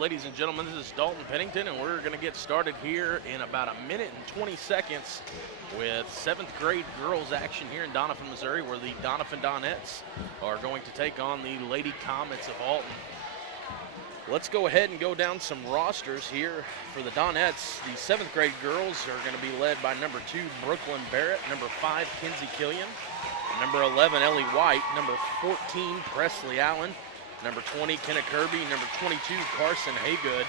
ladies and gentlemen, this is Dalton Pennington, and we're going to get started here in about a minute and 20 seconds with 7th grade girls action here in Doniphan, Missouri, where the Doniphan Donettes are going to take on the Lady Comets of Alton. Let's go ahead and go down some rosters here for the Donettes. The 7th grade girls are going to be led by number 2, Brooklyn Barrett, number 5, Kinsey Killian, number 11, Ellie White, number 14, Presley Allen, number 20, Kenna Kirby, number 22, Carson Haygood,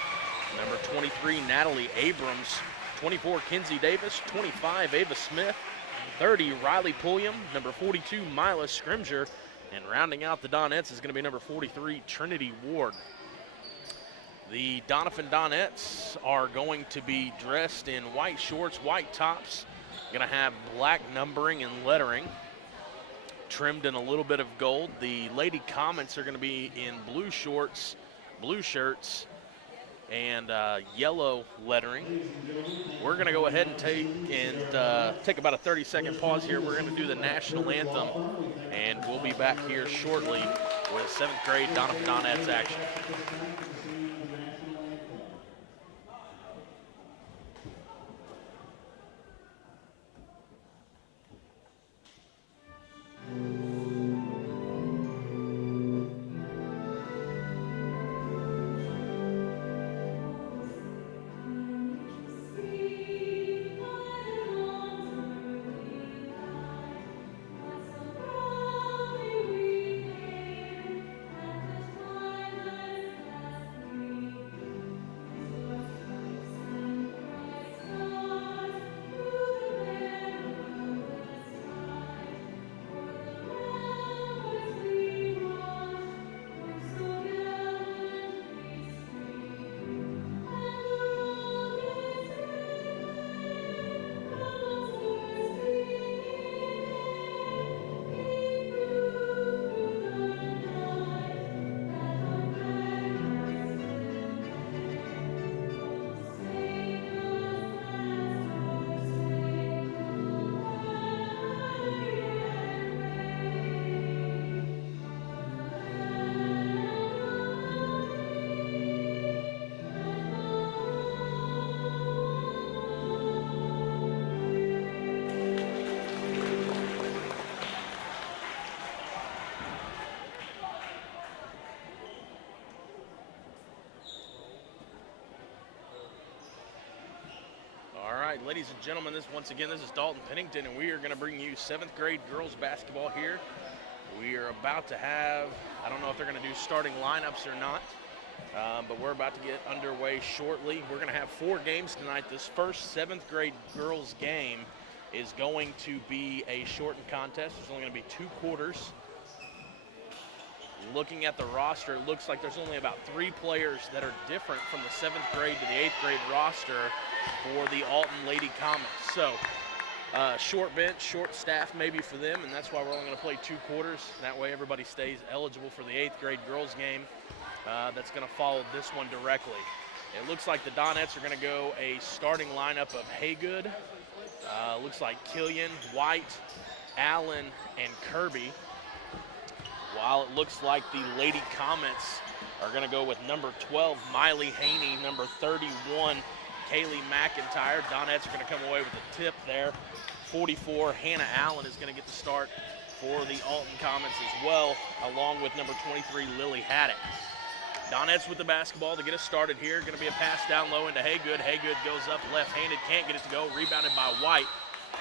number 23, Natalie Abrams, 24, Kinsey Davis, 25, Ava Smith, 30, Riley Pulliam, number 42, Mila Scrimger, and rounding out the Donettes is going to be number 43, Trinity Ward. The Doniphan Donettes are going to be dressed in white shorts, white tops, going to have black numbering and lettering, trimmed in a little bit of gold. The Lady Comets are going to be in blue shorts, blue shirts, and yellow lettering. We're going to go ahead and take about a 30-second pause here. We're going to do the national anthem, and we'll be back here shortly with 7th grade Doniphan Donettes action. Ladies and gentlemen, once again, this is Dalton Pennington, and we are going to bring you 7th grade girls basketball here. We are about to have, I don't know if they're going to do starting lineups or not, but we're about to get underway shortly. We're going to have 4 games tonight. This first 7th grade girls game is going to be a shortened contest. There's only going to be 2 quarters. Looking at the roster, it looks like there's only about 3 players that are different from the 7th grade to the 8th grade roster for the Alton Lady Comets. So, short bench, short staff maybe for them, and that's why we're only going to play 2 quarters. That way everybody stays eligible for the 8th grade girls game that's going to follow this one directly. It looks like the Donettes are going to go a starting lineup of Haygood. Looks like Killian, White, Allen, and Kirby. While it looks like the Lady Comets are going to go with number 12, Miley Haney, number 31, Kaylee McIntyre. Donettes are going to come away with a tip there. 44, Hannah Allen is going to get the start for the Alton Comets as well, along with number 23, Lily Haddock. Donettes with the basketball to get us started here. Going to be a pass down low into Haygood. Haygood goes up left-handed, can't get it to go. Rebounded by White.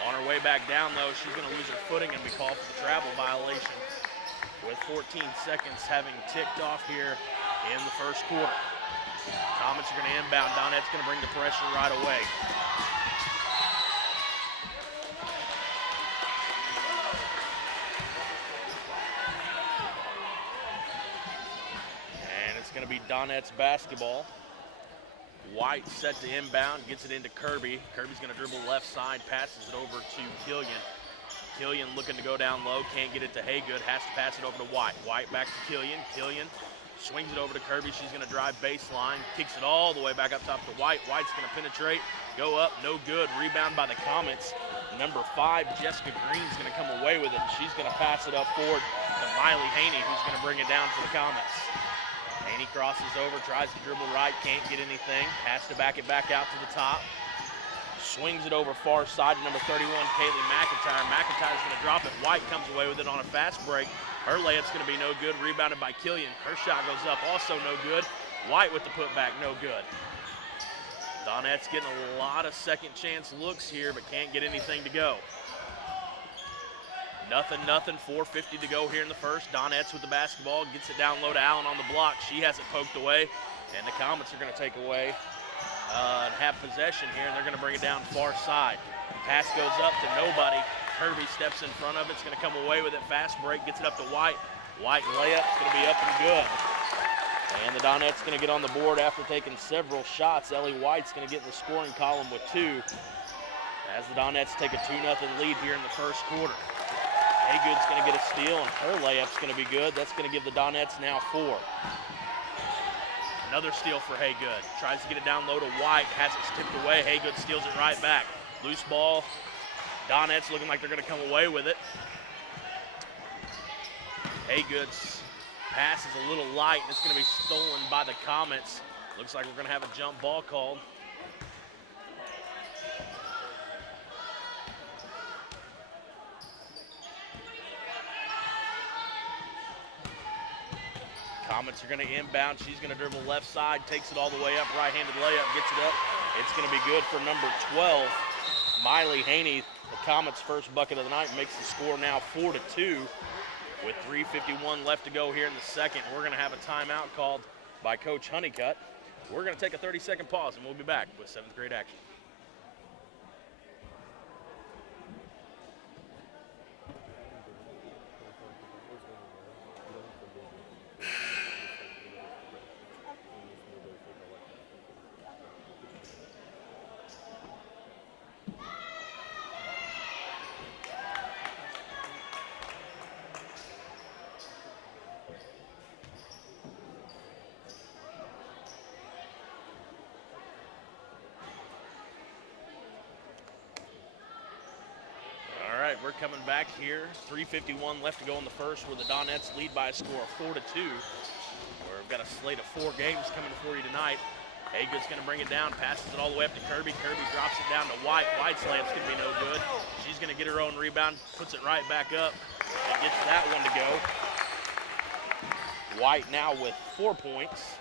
On her way back down, though, she's going to lose her footing and be called for the travel violation, with 14 seconds having ticked off here in the first quarter. Comets are going to inbound. Donette's going to bring the pressure right away. And it's going to be Donette's basketball. White set to inbound, gets it into Kirby. Kirby's going to dribble left side, passes it over to Killian. Killian looking to go down low, can't get it to Haygood, has to pass it over to White. White back to Killian. Killian swings it over to Kirby. She's going to drive baseline, kicks it all the way back up top to White. White's going to penetrate, go up, no good. Rebound by the Comets. Number 5, Jessica Green's going to come away with it. She's going to pass it up forward to Miley Haney, who's going to bring it down for the Comets. Haney crosses over, tries to dribble right, can't get anything. Has to back it back out to the top. Swings it over far side to number 31, Kaylee McIntyre. McIntyre's going to drop it. White comes away with it on a fast break. Her layup's going to be no good. Rebounded by Killian. Her shot goes up, also no good. White with the putback, no good. Donette's getting a lot of second chance looks here, but can't get anything to go. Nothing, 4:50 to go here in the first. Donette's with the basketball, gets it down low to Allen on the block. She has it poked away, and the Comets are going to take away and have possession here, and they're going to bring it down far side. Pass goes up to nobody. Kirby steps in front of it. It's going to come away with it. Fast break, gets it up to White. White layup, it's going to be up and good. And the Donette's going to get on the board after taking several shots. Ellie White's going to get in the scoring column with 2 as the Donette's take a 2-0 lead here in the first quarter. Haygood's going to get a steal, and her layup's going to be good. That's going to give the Donette's now 4. Another steal for Haygood. Tries to get it down low to White, has it tipped away. Haygood steals it right back. Loose ball. Donette's looking like they're going to come away with it. Haygood's pass is a little light, and it's going to be stolen by the Comets. Looks like we're going to have a jump ball called. Comets are going to inbound. She's going to dribble left side, takes it all the way up, right-handed layup, gets it up. It's going to be good for number 12, Miley Haney. The Comets' first bucket of the night makes the score now 4-2 with 3:51 left to go here in the second. We're going to have a timeout called by Coach Honeycutt. We're going to take a 30-second pause, and we'll be back with 7th grade action. We're coming back here. 3:51 left to go in the first, where the Donette's lead by a score of 4-2. We've got a slate of 4 games coming for you tonight. Haygood's going to bring it down, passes it all the way up to Kirby. Kirby drops it down to White. White's layup's going to be no good. She's going to get her own rebound, puts it right back up, and gets that one to go. White now with 4 points.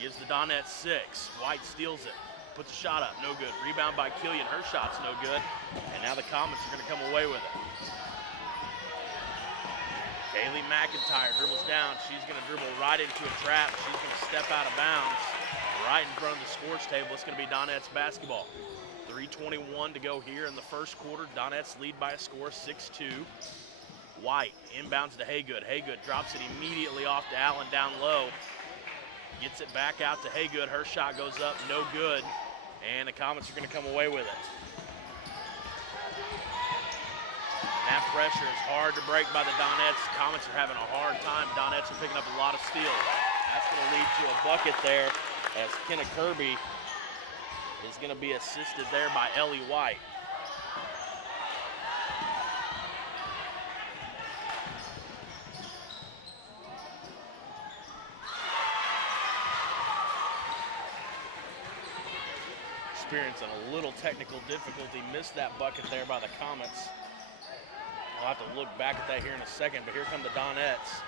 Gives the Donette's 6. White steals it. Puts a shot up, no good. Rebound by Killian, her shot's no good. And now the Comets are going to come away with it. Kaylee McIntyre dribbles down. She's going to dribble right into a trap. She's going to step out of bounds right in front of the scores table. It's going to be Donette's basketball. 3:21 to go here in the first quarter. Donette's lead by a score 6-2. White inbounds to Haygood. Haygood drops it immediately off to Allen down low. Gets it back out to Haygood. Her shot goes up, no good. And the Comets are going to come away with it. That pressure is hard to break by the Donette's. Comets are having a hard time. Donette's are picking up a lot of steals. That's going to lead to a bucket there as Kenna Kirby is going to be assisted there by Ellie White. Experiencing a little technical difficulty, missed that bucket there by the Comets. We'll have to look back at that here in a second, but here come the Donette's.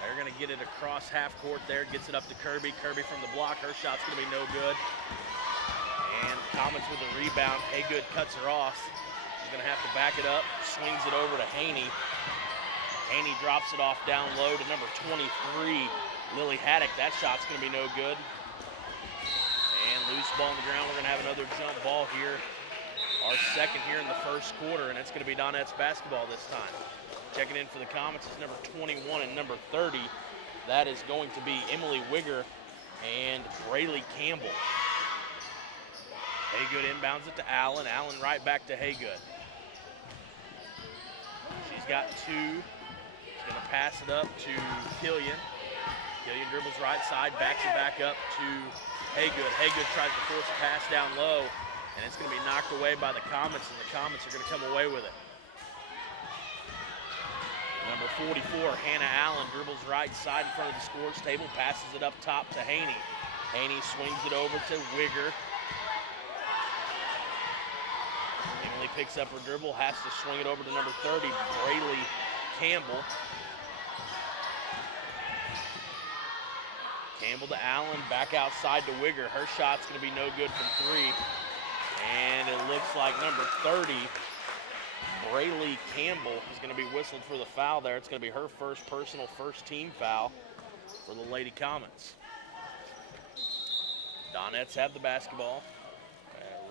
They're going to get it across half court there, gets it up to Kirby. Kirby from the block, her shot's going to be no good. And Comets with a rebound. Haygood cuts her off. She's going to have to back it up, swings it over to Haney. Haney drops it off down low to number 23, Lily Haddock. That shot's going to be no good. And loose ball on the ground. We're going to have another jump ball here. Our second here in the first quarter, and it's going to be Donette's basketball this time. Checking in for the Comets is number 21 and number 30. That is going to be Emily Wigger and Braylee Campbell. Haygood inbounds it to Allen. Allen right back to Haygood. She's got 2. She's going to pass it up to Killian. Killian dribbles right side, backs it back up to Haygood. Haygood tries to force a pass down low, and it's going to be knocked away by the Comets, and the Comets are going to come away with it. Number 44, Hannah Allen, dribbles right side in front of the scores table, passes it up top to Haney. Haney swings it over to Wigger. Emily picks up her dribble, has to swing it over to number 30, Braylee Campbell. Campbell to Allen, back outside to Wigger. Her shot's going to be no good from 3. And it looks like number 30, Braylee Campbell, is going to be whistled for the foul there. It's going to be her first personal, first team foul for the Lady Comets. Donettes have the basketball.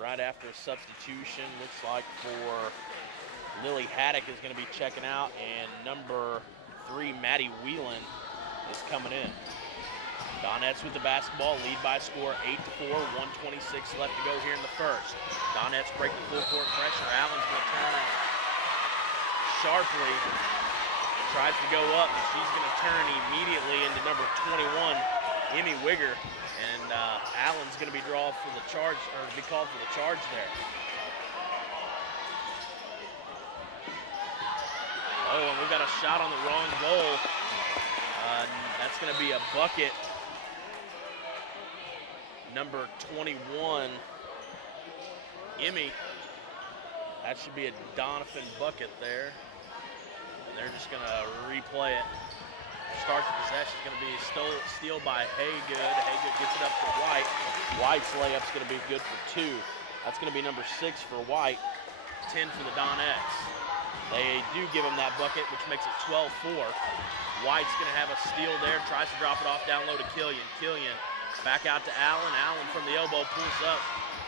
Right after a substitution, looks like for Lily Haddock is going to be checking out, and number 3, Maddie Whelan, is coming in. Donettes with the basketball, lead by a score 8-4, 1:26 left to go here in the first. Donettes break the full court pressure. Allen's going to turn sharply, tries to go up, and she's going to turn immediately into number 21, Emmy Wigger, and Allen's going to be called for the charge there. Oh, and we've got a shot on the wrong goal. That's going to be a bucket. Number 21, Emmy. That should be a Doniphan bucket there. And they're just going to replay it. Start the possession is going to be steal by Haygood. Haygood gets it up to White. White's layup's going to be good for 2. That's going to be number 6 for White, 10 for the Donettes. They do give him that bucket, which makes it 12-4. White's going to have a steal there, tries to drop it off down low to Killian. Killian back out to Allen. Allen from the elbow pulls up,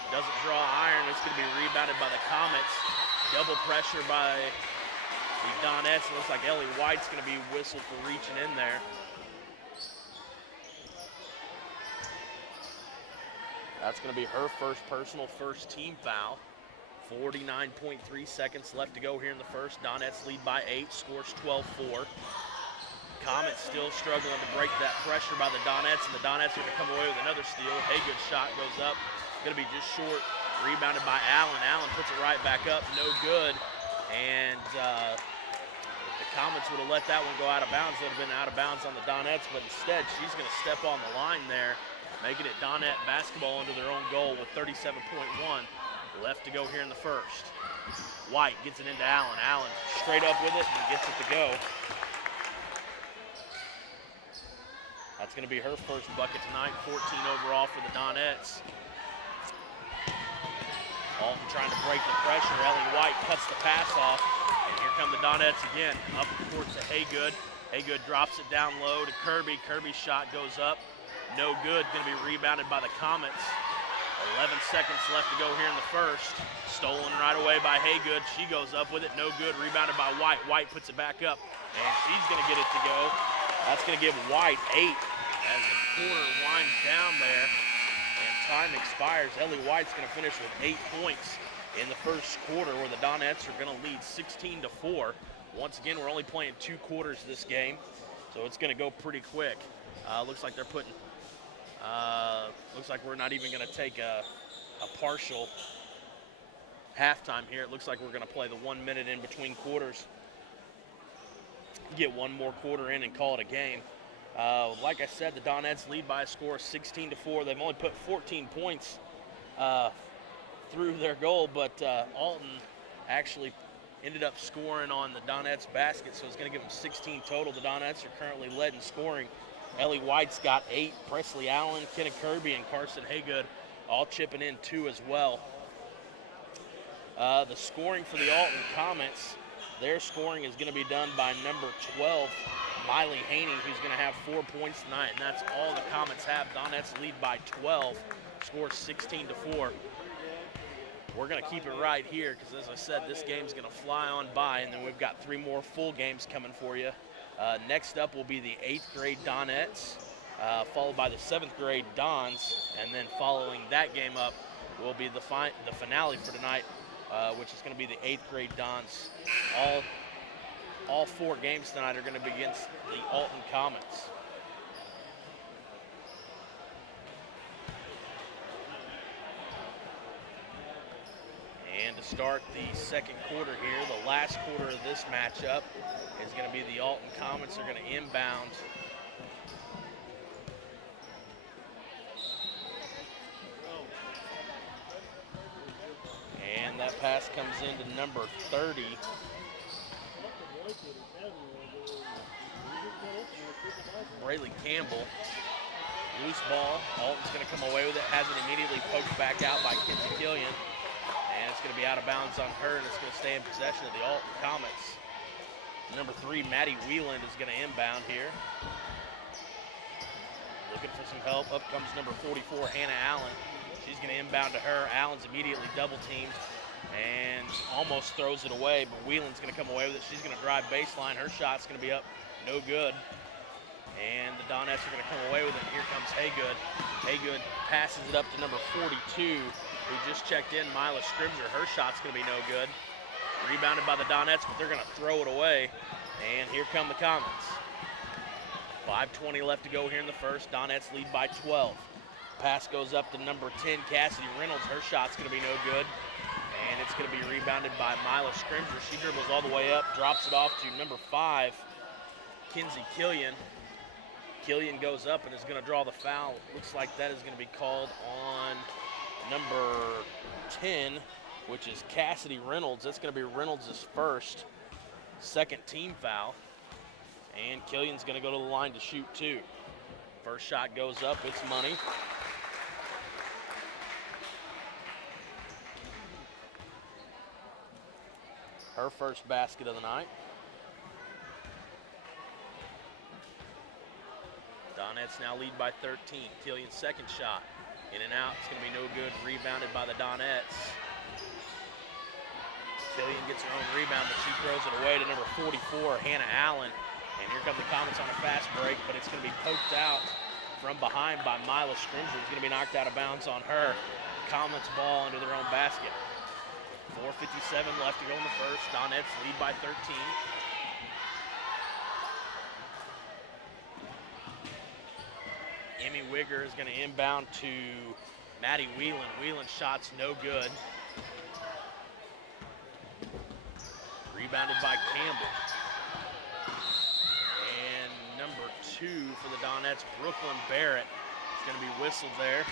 doesn't draw iron. It's going to be rebounded by the Comets. Double pressure by the Donettes. It looks like Ellie White's going to be whistled for reaching in there. That's going to be her first personal, first team foul. 49.3 seconds left to go here in the first. Donettes lead by 8, scores 12-4. Comets still struggling to break that pressure by the Donettes, and the Donettes are going to come away with another steal. Haygood's shot goes up. It's going to be just short. Rebounded by Allen. Allen puts it right back up. No good. And the Comets would have let that one go out of bounds. It would have been out of bounds on the Donettes, but instead she's going to step on the line there, making it Donette basketball into their own goal with 37.1 left to go here in the first. White gets it into Allen. Allen straight up with it and gets it to go. That's going to be her first bucket tonight, 14 overall for the Donettes. Alton trying to break the pressure. Ellie White cuts the pass off. And here come the Donettes again. Up the court to Haygood. Haygood drops it down low to Kirby. Kirby's shot goes up. No good. Going to be rebounded by the Comets. 11 seconds left to go here in the first. Stolen right away by Haygood. She goes up with it. No good. Rebounded by White. White puts it back up. And she's going to get it to go. That's going to give White 8 as the quarter winds down there. And time expires. Ellie White's going to finish with 8 points in the first quarter, where the Donettes are going to lead 16-4. Once again, we're only playing 2 quarters this game, so it's going to go pretty quick. Looks like they're putting, looks like we're not even going to take a partial halftime here. It looks like we're going to play the 1 minute in between quarters, get one more quarter in and call it a game. Like I said, the Donettes lead by a score of 16-4. They've only put 14 points through their goal, but Alton actually ended up scoring on the Donettes basket, so it's going to give them 16 total. The Donettes are currently led in scoring. Ellie White's got 8. Presley Allen, Kenna Kirby, and Carson Haygood all chipping in 2 as well. The scoring for the Alton Comets, their scoring is going to be done by number 12, Miley Haney, who's going to have 4 points tonight, and that's all the Comets have. Donettes lead by 12, score 16-4. We're going to keep it right here because, as I said, this game's going to fly on by, and then we've got 3 more full games coming for you. Next up will be the 8th grade Donettes, followed by the 7th grade Dons, and then following that game up will be the finale for tonight, which is going to be the 8th grade Dons. All 4 games tonight are going to be against the Alton Comets. And And to start the second quarter here, the last quarter of this matchup is going to be the Alton Comets are going to inbound. And that pass comes into number 30. Braylon Campbell. Loose ball. Alton's going to come away with it. Has it immediately poked back out by Kinsey Killian. And it's going to be out of bounds on her, and it's going to stay in possession of the Alton Comets. Number 3, Maddie Wieland is going to inbound here. Looking for some help. Up comes number 44, Hannah Allen. She's going to inbound to her. Allen's immediately double teamed and almost throws it away, but Wieland's going to come away with it. She's going to drive baseline. Her shot's going to be up. No good. And the Donettes are going to come away with it. Here comes Haygood. Haygood passes it up to number 42, who just checked in, Mila Scribner. Her shot's going to be no good. Rebounded by the Donettes, but they're going to throw it away. And here come the Comets. 5:20 left to go here in the first. Donettes lead by 12. Pass goes up to number 10, Cassidy Reynolds. Her shot's going to be no good. And it's going to be rebounded by Mila Scribner. She dribbles all the way up, drops it off to number 5, Kinsey Killian. Killian goes up and is going to draw the foul. Looks like that is going to be called on number 10, which is Cassidy Reynolds. That's going to be Reynolds' second team foul. And Killian's going to go to the line to shoot 2. First shot goes up. It's money. Her first basket of the night. Donettes now lead by 13. Killian's second shot. In and out. It's going to be no good. Rebounded by the Donettes. Killian gets her own rebound, but she throws it away to number 44, Hannah Allen. And here come the Comets on a fast break, but it's going to be poked out from behind by Mila Scringer. It's going to be knocked out of bounds on her. Comets ball under their own basket. 4:57 left to go in the first. Donettes lead by 13. Emmy Wigger is going to inbound to Maddie Wieland. Wieland's shot's no good. Rebounded by Campbell. And number 2 for the Donettes, Brooklyn Barrett, is going to be whistled there.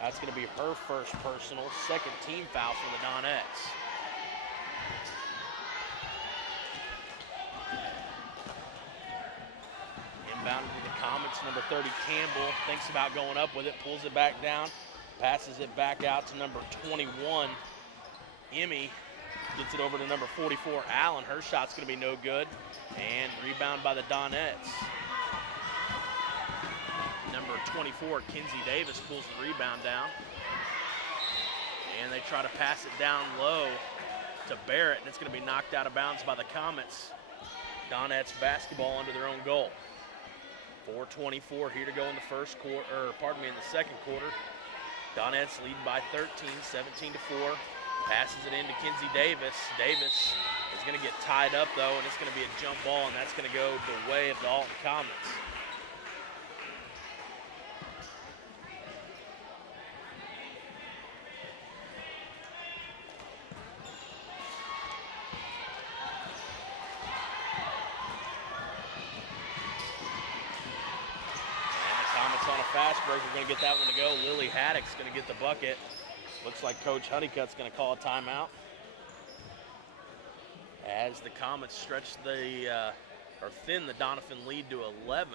That's going to be her first personal, second team foul for the Donettes. Inbounded to the Comets, number 30, Campbell, thinks about going up with it, pulls it back down, passes it back out to number 21, Emmy. Gets it over to number 44, Allen. Her shot's going to be no good. And rebound by the Donettes. Number 24, Kinsey Davis, pulls the rebound down. And they try to pass it down low to Barrett, and it's going to be knocked out of bounds by the Comets. Donettes basketball under their own goal. 4:24 here to go in the first quarter, in the second quarter. Donettes lead by 13, 17-4. Passes it into Kinsey Davis. Davis is going to get tied up, though, and it's going to be a jump ball, and that's going to go the way of the Alton Comets. And the Comets on a fast break. We're going to get that one to go. Lily Haddock's going to get the bucket. Looks like Coach Honeycutt's going to call a timeout as the Comets thin the Doniphan lead to 11.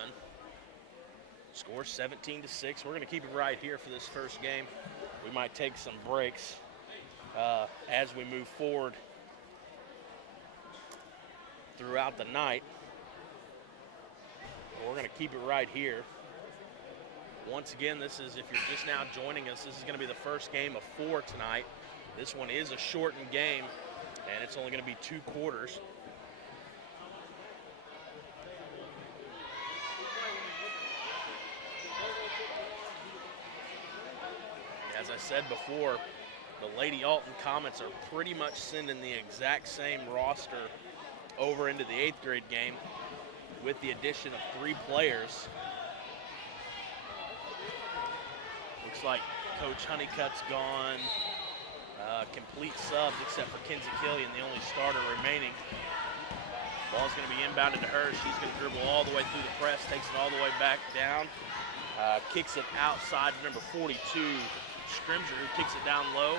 Score 17-6. We're going to keep it right here for this first game. We might take some breaks as we move forward throughout the night. We're going to keep it right here. Once again, this is, if you're just now joining us, this is going to be the first game of 4 tonight. This one is a shortened game, and it's only going to be 2 quarters. As I said before, the Lady Alton Comets are pretty much sending the exact same roster over into the 8th grade game with the addition of 3 players. Looks looks like Coach Honeycutt's gone. Complete subs except for Kinsey Killian, the only starter remaining. Ball's going to be inbounded to her. She's going to dribble all the way through the press, takes it all the way back down, kicks it outside to number 42, Scrimger, who kicks it down low.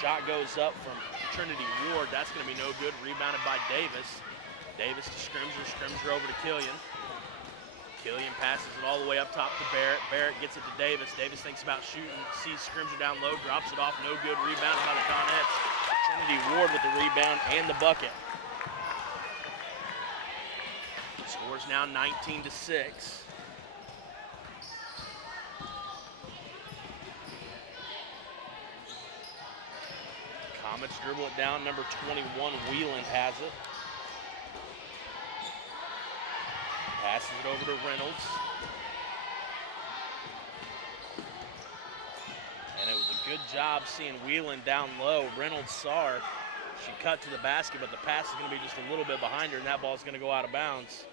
Shot goes up from Trinity Ward. That's going to be no good. Rebounded by Davis. Davis to Scrimger. Scrimger over to Killian. Killian passes it all the way up top to Barrett. Barrett gets it to Davis. Davis thinks about shooting. Sees Scrimger down low. Drops it off. No good. Rebounded by the Donettes. Trinity Ward with the rebound and the bucket. Score's now 19-6. Comets dribble it down. Number 21, Wheeland has it. Passes it over to Reynolds. And it was a good job seeing Wheeland down low. Reynolds saw her. She cut to the basket, but the pass is going to be just a little bit behind her, and that ball's going to go out of bounds.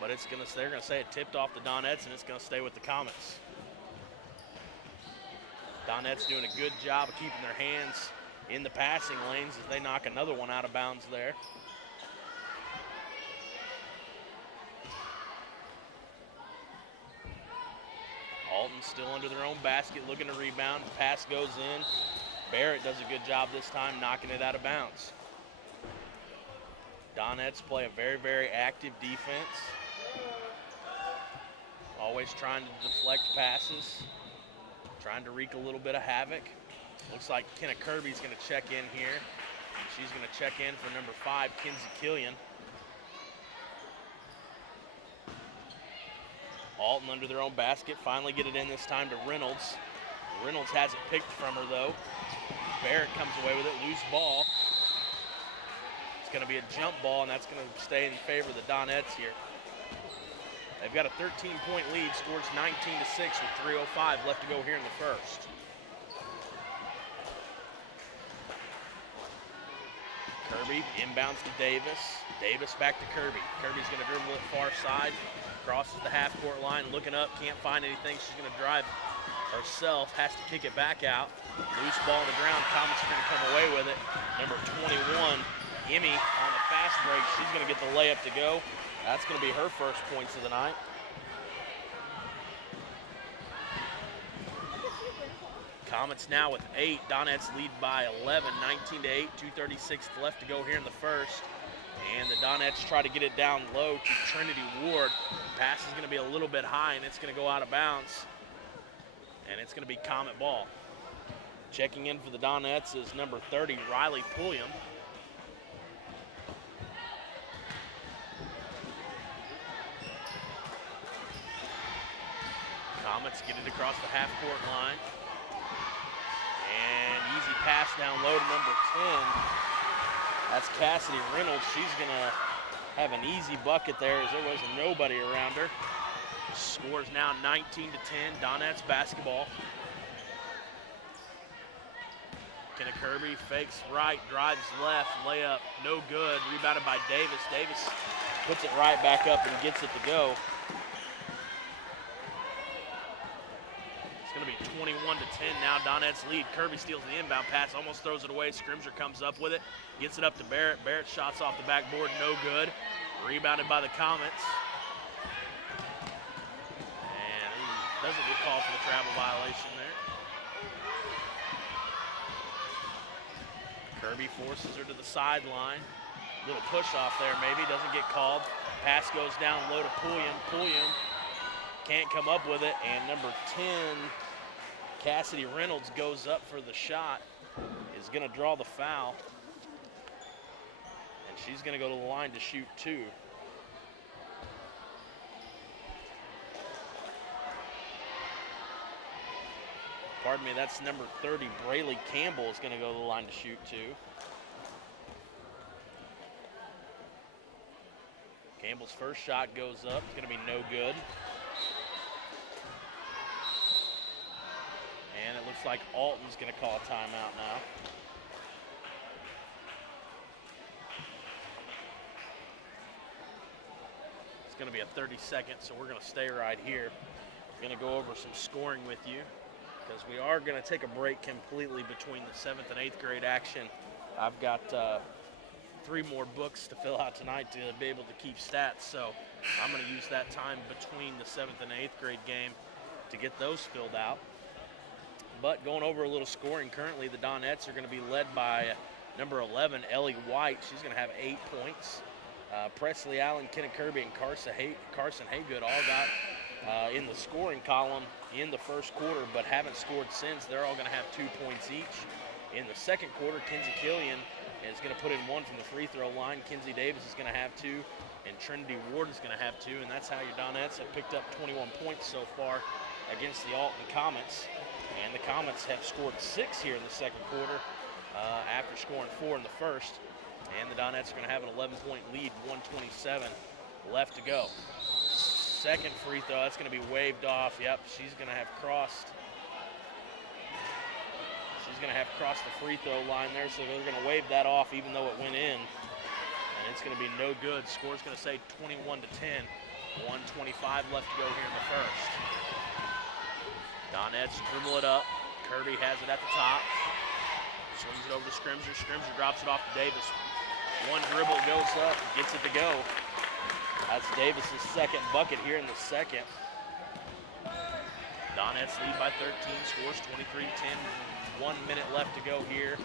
But they're going to say it tipped off the Donettes, and it's going to stay with the Comets. Donettes doing a good job of keeping their hands in the passing lanes as they knock another one out of bounds there. Alton still under their own basket, looking to rebound. Pass goes in. Barrett does a good job this time, knocking it out of bounds. Donettes play a very, very active defense. Always trying to deflect passes. Trying to wreak a little bit of havoc. Looks like Kenna Kirby's going to check in here. She's going to check in for number 5, Kinsey Killian. Alton under their own basket. Finally get it in this time to Reynolds. Reynolds has it picked from her, though. Barrett comes away with it. Loose ball. It's going to be a jump ball, and that's going to stay in favor of the Donettes here. They've got a 13-point lead, scores 19-6 with 3:05 left to go here in the first. Kirby inbounds to Davis. Davis back to Kirby. Kirby's going to dribble it far side, crosses the half-court line, looking up, can't find anything. She's going to drive herself, has to kick it back out. Loose ball on the ground. Comets are going to come away with it. Number 21, Emmy on the fast break. She's going to get the layup to go. That's going to be her first points of the night. Comets now with 8. Donettes lead by 11, 19-8, 2:36 left to go here in the first. And the Donettes try to get it down low to Trinity Ward. Pass is going to be a little bit high, and it's going to go out of bounds. And it's going to be Comet ball. Checking in for the Donettes is number 30, Riley Pulliam. Comets get it across the half-court line. And easy pass down low to number 10. That's Cassidy Reynolds. She's going to have an easy bucket there as there was nobody around her. Scores now 19-10, Donettes basketball. Kenna Kirby fakes right, drives left, layup, no good. Rebounded by Davis. Davis puts it right back up and gets it to go. It's going to be 21-10 now. Donettes lead. Kirby steals the inbound pass, almost throws it away. Scrimger comes up with it, gets it up to Barrett. Barrett shots off the backboard, no good. Rebounded by the Comets. And doesn't get called for the travel violation there. Kirby forces her to the sideline. Little push off there maybe, doesn't get called. Pass goes down low to Pulliam. Pulliam can't come up with it, and number 10, Cassidy Reynolds, goes up for the shot, is going to draw the foul, and she's going to go to the line to shoot 2. Pardon me, that's number 30, Braylee Campbell, is going to go to the line to shoot 2. Campbell's first shot goes up, it's going to be no good. And it looks like Alton's going to call a timeout now. It's going to be a 30-second, so we're going to stay right here. Going to go over some scoring with you because we are going to take a break completely between the 7th and 8th grade action. I've got 3 more books to fill out tonight to be able to keep stats, so I'm going to use that time between the 7th and 8th grade game to get those filled out. But going over a little scoring, currently the Donettes are going to be led by number 11, Ellie White. She's going to have 8 points. Presley Allen, Kenna Kirby, and Carson Haygood all got in the scoring column in the first quarter, but haven't scored since. They're all going to have 2 points each. In the second quarter, Kinsey Killian is going to put in 1 from the free throw line. Kinsey Davis is going to have 2, and Trinity Ward is going to have 2, and that's how your Donettes have picked up 21 points so far against the Alton Comets. And the Comets have scored 6 here in the second quarter after scoring 4 in the first. And the Donettes are going to have an 11-point lead, 1:27 left to go. Second free throw, that's going to be waved off. Yep, she's going to have crossed. She's going to have crossed the free throw line there, so they're going to wave that off even though it went in. And it's going to be no good. Score's going to say 21-10. 1:25 left to go here in the first. Donettes dribble it up. Kirby has it at the top. Swings it over to Scrimger. Scrimger drops it off to Davis. One dribble goes up, gets it to go. That's Davis's second bucket here in the second. Donettes lead by 13, scores 23-10. 1 minute left to go here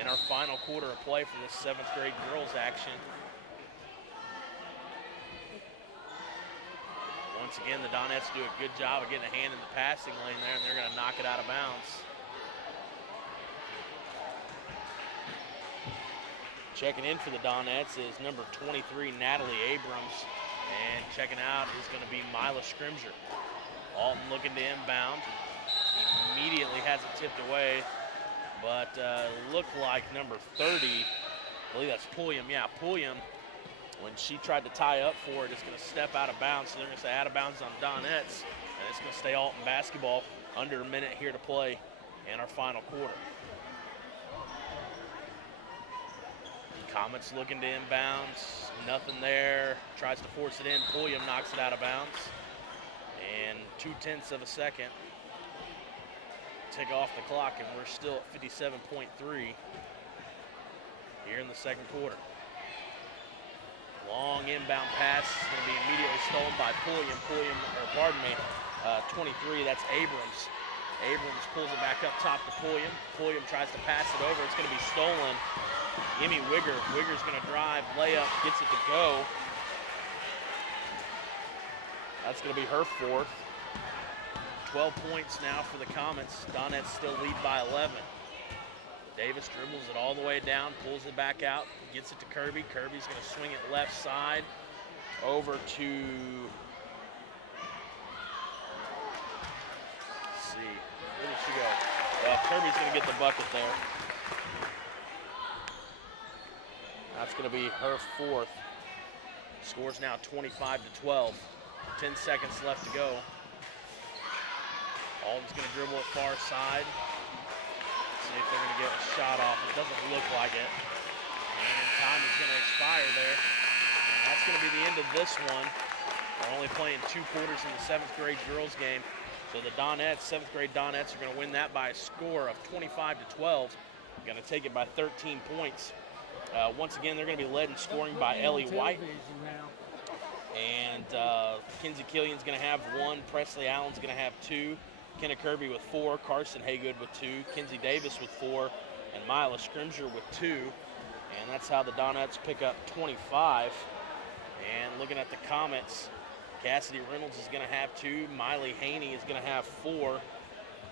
in our final quarter of play for this 7th grade girls action. Once again, the Donettes do a good job of getting a hand in the passing lane there, and they're going to knock it out of bounds. Checking in for the Donettes is number 23, Natalie Abrams, and checking out is going to be Mila Scrimger. Alton looking to inbound. Immediately has it tipped away, but looked like number 30, I believe that's Pulliam. Yeah, Pulliam, when she tried to tie up for it, it's going to step out of bounds. So they're going to say out of bounds on Donettes, and it's going to stay Alton basketball. Under a minute here to play in our final quarter. Comets looking to inbounds. Nothing there. Tries to force it in. Pulliam knocks it out of bounds. And 0.2 of a second. Tick off the clock, and we're still at 57.3 here in the second quarter. Long inbound pass is going to be immediately stolen by Pulliam. 23, that's Abrams. Abrams pulls it back up top to Pulliam. Pulliam tries to pass it over. It's going to be stolen. Emmy Wigger. Wigger's going to drive, layup, gets it to go. That's going to be her 4th. 12 points now for the Comets. Donettes still lead by 11. Davis dribbles it all the way down, pulls it back out, gets it to Kirby. Kirby's going to swing it left side over to, let's see, where did she go? Kirby's going to get the bucket there. That's going to be her 4th. Score's now 25-12. 10 seconds left to go. Alton's going to dribble it far side. See if they're going to get a shot off. It doesn't look like it. And time is going to expire there. And that's going to be the end of this one. We're only playing 2 quarters in the 7th grade girls game. So the Donettes, 7th grade Donettes, are going to win that by a score of 25-12. Going to take it by 13 points. Once again, they're going to be led in scoring by Ellie White. And Kinsey Killian's going to have 1. Presley Allen's going to have 2. Kenna Kirby with 4, Carson Haygood with 2, Kinsey Davis with 4, and Mila Scrimger with 2. And that's how the Donettes pick up 25. And looking at the Comets, Cassidy Reynolds is going to have 2, Miley Haney is going to have 4,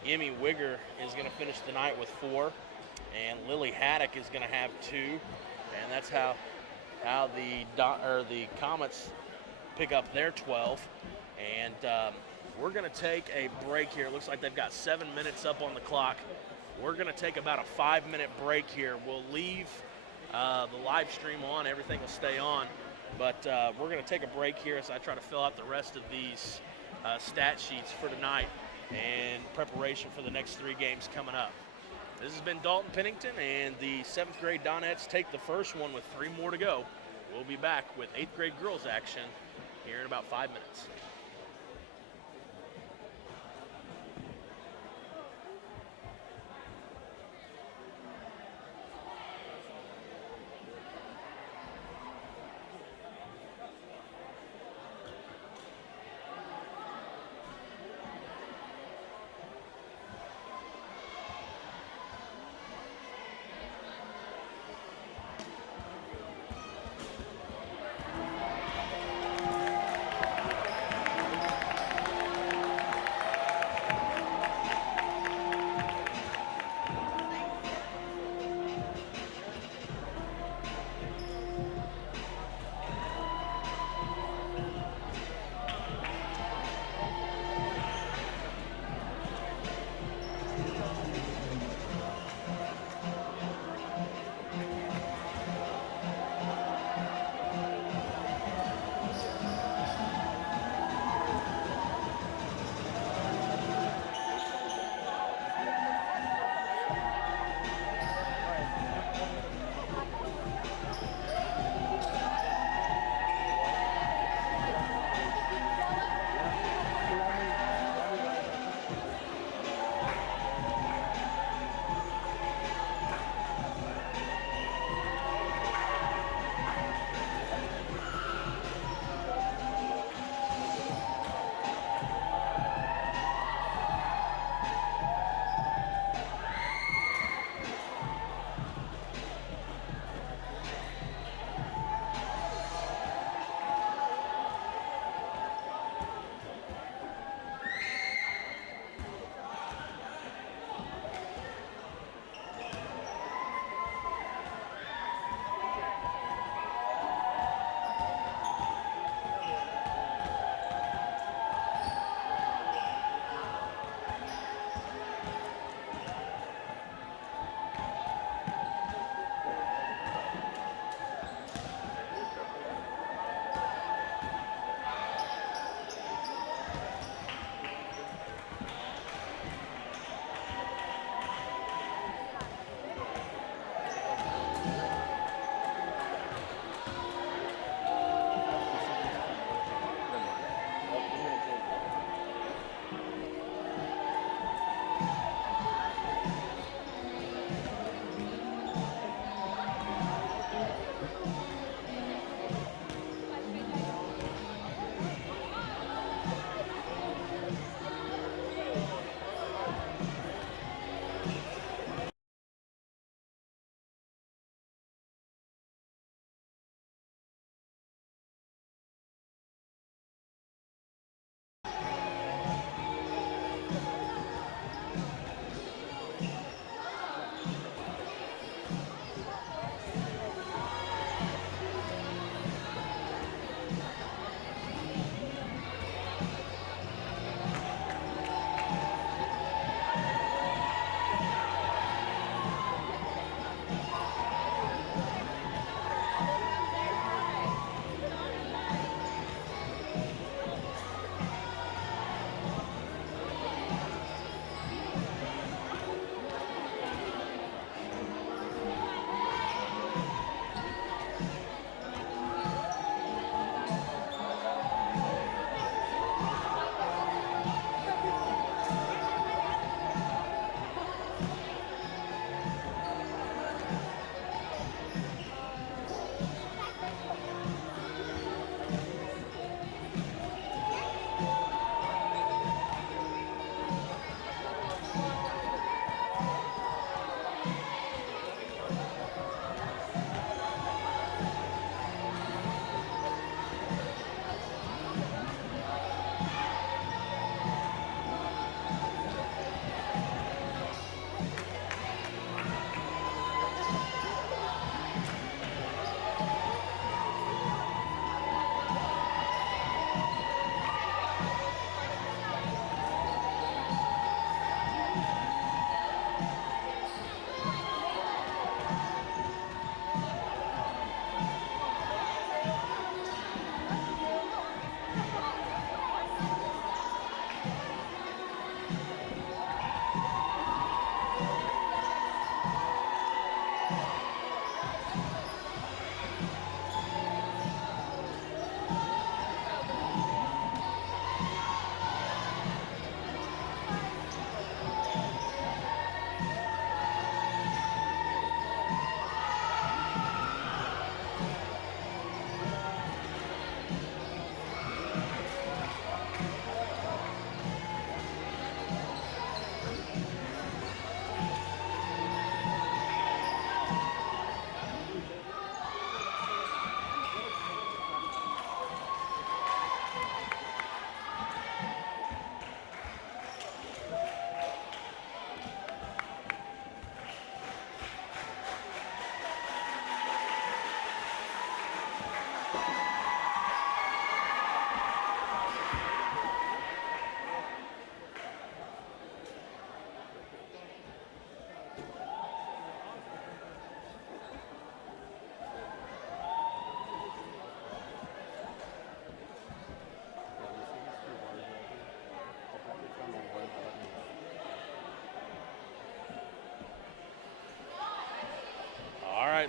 Emmy Wigger is going to finish the night with 4, and Lily Haddock is going to have 2. And that's how the Comets pick up their 12. And we're going to take a break here. It looks like they've got 7 minutes up on the clock. We're going to take about a 5-minute break here. We'll leave the live stream on. Everything will stay on. But we're going to take a break here as I try to fill out the rest of these stat sheets for tonight in preparation for the next 3 games coming up. This has been Dalton Pennington, and the 7th grade Donettes take the first one with 3 more to go. We'll be back with 8th grade girls action here in about 5 minutes.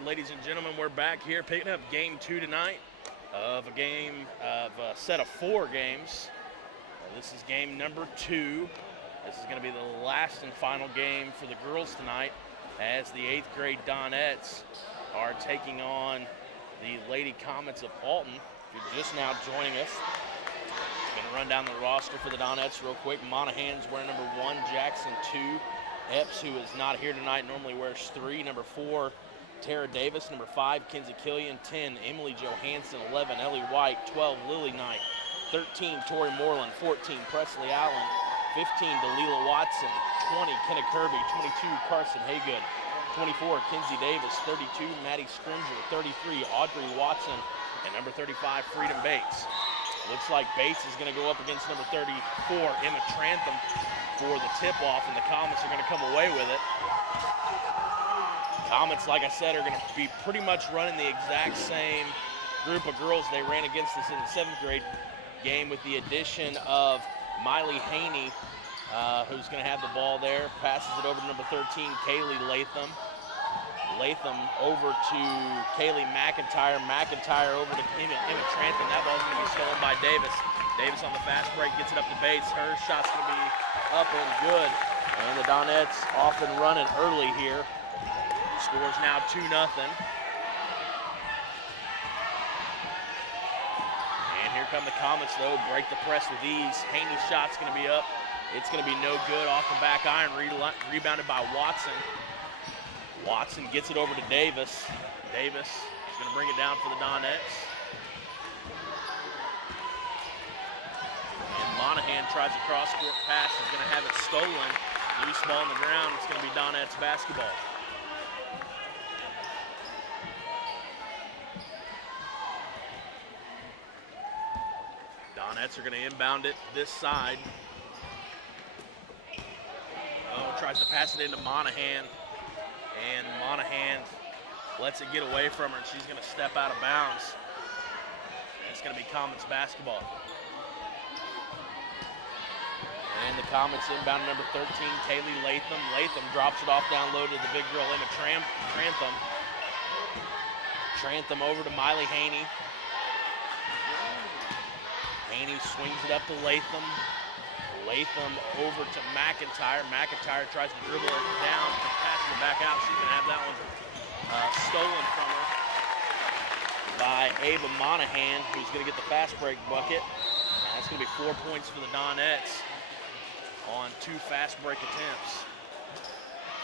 ladies and gentlemen, we're back here picking up game 2 tonight of a set of 4 games. This is game number 2. This is going to be the last and final game for the girls tonight, as the 8th grade Donettes are taking on the Lady Comets of Alton. If you're just now joining us, I'm going to run down the roster for the Donettes real quick. Monahan's wearing number 1, Jackson 2. Epps, who is not here tonight, normally wears 3. Number 4, Tara Davis. Number 5, Kinsey Killian. 10, Emily Johansson. 11, Ellie White. 12, Lily Knight. 13, Tori Moreland. 14, Presley Allen. 15, Delilah Watson. 20, Kenna Kirby. 22, Carson Haygood. 24, Kinsey Davis. 32, Maddie Scrimger. 33, Audrey Watson. And number 35, Freedom Bates. Looks like Bates is going to go up against number 34, Emma Trantham, for the tip-off, and the Comets are going to come away with it. Comets, like I said, are going to be pretty much running the exact same group of girls they ran against us in the 7th grade game, with the addition of Miley Haney, who's going to have the ball there. Passes it over to number 13, Kaylee Latham. Latham over to Kaylee McIntyre. McIntyre over to Emma Trantham. That ball's going to be stolen by Davis. Davis on the fast break gets it up to Bates. Her shot's going to be up and good. And the Donettes off and running early here. Score's now 2-0. And here come the Comets, though. Break the press with ease. Haney's shot's going to be up. It's going to be no good. Off the back iron, rebounded by Watson. Watson gets it over to Davis. Davis is going to bring it down for the Donettes. And Monahan tries a cross-court pass. Is going to have it stolen. Loose ball on the ground. It's going to be Donettes basketball. Donettes are going to inbound it this side. Oh, tries to pass it into Monahan. And Monahan lets it get away from her, and she's going to step out of bounds. It's going to be Comets basketball. And the Comets inbound number 13, Kaylee Latham. Latham drops it off down low to the big girl, Emma Trantham. Trantham over to Miley Haney. Haney swings it up to Latham. Latham over to McIntyre. McIntyre tries to dribble it down and pass it back out. She's going to have that one stolen from her by Ava Monahan, who's going to get the fast break bucket. And that's going to be 4 points for the Donettes on 2 fast break attempts.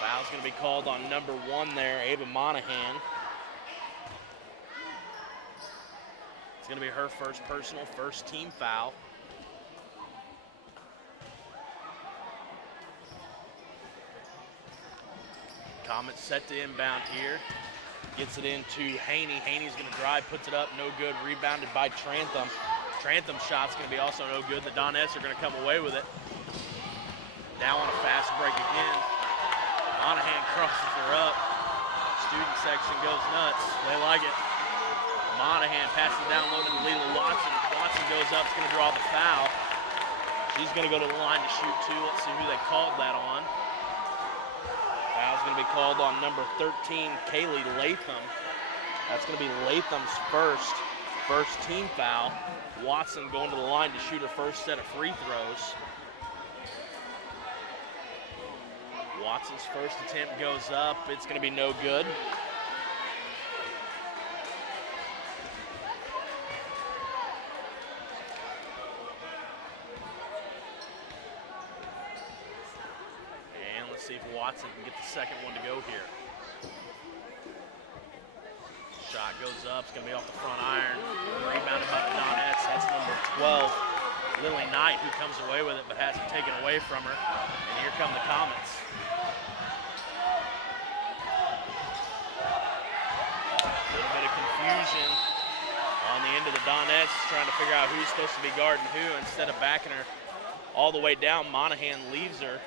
Foul's going to be called on number 1 there, Ava Monahan. It's going to be her first personal, first team foul. Comets set to inbound here. Gets it into Haney. Haney's going to drive, puts it up, no good. Rebounded by Trantham. Trantham's shot's going to be also no good. The Donettes are going to come away with it. Now on a fast break again. Monahan crosses her up. Student section goes nuts. They like it. Monahan passes down low to Delilah Watson. Watson goes up, is going to draw the foul. She's going to go to the line to shoot 2. Let's see who they called that on. Foul's going to be called on number 13, Kaylee Latham. That's going to be Latham's first team foul. Watson going to the line to shoot her first set of free throws. Watson's first attempt goes up. It's going to be no good. See if Watson can get the second one to go here. Shot goes up. It's going to be off the front iron. Rebounded by the Donettes. That's number 12, Lily Knight, who comes away with it but has it taken away from her. And here come the Comets. A little bit of confusion on the end of the Donettes, trying to figure out who's supposed to be guarding who. Instead of backing her all the way down, Monahan leaves her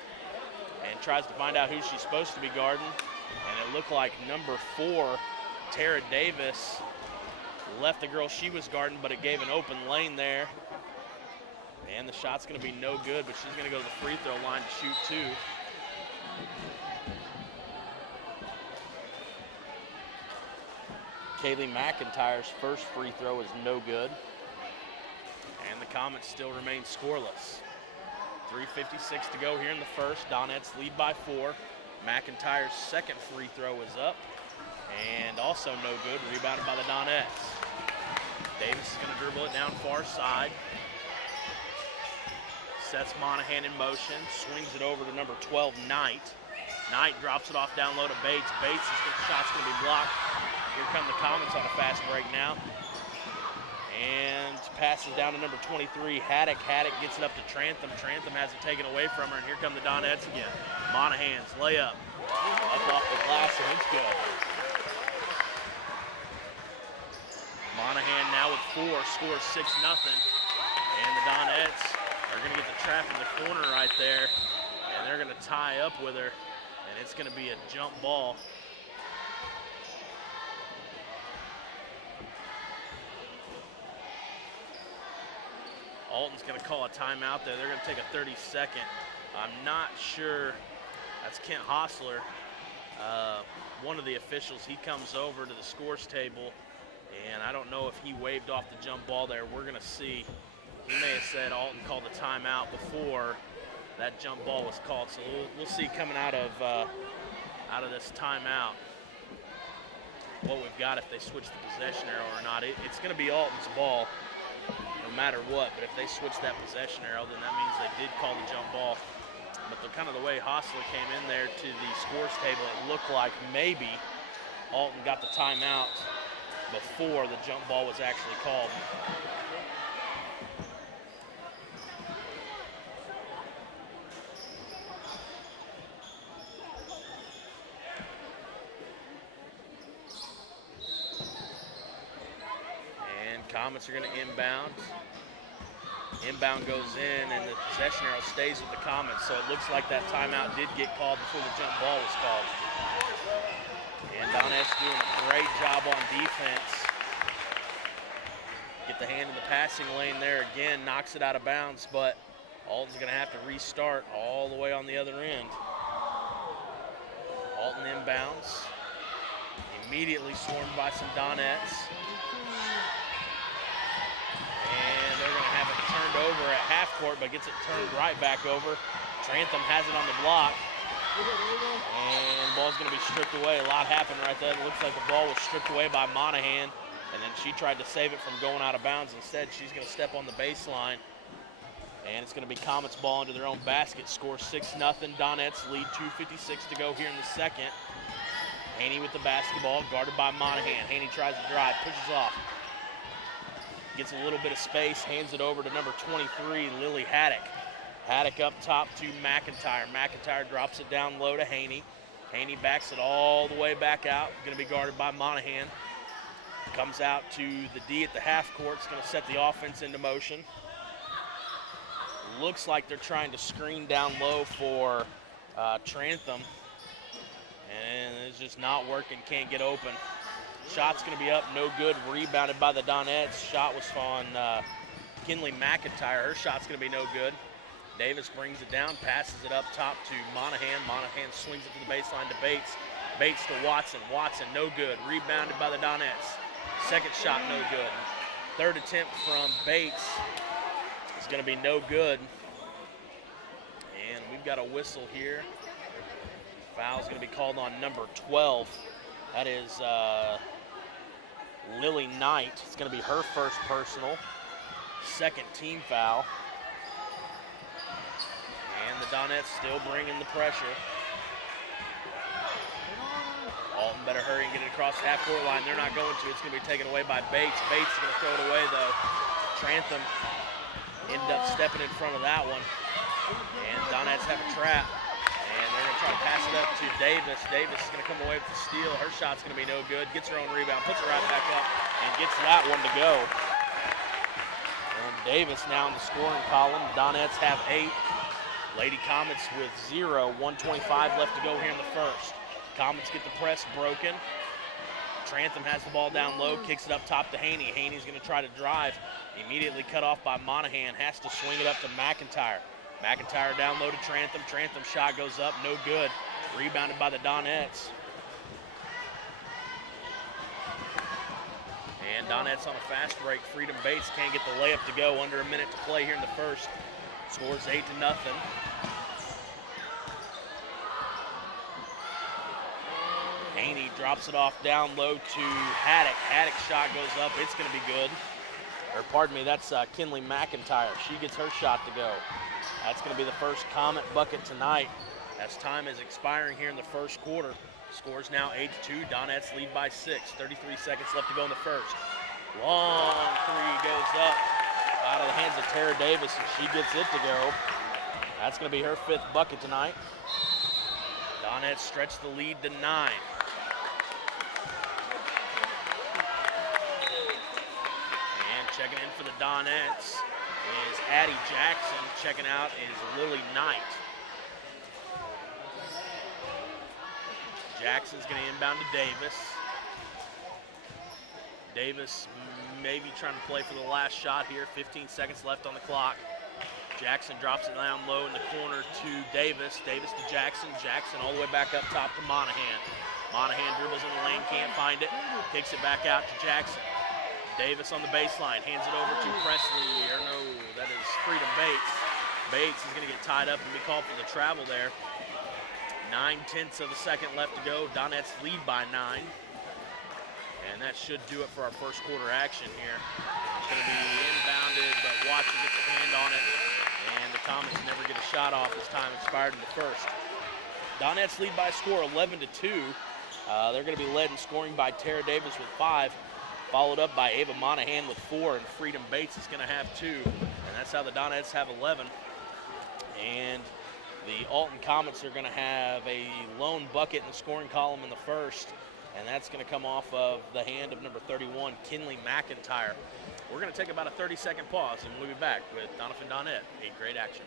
and tries to find out who she's supposed to be guarding. And it looked like number 4, Tara Davis, left the girl she was guarding, but it gave an open lane there. And the shot's going to be no good, but she's going to go to the free throw line to shoot 2. Kaylee McIntyre's first free throw is no good. And the Comets still remain scoreless. 3:56 to go here in the first. Donettes lead by 4. McIntyre's second free throw is up. And also no good, rebounded by the Donettes. Davis is going to dribble it down far side. Sets Monahan in motion, swings it over to number 12, Knight. Knight drops it off down low to Bates. Bates' shot's going to be blocked. Here come the Comets on a fast break now. And passes down to number 23, Haddock. Haddock gets it up to Trantham. Trantham has it taken away from her, and here come the Donettes again. Monahan's layup. Up off the glass, and it's good. Monahan now with 4, scores 6-0. And the Donettes are going to get the trap in the corner right there, and they're going to tie up with her, and it's going to be a jump ball. Alton's going to call a timeout there. They're going to take a 30-second. I'm not sure. That's Kent Hostler, one of the officials. He comes over to the scores table, and I don't know if he waved off the jump ball there. We're going to see. He may have said Alton called a timeout before that jump ball was called. So we'll see coming out of this timeout what we've got if they switch the possession arrow or not. It's going to be Alton's ball no matter what. But if they switch that possession arrow, then that means they did call the jump ball. But the kind of the way Hostler came in there to the scores table, it looked like maybe Alton got the timeout before the jump ball was actually called. Comets are going to inbound. Inbound goes in, and the possession arrow stays with the Comets, so it looks like that timeout did get called before the jump ball was called. And Donettes doing a great job on defense. Get the hand in the passing lane there again, knocks it out of bounds, but Alton's going to have to restart all the way on the other end. Alton inbounds. Immediately swarmed by some Donettes. And they're going to have it turned over at half court, but gets it turned right back over. Trantham has it on the block. And the ball's going to be stripped away. A lot happened right there. It looks like the ball was stripped away by Monahan. And then she tried to save it from going out of bounds. Instead, she's going to step on the baseline. And it's going to be Comets ball into their own basket. Score 6-0. Donettes lead 2:56 to go here in the second. Haney with the basketball, guarded by Monahan. Haney tries to drive, pushes off. Gets a little bit of space, hands it over to number 23, Lily Haddock. Haddock up top to McIntyre. McIntyre drops it down low to Haney. Haney backs it all the way back out. Going to be guarded by Monahan. Comes out to the D at the half court. It's going to set the offense into motion. Looks like they're trying to screen down low for Trantham. And it's just not working, can't get open. Shot's going to be up, no good, rebounded by the Donettes. Shot was on Kinley McIntyre. Her shot's going to be no good. Davis brings it down, passes it up top to Monahan. Monahan swings it to the baseline to Bates. Bates to Watson. Watson, no good, rebounded by the Donettes. Second shot, no good. Third attempt from Bates is going to be no good. And we've got a whistle here. Foul's going to be called on number 12. That is Lily Knight. It's going to be her first personal. Second team foul. And the Donettes still bringing the pressure. Alton better hurry and get it across the half-court line. They're not going to. It's going to be taken away by Bates. Bates is going to throw it away, though. Trantham ended up stepping in front of that one. And Donettes have a trap. And they're going to try to pass it up to Davis. Davis is going to come away with the steal. Her shot's going to be no good. Gets her own rebound, puts it right back up, and gets that one to go. And Davis now in the scoring column. Donettes have 8. Lady Comets with 0. 1:25 left to go here in the first. Comets get the press broken. Trantham has the ball down low, kicks it up top to Haney. Haney's going to try to drive. Immediately cut off by Monahan. Has to swing it up to McIntyre. McIntyre down low to Trantham. Trantham's shot goes up, no good. Rebounded by the Donettes. And Donette's on a fast break. Freedom Bates can't get the layup to go. Under a minute to play here in the first. Scores 8-0. Haney drops it off down low to Haddock. Haddock's shot goes up. It's going to be good. Or pardon me, that's Kinley McIntyre. She gets her shot to go. That's going to be the first Comet bucket tonight as time is expiring here in the first quarter. Scores now 8-2. Donette's lead by 6. 33 seconds left to go in the first. Long three goes up out of the hands of Tara Davis, and she gets it to go. That's going to be her 5th bucket tonight. Donette stretched the lead to 9. Checking in for the Donettes is Addie Jackson. Checking out is Lily Knight. Jackson's going to inbound to Davis. Davis maybe trying to play for the last shot here. 15 seconds left on the clock. Jackson drops it down low in the corner to Davis. Davis to Jackson. Jackson all the way back up top to Monahan. Monahan dribbles in the lane, can't find it. Kicks it back out to Jackson. Davis on the baseline, hands it over to Presley, or no, that is Freedom Bates. Bates is gonna get tied up and be called for the travel there. 9/10 of a second left to go. Donette's lead by 9. And that should do it for our first quarter action here. It's gonna be inbounded, but Watson gets a hand on it. And the Comets never get a shot off as time expired in the first. Donette's lead by a score 11-2. They're gonna be led in scoring by Tara Davis with 5. Followed up by Ava Monahan with 4, and Freedom Bates is going to have 2. And that's how the Donettes have 11. And the Alton Comets are going to have a lone bucket in the scoring column in the first, and that's going to come off of the hand of number 31, Kinley McIntyre. We're going to take about a 30-second pause, and we'll be back with Doniphan Donette, 8th grade action.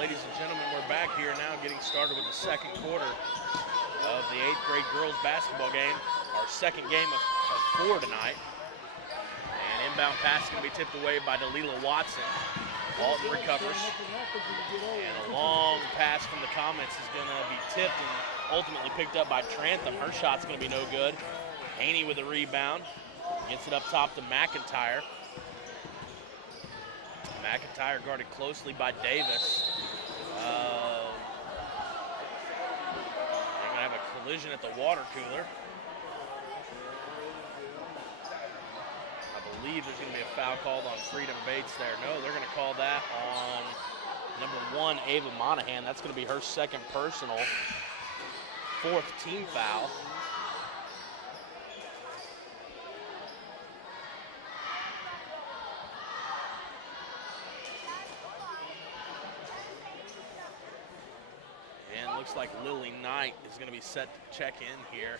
Ladies and gentlemen, we're back here now getting started with the second quarter of the 8th grade girls basketball game. Our second game of 4 tonight. And inbound pass is going to be tipped away by Dalila Watson. Alton recovers. And a long pass from the Comets is going to be tipped and ultimately picked up by Trantham. Her shot's going to be no good. Haney with a rebound. Gets it up top to McIntyre. McIntyre guarded closely by Davis. They're going to have a collision at the water cooler. I believe there's going to be a foul called on Freedom Bates there. No, they're going to call that on number 1, Ava Monahan. That's going to be her second personal, 4th team foul. Looks like Lily Knight is going to be set to check in here.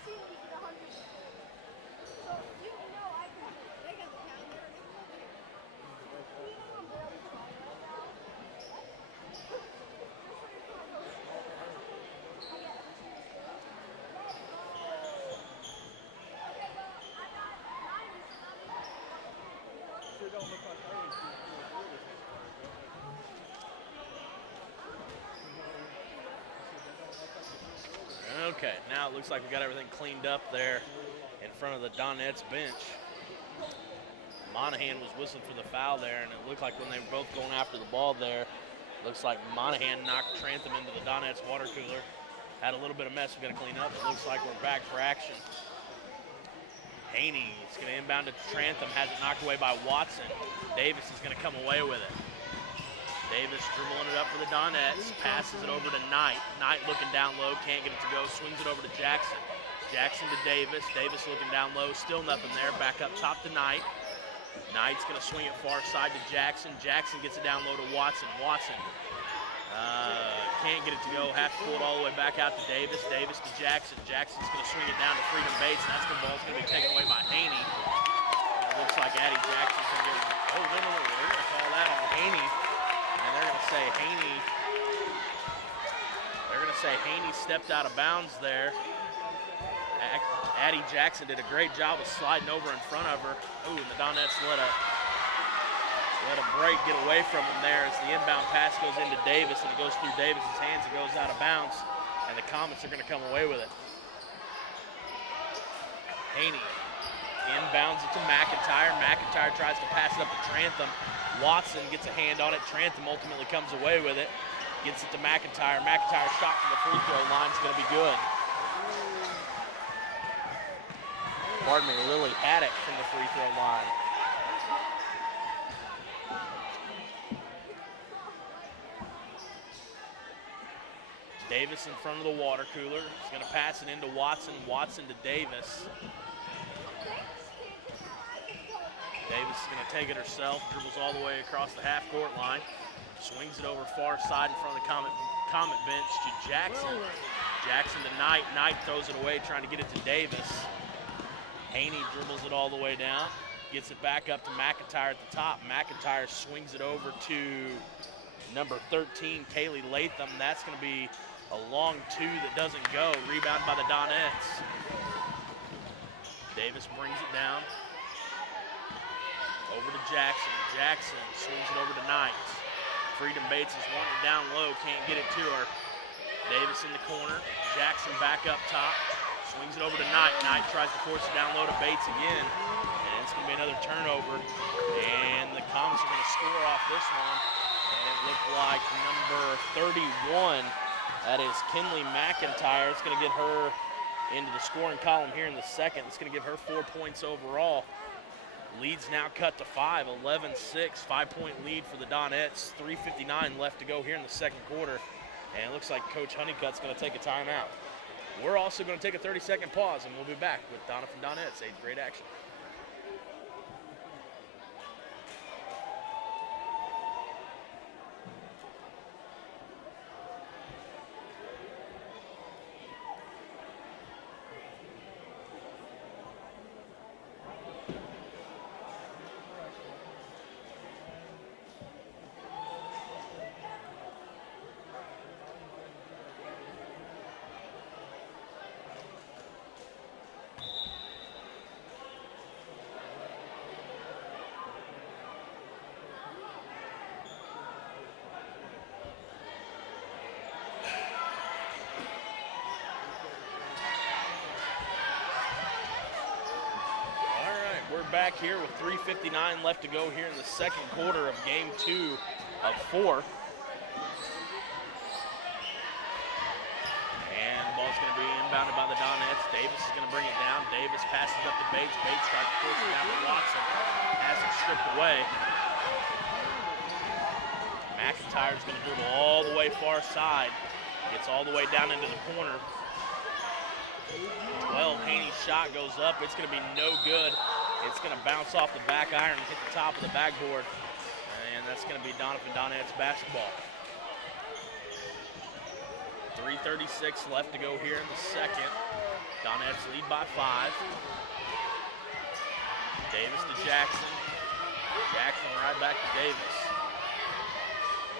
Okay, now it looks like we got everything cleaned up there in front of the Donette's bench. Monahan was whistling for the foul there, and it looked like when they were both going after the ball there, looks like Monahan knocked Trantham into the Donettes water cooler. Had a little bit of mess we're going to clean up. It looks like we're back for action. Haney is going to inbound to Trantham, has it knocked away by Watson. Davis is going to come away with it. Davis dribbling it up for the Donettes, passes it over to Knight. Knight looking down low, can't get it to go, swings it over to Jackson. Jackson to Davis. Davis looking down low, still nothing there. Back up top to Knight. Knight's going to swing it far side to Jackson. Jackson gets it down low to Watson. Watson can't get it to go. Have to pull it all the way back out to Davis. Davis to Jackson. Jackson's going to swing it down to Freedom Bates. And that's the ball's going to be taken away by Haney. It looks like Addie Jackson's going to get. Oh, no. They're going to call that on Haney. And they're going to say Haney. They're going to say Haney stepped out of bounds there. Addie Jackson did a great job of sliding over in front of her. Ooh, and the Donettes let a break get away from him there as the inbound pass goes into Davis, and it goes through Davis's hands. It goes out of bounds, and the Comets are going to come away with it. Haney inbounds it to McIntyre. McIntyre tries to pass it up to Trantham. Watson gets a hand on it. Trantham ultimately comes away with it. Gets it to McIntyre. McIntyre's shot from the free throw line is going to be good. Pardon me, Lily Haddock from the free throw line. Davis in front of the water cooler. He's going to pass it into Watson. Watson to Davis. Davis is going to take it herself. Dribbles all the way across the half-court line. Swings it over far side in front of the Comet bench to Jackson. Jackson to Knight. Knight throws it away, trying to get it to Davis. Haney dribbles it all the way down. Gets it back up to McIntyre at the top. McIntyre swings it over to number 13, Kaylee Latham. That's going to be a long two that doesn't go. Rebound by the Donettes. Davis brings it down. Over to Jackson. Jackson swings it over to Knight. Freedom Bates is wanting it down low. Can't get it to her. Davis in the corner. Jackson back up top. Swings it over to Knight. Knight tries to force it down low to Bates again. And it's going to be another turnover. And the Comets are going to score off this one. And it looked like number 31, that is Kinley McIntyre. It's going to get her into the scoring column here in the second. It's going to give her 4 points overall. Lead's now cut to 5, 11-6, 5-point lead for the Donettes. 3:59 left to go here in the second quarter. And it looks like Coach Honeycutt's going to take a timeout. We're also going to take a 30-second pause, and we'll be back with Doniphan Donettes, 8th grade action. We're back here with 3:59 left to go here in the second quarter of game 2 of 4. And the ball's going to be inbounded by the Donettes. Davis is going to bring it down. Davis passes up to Bates. Bates tries to force it down to Watson. Has it stripped away. McIntyre's going to dribble all the way far side. Gets all the way down into the corner. 12, Haney's shot goes up. It's going to be no good. It's going to bounce off the back iron and hit the top of the backboard. And that's going to be Doniphan Donettes basketball. 3:36 left to go here in the second. Donettes lead by 5. Davis to Jackson. Jackson right back to Davis.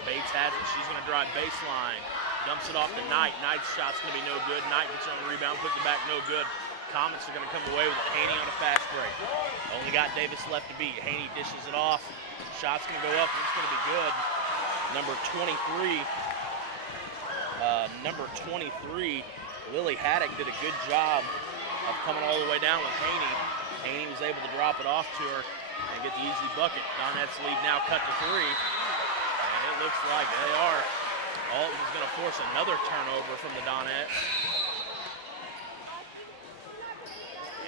Bates has it. She's going to drive baseline. Dumps it off to Knight. Knight's shot's going to be no good. Knight gets on the rebound, puts it back, no good. Comets are going to come away with it. Haney on a fast break. Only got Davis left to beat. Haney dishes it off. Shot's going to go up, and it's going to be good. Number 23, Lily Haddock did a good job of coming all the way down with Haney. Haney was able to drop it off to her. and get the easy bucket. Donette's lead now cut to 3, and it looks like they are. Alton's going to force another turnover from the Donettes.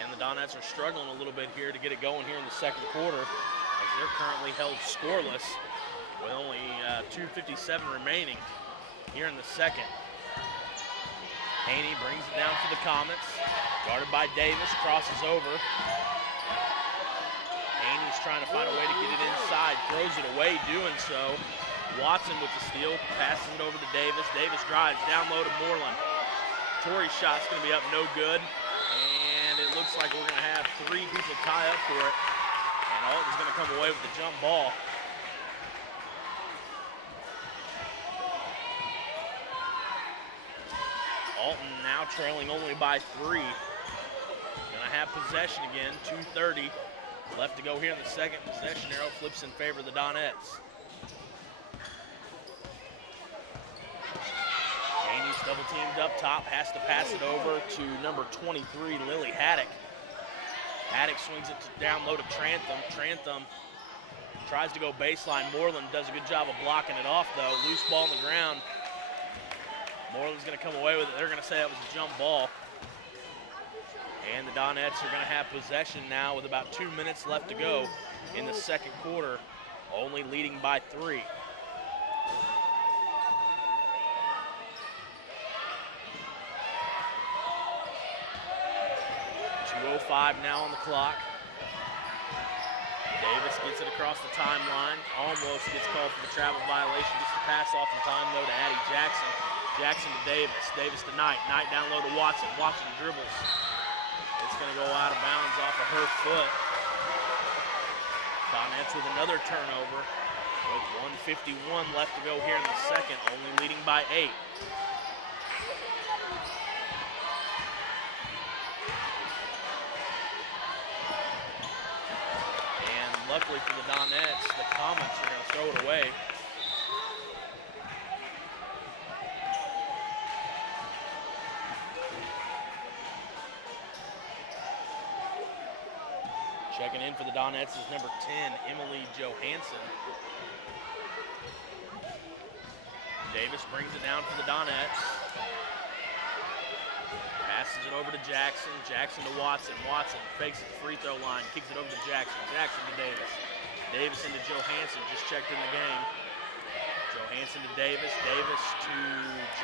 And the Donettes are struggling a little bit here to get it going here in the second quarter, as they're currently held scoreless with only 2:57 remaining here in the second. Haney brings it down for the Comets, guarded by Davis, crosses over. Haney's trying to find a way to get it inside, throws it away, doing so. Watson with the steal, passes it over to Davis. Davis drives down low to Moreland. Torrey's shot's going to be up no good, and it looks like we're going to have 3 people tie up for it, and Alton's going to come away with the jump ball. Alton now trailing only by 3. Gonna have possession again, 2:30 left to go here in the second. Possession arrow flips in favor of the Donettes. Haney's double teamed up top, has to pass it over to number 23, Lily Haddock. Haddock swings it down low to Trantham. Trantham tries to go baseline. Moreland does a good job of blocking it off though. Loose ball on the ground. Moreland's going to come away with it. They're going to say that was a jump ball. And the Donettes are going to have possession now with about 2 minutes left to go in the second quarter, only leading by 3. .205 now on the clock. Davis gets it across the timeline. Almost gets called for the travel violation. Gets the pass off in time though to Addie Jackson. Jackson to Davis. Davis to Knight. Knight down low to Watson. Watson dribbles. It's going to go out of bounds off of her foot. Donettes with another turnover with 1:51 left to go here in the second, only leading by 8. And luckily for the Donettes, the Comets are going to throw it away. Checking in for the Donettes is number 10, Emily Johansson. Davis brings it down for the Donettes. Passes it over to Jackson. Jackson to Watson. Watson fakes at the free throw line, kicks it over to Jackson. Jackson to Davis. Davis into Johansson, just checked in the game. Johansson to Davis. Davis to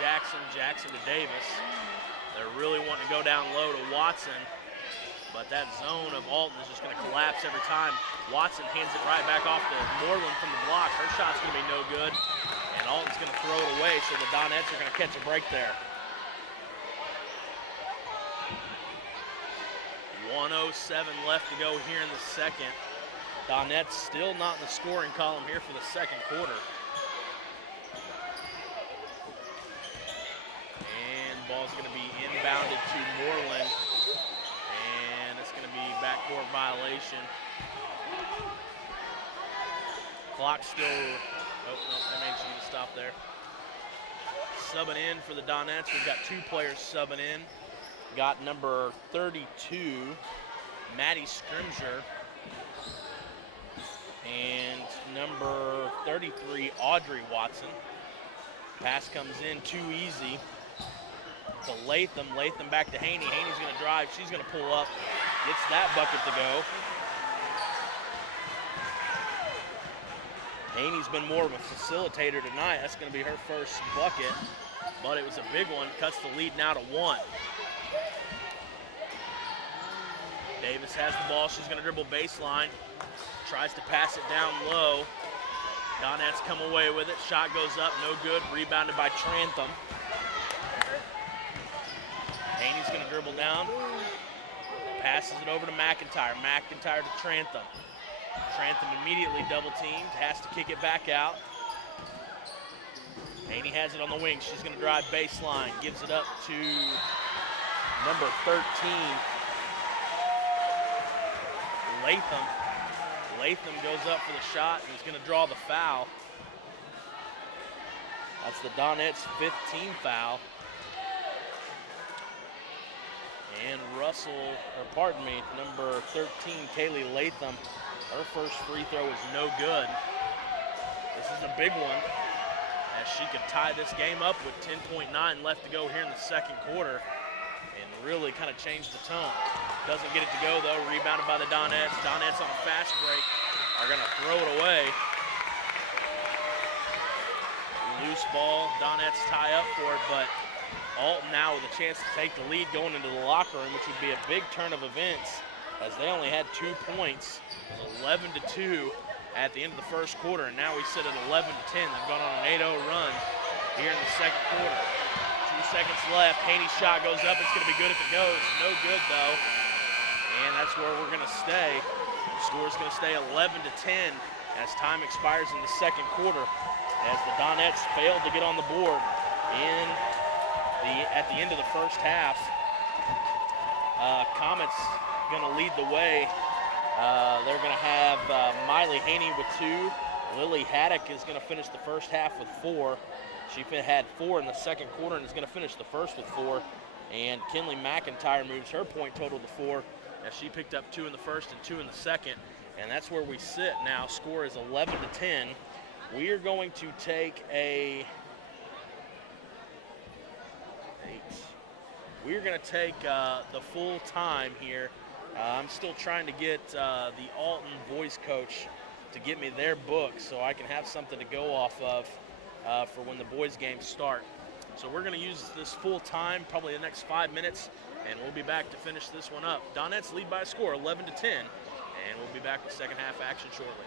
Jackson. Jackson to Davis. They're really wanting to go down low to Watson. But that zone of Alton is just going to collapse every time. Watson hands it right back off to Moreland from the block. Her shot's going to be no good. And Alton's going to throw it away, so the Donettes are going to catch a break there. 1:07 left to go here in the second. Donettes still not in the scoring column here for the second quarter. And the ball's going to be inbounded to Moreland. Backcourt violation. Clock still, oh, no, they made sure to stop there. Subbing in for the Donettes, we've got 2 players subbing in. Got number 32, Maddie Scrimger, and number 33, Audrey Watson. Pass comes in too easy to Latham. Latham back to Haney. Haney's going to drive. She's going to pull up. Gets that bucket to go. Haney's been more of a facilitator tonight. That's going to be her first bucket, but it was a big one. Cuts the lead now to 1. Davis has the ball. She's going to dribble baseline. Tries to pass it down low. Donettes come away with it. Shot goes up, no good. Rebounded by Trantham. Haney's going to dribble down. Passes it over to McIntyre. McIntyre to Trantham. Trantham immediately double teamed. Has to kick it back out. Haney has it on the wing. She's going to drive baseline. Gives it up to number 13, Latham. Latham goes up for the shot and is going to draw the foul. That's the Donettes' 5th team foul. And number 13, Kaylee Latham, her first free throw is no good. This is a big one, as she could tie this game up with 10.9 left to go here in the second quarter and really kind of change the tone. Doesn't get it to go, though. Rebounded by the Donettes. Donettes on a fast break are going to throw it away. Loose ball. Donettes tie up for it, but Alton now with a chance to take the lead going into the locker room, which would be a big turn of events, as they only had 2 points. It was 11-2 at the end of the first quarter, and now we sit at 11-10. They've gone on an 8-0 run here in the second quarter. 2 seconds left. Haney's shot goes up. It's going to be good if it goes. No good, though. And that's where we're going to stay. The score's going to stay 11-10 as time expires in the second quarter, as the Donettes failed to get on the board at the end of the first half. Comets going to lead the way. They're going to have Miley Haney with 2. Lily Haddock is going to finish the first half with 4. She had 4 in the second quarter and is going to finish the first with 4. And Kinley McIntyre moves her point total to 4, as she picked up 2 in the first and 2 in the second. And that's where we sit now. Score is 11-10. We are going to take We're going to take the full time here. I'm still trying to get the Alton voice coach to get me their book so I can have something to go off of for when the boys' games start. So we're going to use this full time, probably the next 5 minutes, and we'll be back to finish this one up. Donettes lead by a score, 11-10, and we'll be back with second half action shortly.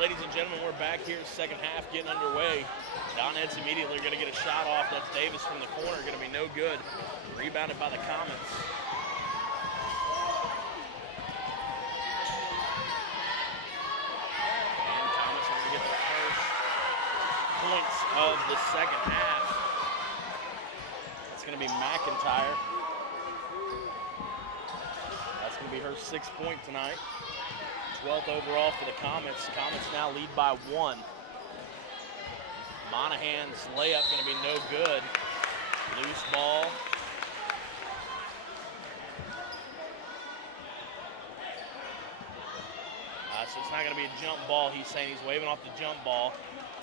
ladies and gentlemen, we're back here, second half getting underway. Donettes immediately are going to get a shot off. That's Davis from the corner, going to be no good. Rebounded by the Comets. And Comets are going to get the first points of the second half. It's going to be McIntyre. That's going to be her 6th point tonight. 12th overall for the Comets. Comets now lead by 1. Monahan's layup going to be no good. Loose ball. So it's not going to be a jump ball. He's saying he's waving off the jump ball.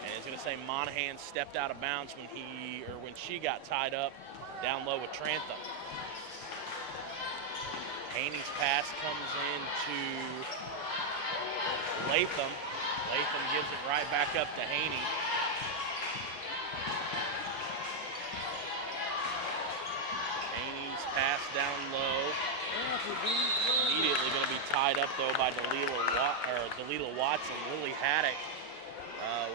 And he's going to say Monahan stepped out of bounds when she got tied up down low with Trantham. Haney's pass comes into Latham. Latham gives it right back up to Haney. Haney's pass down low. Immediately going to be tied up though by Delilah Watson. Lily Haddock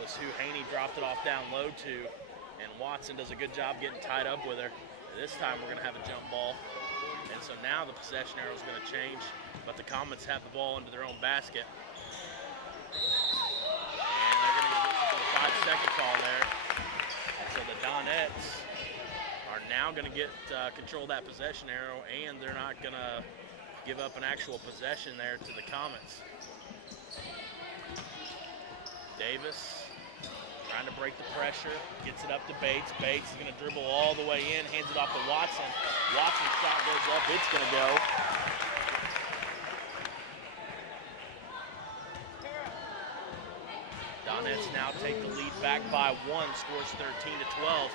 was who Haney dropped it off down low to, and Watson does a good job getting tied up with her. This time we're going to have a jump ball, and so now the possession arrow is going to change, but the Comets have the ball into their own basket. And they're going to get this with a 5-second call there. And so the Donettes are now going to get control of that possession arrow, and they're not going to give up an actual possession there to the Comets. Davis trying to break the pressure, gets it up to Bates. Bates is going to dribble all the way in, hands it off to Watson. Watson's shot goes up, it's going to go. Donettes now take the lead back by 1, scores 13-12.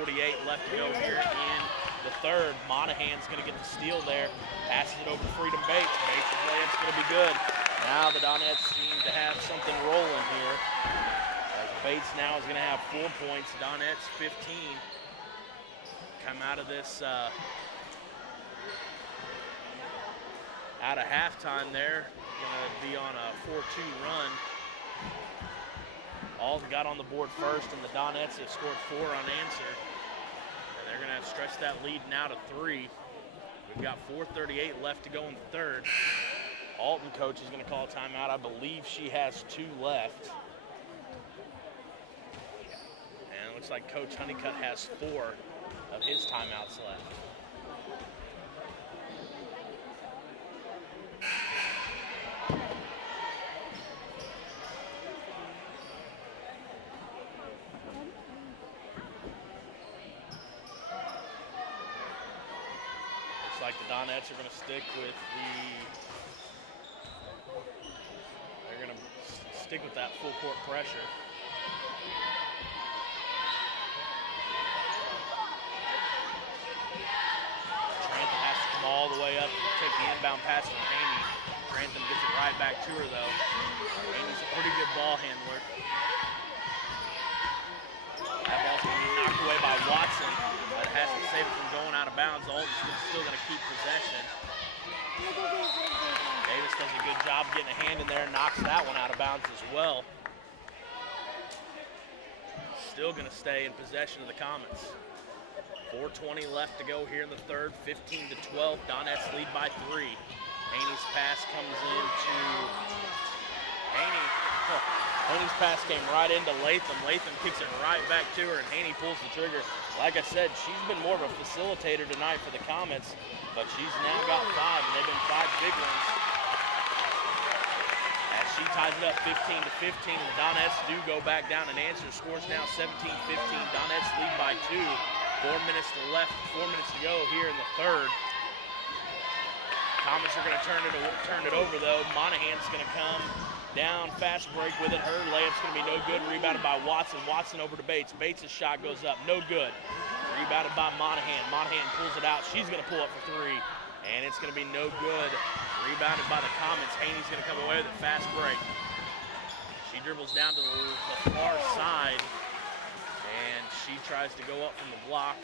4:48 left to go here in the third. Monahan's going to get the steal there. Passes it over to Freedom Bates. Bates' layup's going to be good. Now the Donettes seem to have something rolling here. As Bates now is going to have 4 points. Donettes 15. Come out of this out of halftime there. Going to be on a 4-2 run. Alton got on the board first, and the Donettes have scored 4 unanswered. And they're going to stretch that lead now to 3. We've got 4:38 left to go in the third. Alton coach is going to call a timeout. I believe she has 2 left. And it looks like Coach Honeycutt has 4 of his timeouts left. Like the Donettes are going to stick with that full court pressure. Trantham has to come all the way up and take the inbound pass from Haney. Trantham gets it right back to her though. Haney's a pretty good ball handler. That ball's going to be knocked away by Watson, but has to save it from going out of bounds. Alton's still going to keep possession. Davis does a good job getting a hand in there, knocks that one out of bounds as well. Still going to stay in possession of the Comets. 4:20 left to go here in the third, 15-12. Donettes lead by 3. Haney's pass comes in to Haney. Haney's pass came right into Latham. Latham kicks it right back to her, and Haney pulls the trigger. Like I said, she's been more of a facilitator tonight for the Comets, but she's now got 5, and they've been 5 big ones. As she ties it up 15-15, the Donettes do go back down and answer. Scores now 17-15. Donettes lead by 2. 4 minutes to go here in the third. Comets are going to turn it over though. Monahan's going to come down, fast break with it. Her layup's going to be no good. Rebounded by Watson. Watson over to Bates. Bates' shot goes up, no good. Rebounded by Monahan. Monahan pulls it out. She's going to pull up for 3, and it's going to be no good. Rebounded by the Comets. Haney's going to come away with a fast break. She dribbles down to the far side, and she tries to go up from the block.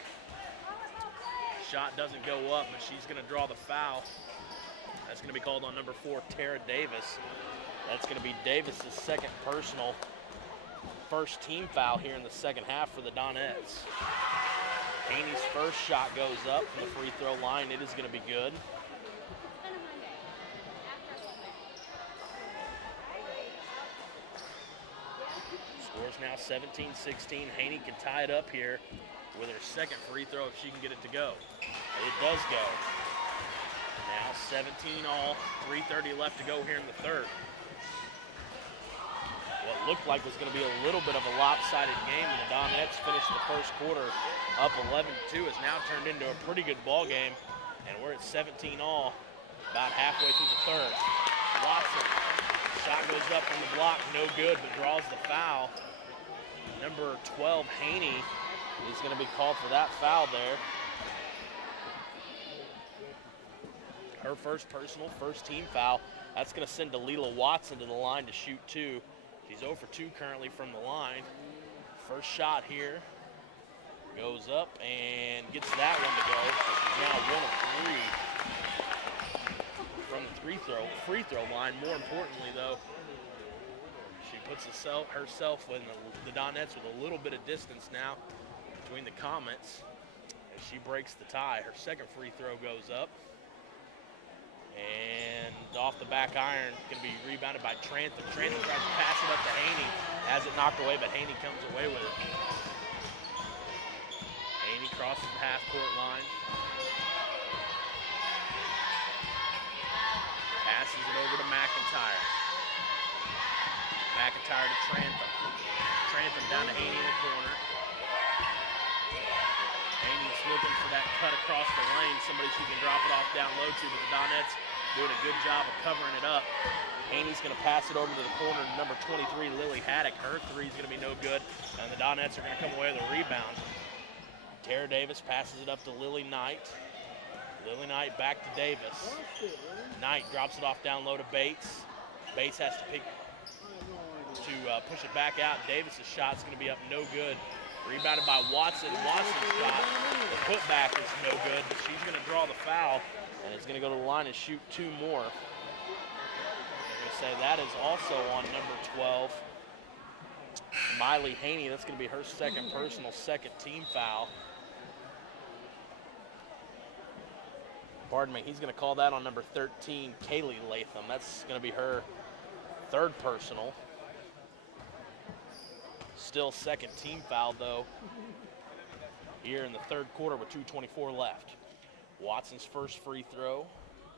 Shot doesn't go up, but she's going to draw the foul. That's going to be called on number 4, Tara Davis. That's going to be Davis's second personal, first team foul here in the second half for the Donettes. Haney's first shot goes up from the free throw line. It is going to be good. Score's now 17-16. Haney can tie it up here with her second free throw if she can get it to go. It does go. Now 17 all, 3:30 left to go here in the third. What looked like was going to be a little bit of a lopsided game, and the Donettes finished the first quarter up 11-2. Has now turned into a pretty good ball game, and we're at 17 all, about halfway through the third. Watson, shot goes up from the block, no good, but draws the foul. Number 12, Haney, is going to be called for that foul there. Her first personal, first team foul. That's going to send Dalila Watson to the line to shoot two. She's 0 for 2 currently from the line. First shot here goes up and gets that one to go. She's now 1 of 3 from the free throw line. More importantly, though, she puts herself in the Donettes with a little bit of distance now between the Comets as she breaks the tie. Her second free throw goes up. And off the back iron, going to be rebounded by Trantham. Trantham tries to pass it up to Haney. Has it knocked away, but Haney comes away with it. Haney crosses the half-court line. Passes it over to McIntyre. McIntyre to Trantham. Trantham down to Haney in the corner. Haney's looking for that cut across the lane. Somebody she can drop it off down low to, but the Donettes doing a good job of covering it up. Haney's going to pass it over to the corner to number 23, Lily Haddock. Her three is going to be no good, and the Donettes are going to come away with a rebound. Tara Davis passes it up to Lily Knight. Lily Knight back to Davis. Knight drops it off down low to Bates. Bates has to push it back out. Davis's shot's going to be up no good. Rebounded by Watson. Watson's shot, the putback is no good, but she's going to draw the foul, and it's going to go to the line and shoot two more. I'm going to say that is also on number 12, Miley Haney. That's going to be her second personal, second team foul. Pardon me, he's going to call that on number 13, Kaylee Latham. That's going to be her third personal. Still second team foul, though, here in the third quarter with 2:24 left. Watson's first free throw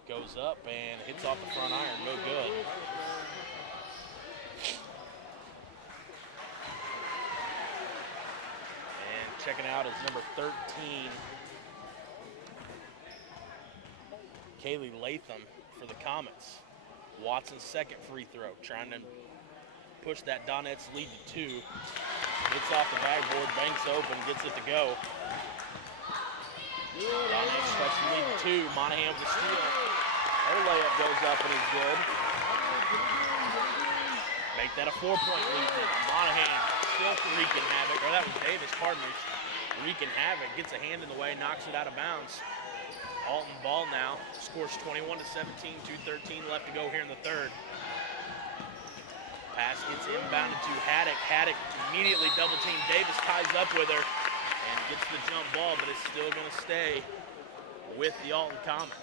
goes up and hits off the front iron, no good. And checking out is number 13, Kaylee Latham for the Comets. Watson's second free throw, trying to push that Donettes lead to 2. Gets off the backboard, banks open, gets it to go. Donettes starts to lead to 2. Monahan with the steal. Her layup goes up and is good. Make that a 4-point lead. Monahan still wreaking havoc. Or that was Davis, pardon me. Wreaking havoc. Gets a hand in the way, knocks it out of bounds. Alton ball now. Scores 21-17, 2:13 left to go here in the third. Pass gets inbounded to Haddock. Haddock immediately double-teamed. Davis ties up with her and gets the jump ball, but it's still going to stay with the Alton Comets.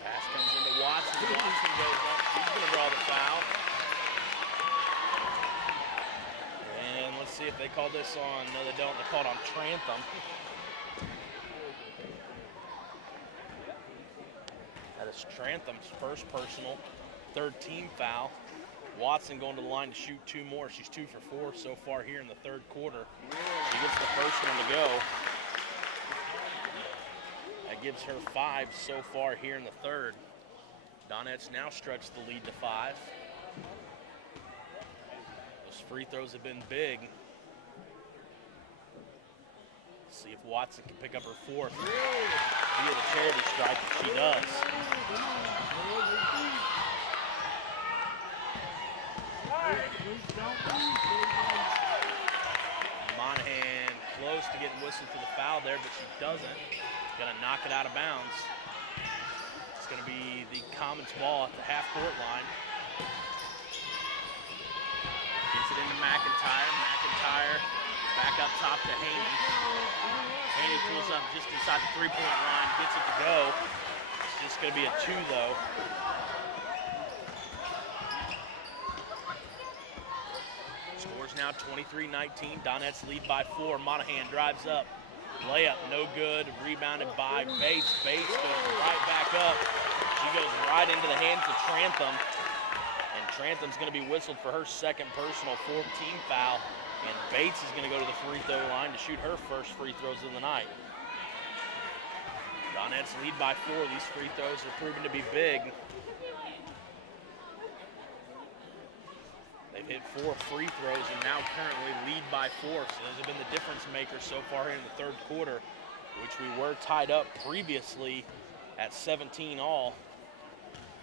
Pass comes into Watson. Watson goes up. She's going to draw the foul. See if they call this on. No, they don't. They call it on Trantham. That is Trantham's first personal, third team foul. Watson going to the line to shoot two more. She's 2 for 4 so far here in the third quarter. She gets the first one to go. That gives her 5 so far here in the third. Donettes now stretch the lead to 5. Those free throws have been big. See if Watson can pick up her 4th via the charity stripe. She does. Monahan close to getting whistled for the foul there, but she doesn't. Gonna knock it out of bounds. It's gonna be the Commons ball at the half-court line. Gets it into McIntyre. McIntyre back up top to Haney. Haney pulls up just inside the three-point line, gets it to go. It's just gonna be a 2 though. Scores now 23-19. Donettes lead by 4. Monahan drives up. Layup, no good. Rebounded by Bates. Bates goes right back up. She goes right into the hands of Trantham. And Trantham's going to be whistled for her second personal 14 foul. And Bates is going to go to the free throw line to shoot her first free throws of the night. Donettes lead by 4. These free throws are proven to be big. They've hit 4 free throws and now currently lead by 4. So those have been the difference makers so far here in the third quarter, which we were tied up previously at 17 all.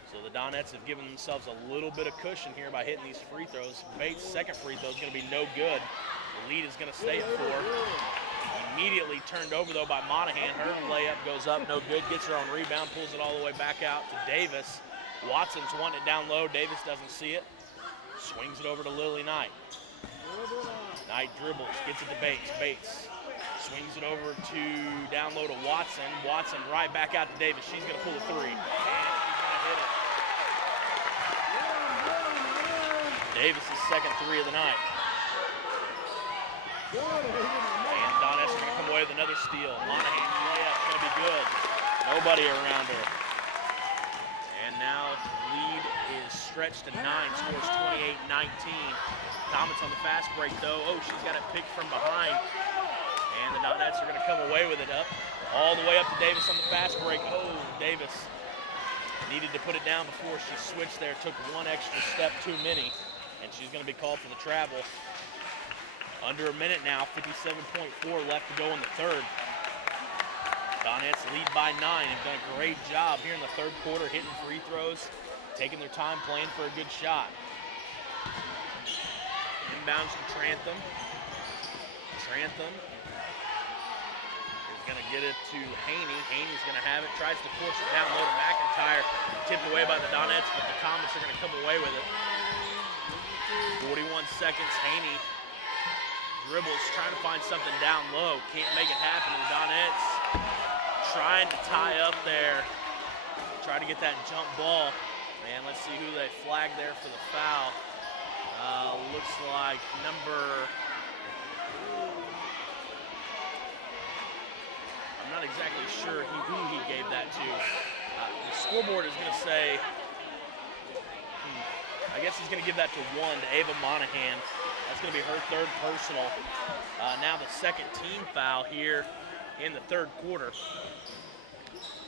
So the Donettes have given themselves a little bit of cushion here by hitting these free throws. Bates' second free throw is going to be no good. The lead is going to stay at 4. Immediately turned over though by Monahan. Her layup goes up, no good. Gets her own rebound, pulls it all the way back out to Davis. Watson's wanting it down low. Davis doesn't see it. Swings it over to Lily Knight. Knight dribbles, gets it to Bates. Bates swings it over to down low to Watson. Watson right back out to Davis. She's going to pull a 3. And she's going to hit it. Davis' second 3 of the night. And Donettes are going to come away with another steal. Monahan's layup's going to be good. Nobody around her. And now lead is stretched to 9, scores 28-19. Thomas on the fast break though. Oh, she's got it picked from behind. And the Donettes are gonna come away with it up. All the way up to Davis on the fast break. Oh, Davis needed to put it down before she switched there. Took one extra step too many. And she's gonna be called for the travel. Under a minute now, 57.4 left to go in the third. Donettes lead by 9. Have done a great job here in the third quarter, hitting free throws, taking their time playing for a good shot. Inbounds to Trantham. Trantham is going to get it to Haney. Haney's going to have it, tries to force it down low to McIntyre. Tipped away by the Donettes, but the Comets are going to come away with it. 41 seconds. Haney dribbles, trying to find something down low. Can't make it happen. And the Donettes trying to tie up there. Try to get that jump ball. And let's see who they flagged there for the foul. Looks like number... I'm not exactly sure who he gave that to. The scoreboard is going to say... I guess he's going to give that to 1, to Ava Monahan. That's going to be her third personal. Now the second team foul here in the third quarter.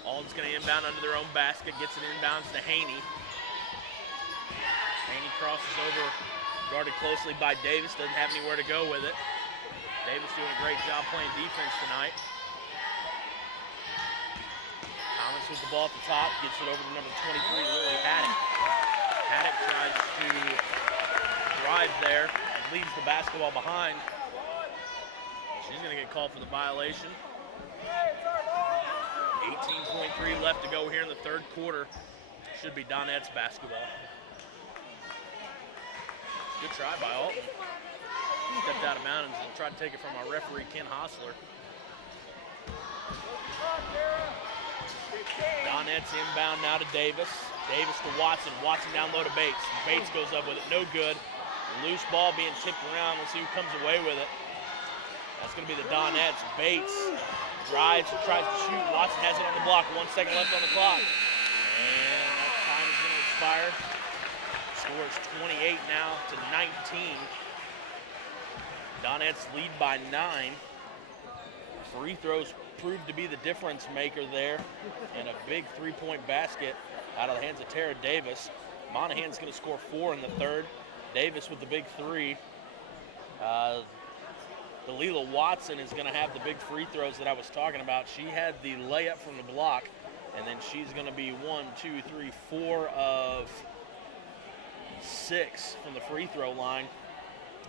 Alton's going to inbound under their own basket, gets it inbounds to Haney. Haney crosses over, guarded closely by Davis, doesn't have anywhere to go with it. Davis doing a great job playing defense tonight. Thomas with the ball at the top, gets it over to number 23, Lily Haddock. Haddock tries to drive there and leaves the basketball behind. She's going to get called for the violation. 18.3 left to go here in the third quarter. Should be Donettes basketball. Good try by Alton. Stepped out of bounds and tried to take it from our referee, Ken Hostler. Donettes inbound now to Davis. Davis to Watson. Watson down low to Bates. Bates goes up with it. No good. Loose ball being tipped around. Let's see who comes away with it. That's going to be the Donettes. Bates drives and tries to shoot. Watson has it on the block. 1 second left on the clock. And that time is going to expire. Score is 28 now to 19. Donettes lead by 9. Free throws proved to be the difference maker there. And a big three-point basket out of the hands of Tara Davis. Monahan's going to score 4 in the third. Davis with the big 3. Dalila Watson is going to have the big free throws that I was talking about. She had the layup from the block, and then she's going to be 4 of 6 from the free throw line.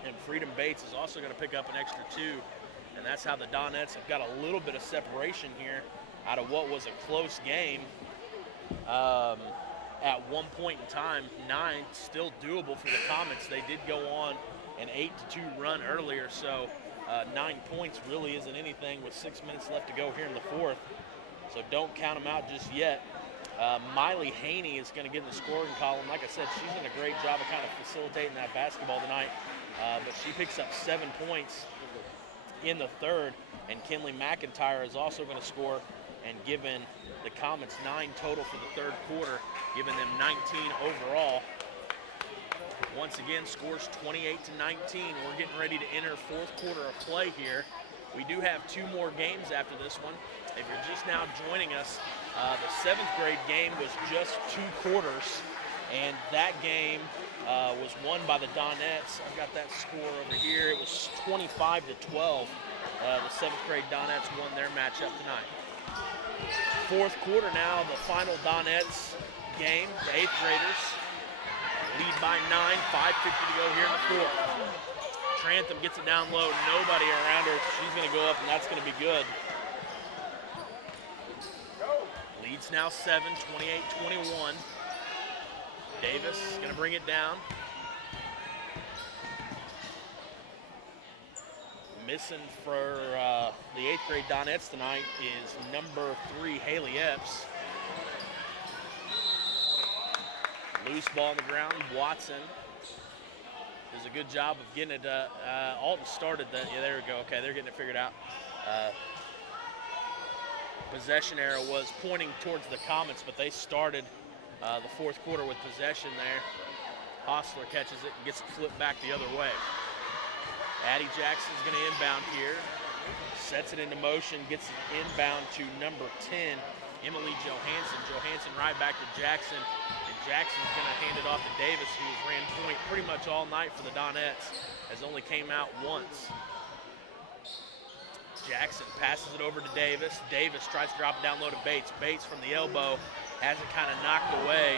And Freedom Bates is also going to pick up an extra 2. And that's how the Donettes have got a little bit of separation here out of what was a close game. At one point in time, 9 still doable for the Comets. They did go on an 8-2 run earlier, so 9 points really isn't anything with 6 minutes left to go here in the fourth. So don't count them out just yet. Miley Haney is going to get in the scoring column. Like I said, she's done a great job of kind of facilitating that basketball tonight. But she picks up 7 points in the third, and Kinley McIntyre is also going to score and given the Comets 9 total for the third quarter, giving them 19 overall. Once again, scores 28-19. We're getting ready to enter fourth quarter of play here. We do have 2 more games after this one. If you're just now joining us, the 7th grade game was just 2 quarters, and that game was won by the Donettes. I've got that score over here. It was 25-12. The 7th grade Donettes won their matchup tonight. Fourth quarter now, the final Donettes game. The 8th graders lead by 9, 5:50 to go here in the fourth. Trantham gets it down low, nobody around her. She's going to go up, and that's going to be good. Leads now 7, 28-21. Davis is going to bring it down. Missing for the 8th grade Donettes tonight is number 3, Haley Epps. Loose ball on the ground. Watson does a good job of getting it. Alton started that. Yeah, there we go. Okay, they're getting it figured out. Possession arrow was pointing towards the Comets, but they started the fourth quarter with possession there. Hostler catches it and gets it flipped back the other way. Addie Jackson's going to inbound here. Sets it into motion, gets it inbound to number 10, Emily Johansson. Johansson right back to Jackson, and Jackson's going to hand it off to Davis, who has ran point pretty much all night for the Donettes, has only came out once. Jackson passes it over to Davis. Davis tries to drop it down low to Bates. Bates from the elbow has it kind of knocked away,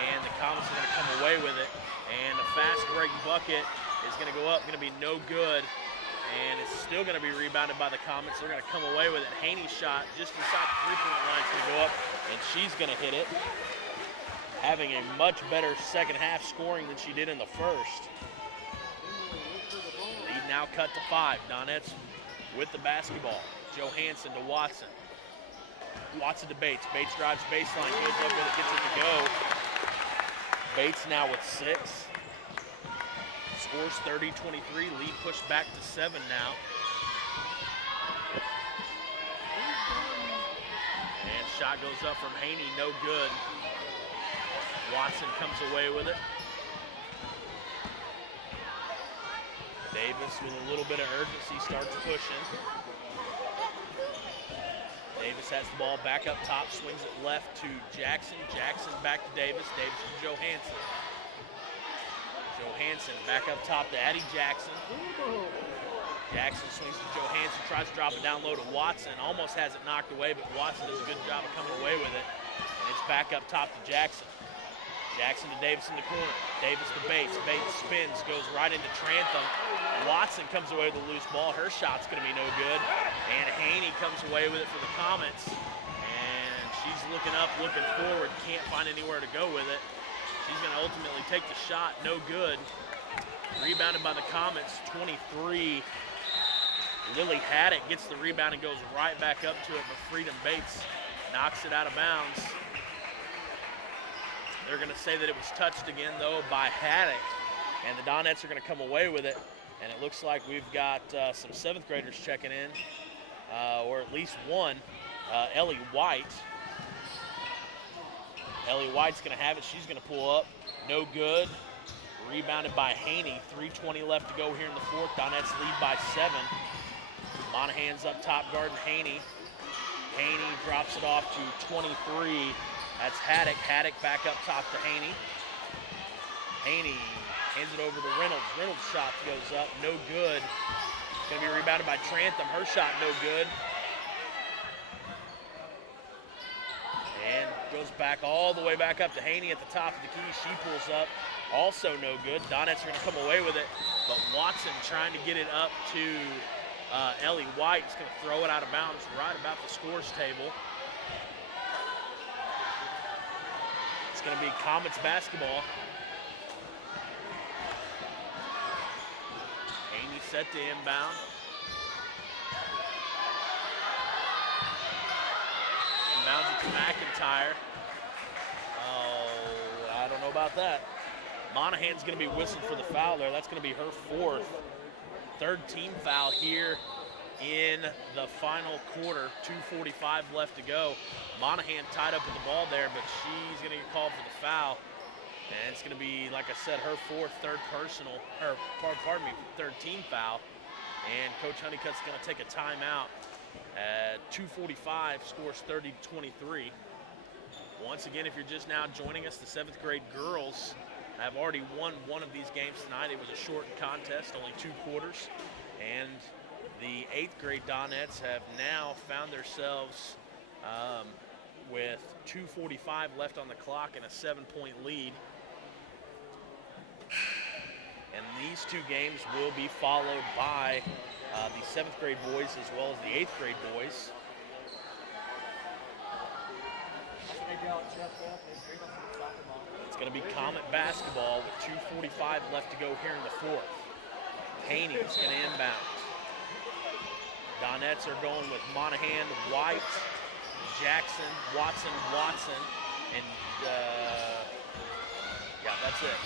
and the Comets are going to come away with it. And a fast break bucket is going to go up, going to be no good, and it's still going to be rebounded by the Comets. They're going to come away with it. Haney's shot just inside the three-point line is going to go up, and she's going to hit it, having a much better second half scoring than she did in the first. Lead now cut to 5. Donettes with the basketball. Johansson to Watson. Watson to Bates. Bates drives baseline, goes up with it, gets it to go. Bates now with 6. Scores 30-23, lead pushed back to 7 now. And shot goes up from Haney, no good. Watson comes away with it. Davis with a little bit of urgency starts pushing. Davis has the ball back up top, swings it left to Jackson. Jackson back to Davis. Davis to Johansson. Johansson back up top to Addie Jackson. Jackson swings to Johansson, tries to drop it down low to Watson. Almost has it knocked away, but Watson does a good job of coming away with it. And it's back up top to Jackson. Jackson to Davis in the corner. Davis to Bates. Bates spins, goes right into Trantham. Watson comes away with a loose ball. Her shot's going to be no good. And Haney comes away with it for the Comets. And she's looking up, looking forward. Can't find anywhere to go with it. She's going to ultimately take the shot. No good. Rebounded by the Comets, 23. Lily Haddock gets the rebound and goes right back up to it, but Freedom Bates knocks it out of bounds. They're going to say that it was touched again, though, by Haddock. And the Donettes are going to come away with it. And it looks like we've got some 7th graders checking in, or at least one, Ellie White. Ellie White's going to have it. She's going to pull up. No good. Rebounded by Haney. 3:20 left to go here in the fourth. Donettes lead by 7. Monahan's up top guarding Haney. Haney drops it off to 23. That's Haddock. Haddock back up top to Haney. Haney hands it over to Reynolds. Reynolds' shot goes up. No good. It's going to be rebounded by Trantham. Her shot no good. And goes back all the way back up to Haney at the top of the key. She pulls up, also no good. Donettes are going to come away with it, but Watson trying to get it up to Ellie White. Is going to throw it out of bounds right about the scores table. It's going to be Comets basketball. Haney set to inbound. Inbounds it to McIntyre. Oh, I don't know about that. Monahan's going to be whistled for the foul there. That's going to be her fourth. Third team foul here in the final quarter. 2:45 left to go. Monahan tied up with the ball there, but she's going to get called for the foul. And it's going to be, like I said, her fourth, third team foul. And Coach Honeycutt's going to take a timeout at 2:45, scores 30-23. Once again, if you're just now joining us, the 7th grade girls have already won one of these games tonight. It was a shortened contest, only 2 quarters. And the 8th grade Donettes have now found themselves with 2:45 left on the clock and a 7-point lead. And these 2 games will be followed by the 7th grade boys as well as the 8th grade boys. It's going to be Comet basketball with 2:45 left to go here in the 4th. Haney's going to inbound. Donettes are going with Monahan, White, Jackson, Watson, and yeah, that's it.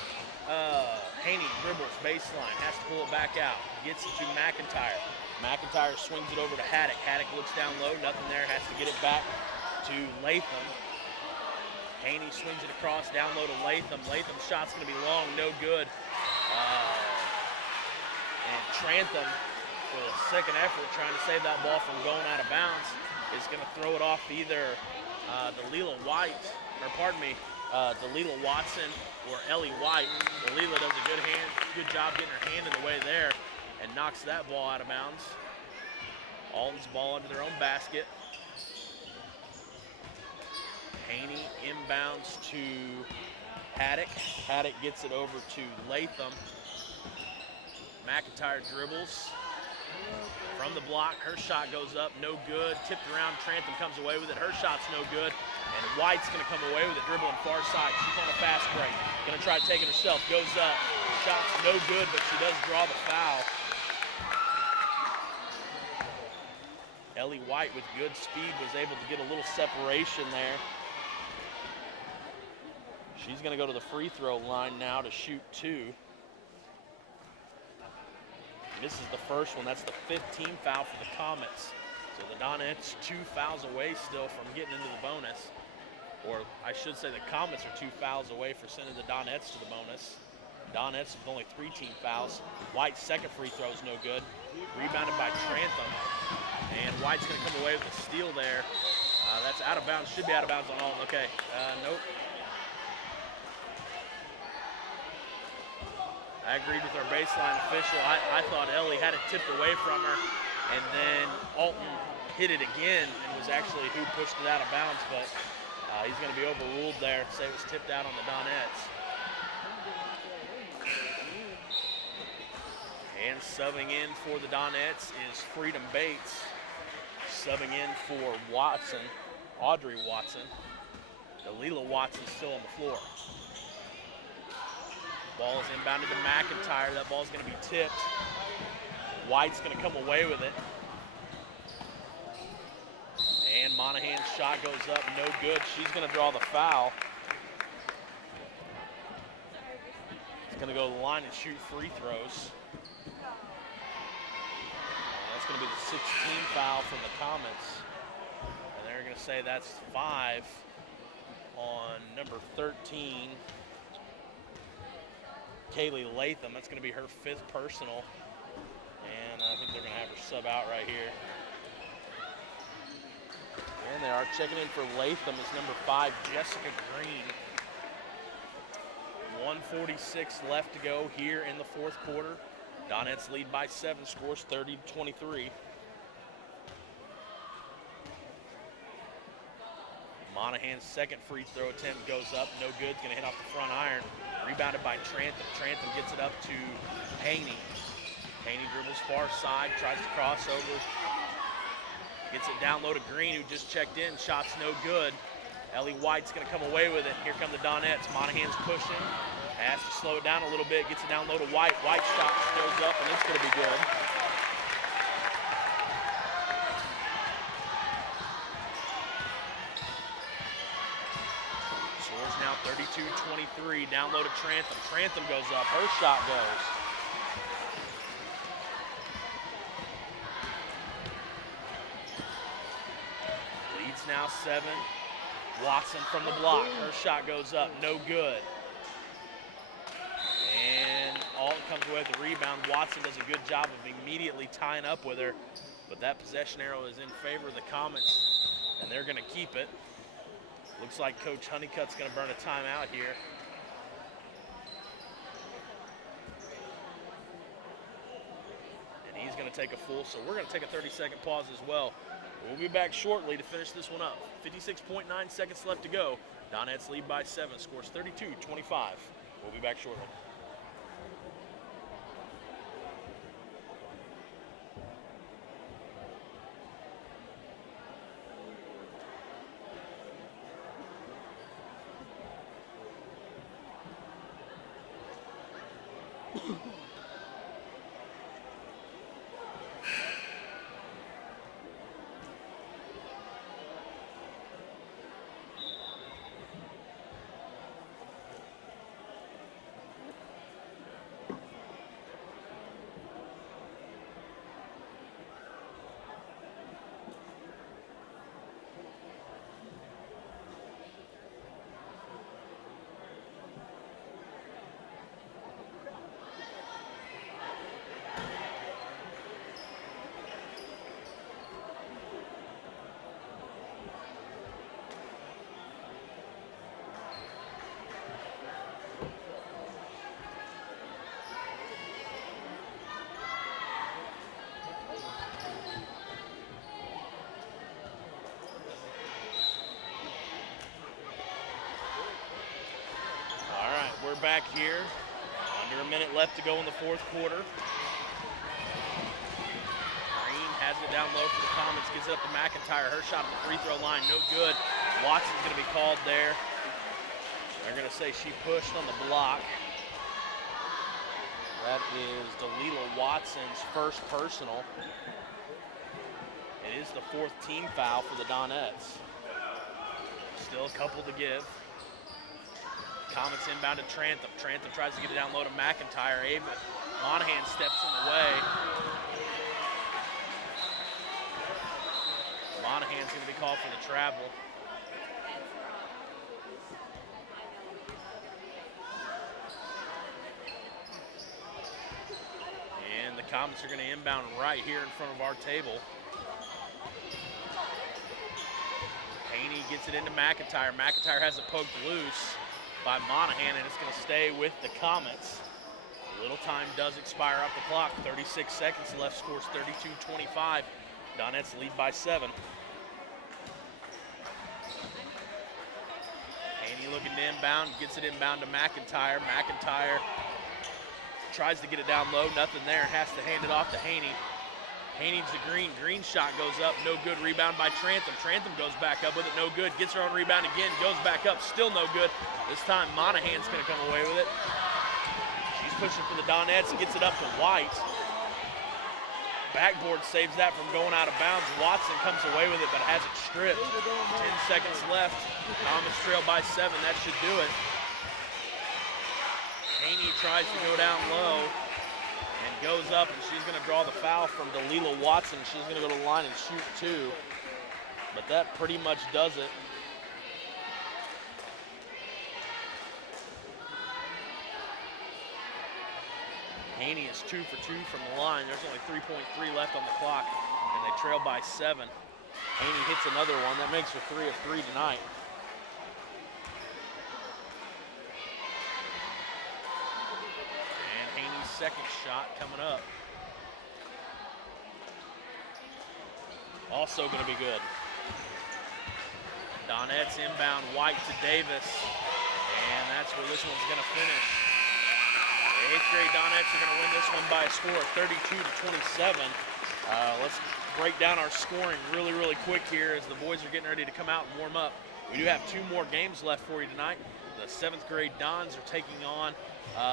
Haney dribbles baseline, has to pull it back out, gets it to McIntyre. McIntyre swings it over to Haddock. Haddock looks down low, nothing there, has to get it back to Latham. Haney swings it across, down low to Latham. Latham's shot's going to be long, no good. And Trantham, with a second effort, trying to save that ball from going out of bounds, is going to throw it off either Delilah Watson or Ellie White. Delilah does a good job getting her hand in the way there and knocks that ball out of bounds. Alton's ball under their own basket. Haney inbounds to Haddock. Haddock gets it over to Latham. McIntyre dribbles from the block. Her shot goes up, no good. Tipped around, Trantham comes away with it. Her shot's no good. And White's going to come away with it, dribbling far side. She's on a fast break. Going to try to take it herself. Goes up. Shot's no good, but she does draw the foul. Ellie White with good speed was able to get a little separation there. She's going to go to the free throw line now to shoot 2. This is the first one. That's the 5th team foul for the Comets. So the Donettes 2 fouls away still from getting into the bonus. Or I should say the Comets are 2 fouls away for sending the Donettes to the bonus. Donettes with only 3 team fouls. White's second free throw is no good. Rebounded by Trantham. And White's going to come away with a steal there. That's out of bounds. Should be out of bounds on Alton. Okay. Nope. I agreed with our baseline official. I thought Ellie had it tipped away from her, and then Alton hit it again and was actually who pushed it out of bounds, but he's going to be overruled there. Say it was tipped out on the Donettes. And subbing in for the Donettes is Freedom Bates. Subbing in for Watson, Audrey Watson. Delilah Watson still on the floor. Ball is inbounded to McIntyre. That ball's going to be tipped. White's going to come away with it. And Monahan's shot goes up, no good. She's going to draw the foul. She's going to go to the line and shoot free throws. And that's going to be the 16th foul from the Comets. And they're going to say that's 5 on number 13. Kaylee Latham, that's going to be her 5th personal. And I think they're going to have her sub out right here. And they are checking in for Latham is number 5, Jessica Green. 1:46 left to go here in the 4th quarter. Donettes lead by 7, scores 30-23. Monahan's second free throw attempt goes up, no good, it's gonna hit off the front iron. Rebounded by Trantham. Trantham gets it up to Haney. Haney dribbles far side, tries to cross over. Gets it down low to Green, who just checked in, shot's no good. Ellie White's gonna come away with it. Here come the Donettes. Monahan's pushing, has to slow it down a little bit, gets it down low to White. White's shot goes up, and it's gonna be good. Scores now 32-23, down low to Trantham. Trantham goes up, her shot goes. Leads now 7. Watson from the block, her shot goes up, no good. And Alton comes away with the rebound. Watson does a good job of immediately tying up with her, but that possession arrow is in favor of the Comets, and they're gonna keep it. Looks like Coach Honeycutt's gonna burn a timeout here. And he's gonna take a full, so we're gonna take a 30-second pause as well. We'll be back shortly to finish this one up. 56.9 seconds left to go. Donettes lead by 7, scores 32-25. We'll be back shortly. We're back here. Under a minute left to go in the fourth quarter. Green has it down low for the Comets, gives it up to McIntyre. Her shot at the free throw line, no good. Watson's going to be called there. They're going to say she pushed on the block. That is Delilah Watson's first personal. It is the 4th team foul for the Donettes. Still a couple to give. Comets inbound to Trantham. Trantham tries to get it down low to McIntyre. Monahan steps in the way. Monahan's going to be called for the travel. And the Comets are going to inbound right here in front of our table. Haney gets it into McIntyre. McIntyre has it poked loose by Monahan, and it's going to stay with the Comets. A little time does expire off the clock. 36 seconds left, scores 32-25. Donettes lead by 7. Haney looking to inbound, gets it inbound to McIntyre. McIntyre tries to get it down low, nothing there, has to hand it off to Haney. Haney to Green. Green shot goes up, no good. Rebound by Trantham. Trantham goes back up with it, no good. Gets her own rebound again, goes back up, still no good. This time Monahan's going to come away with it. She's pushing for the Donettes, gets it up to White. Backboard saves that from going out of bounds. Watson comes away with it, but has it stripped. 10 seconds left. Comets trail by 7. That should do it. Haney tries to go down low and goes up, and she's going to draw the foul from Delilah Watson. She's going to go to the line and shoot 2. But that pretty much does it. Haney is 2 for 2 from the line. There's only 3.3 left on the clock, and they trail by 7. Haney hits another one. That makes her 3 of 3 tonight. And Haney's second shot coming up. Also going to be good. Donettes inbound, White to Davis, and that's where this one's going to finish. The 8th grade Donettes are going to win this one by a score of 32-27. Let's break down our scoring really, really quick here as the boys are getting ready to come out and warm up. We do have 2 more games left for you tonight. The 7th grade Dons are taking on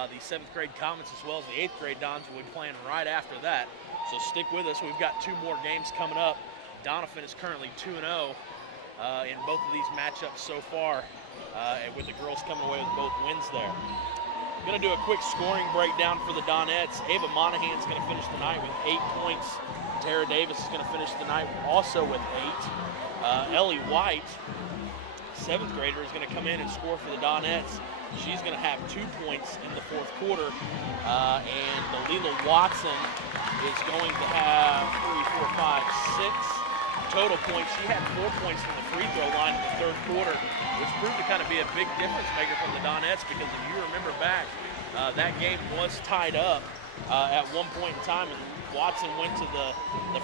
the 7th grade Comets, as well as the 8th grade Dons will be playing right after that. So stick with us. We've got 2 more games coming up. Doniphan is currently 2-0 in both of these matchups so far, and with the girls coming away with both wins there. I'm going to do a quick scoring breakdown for the Donettes. Ava Monahan's going to finish the night with 8 points. Tara Davis is going to finish the night also with 8. Ellie White, 7th grader, is going to come in and score for the Donettes. She's going to have 2 points in the 4th quarter. And Dalila Watson is going to have 3, 4, 5, 6 total points. She had 4 points from the free throw line in the 3rd quarter, which proved to kind of be a big difference maker from the Donettes, because if you remember back, that game was tied up at one point in time, and Watson went to the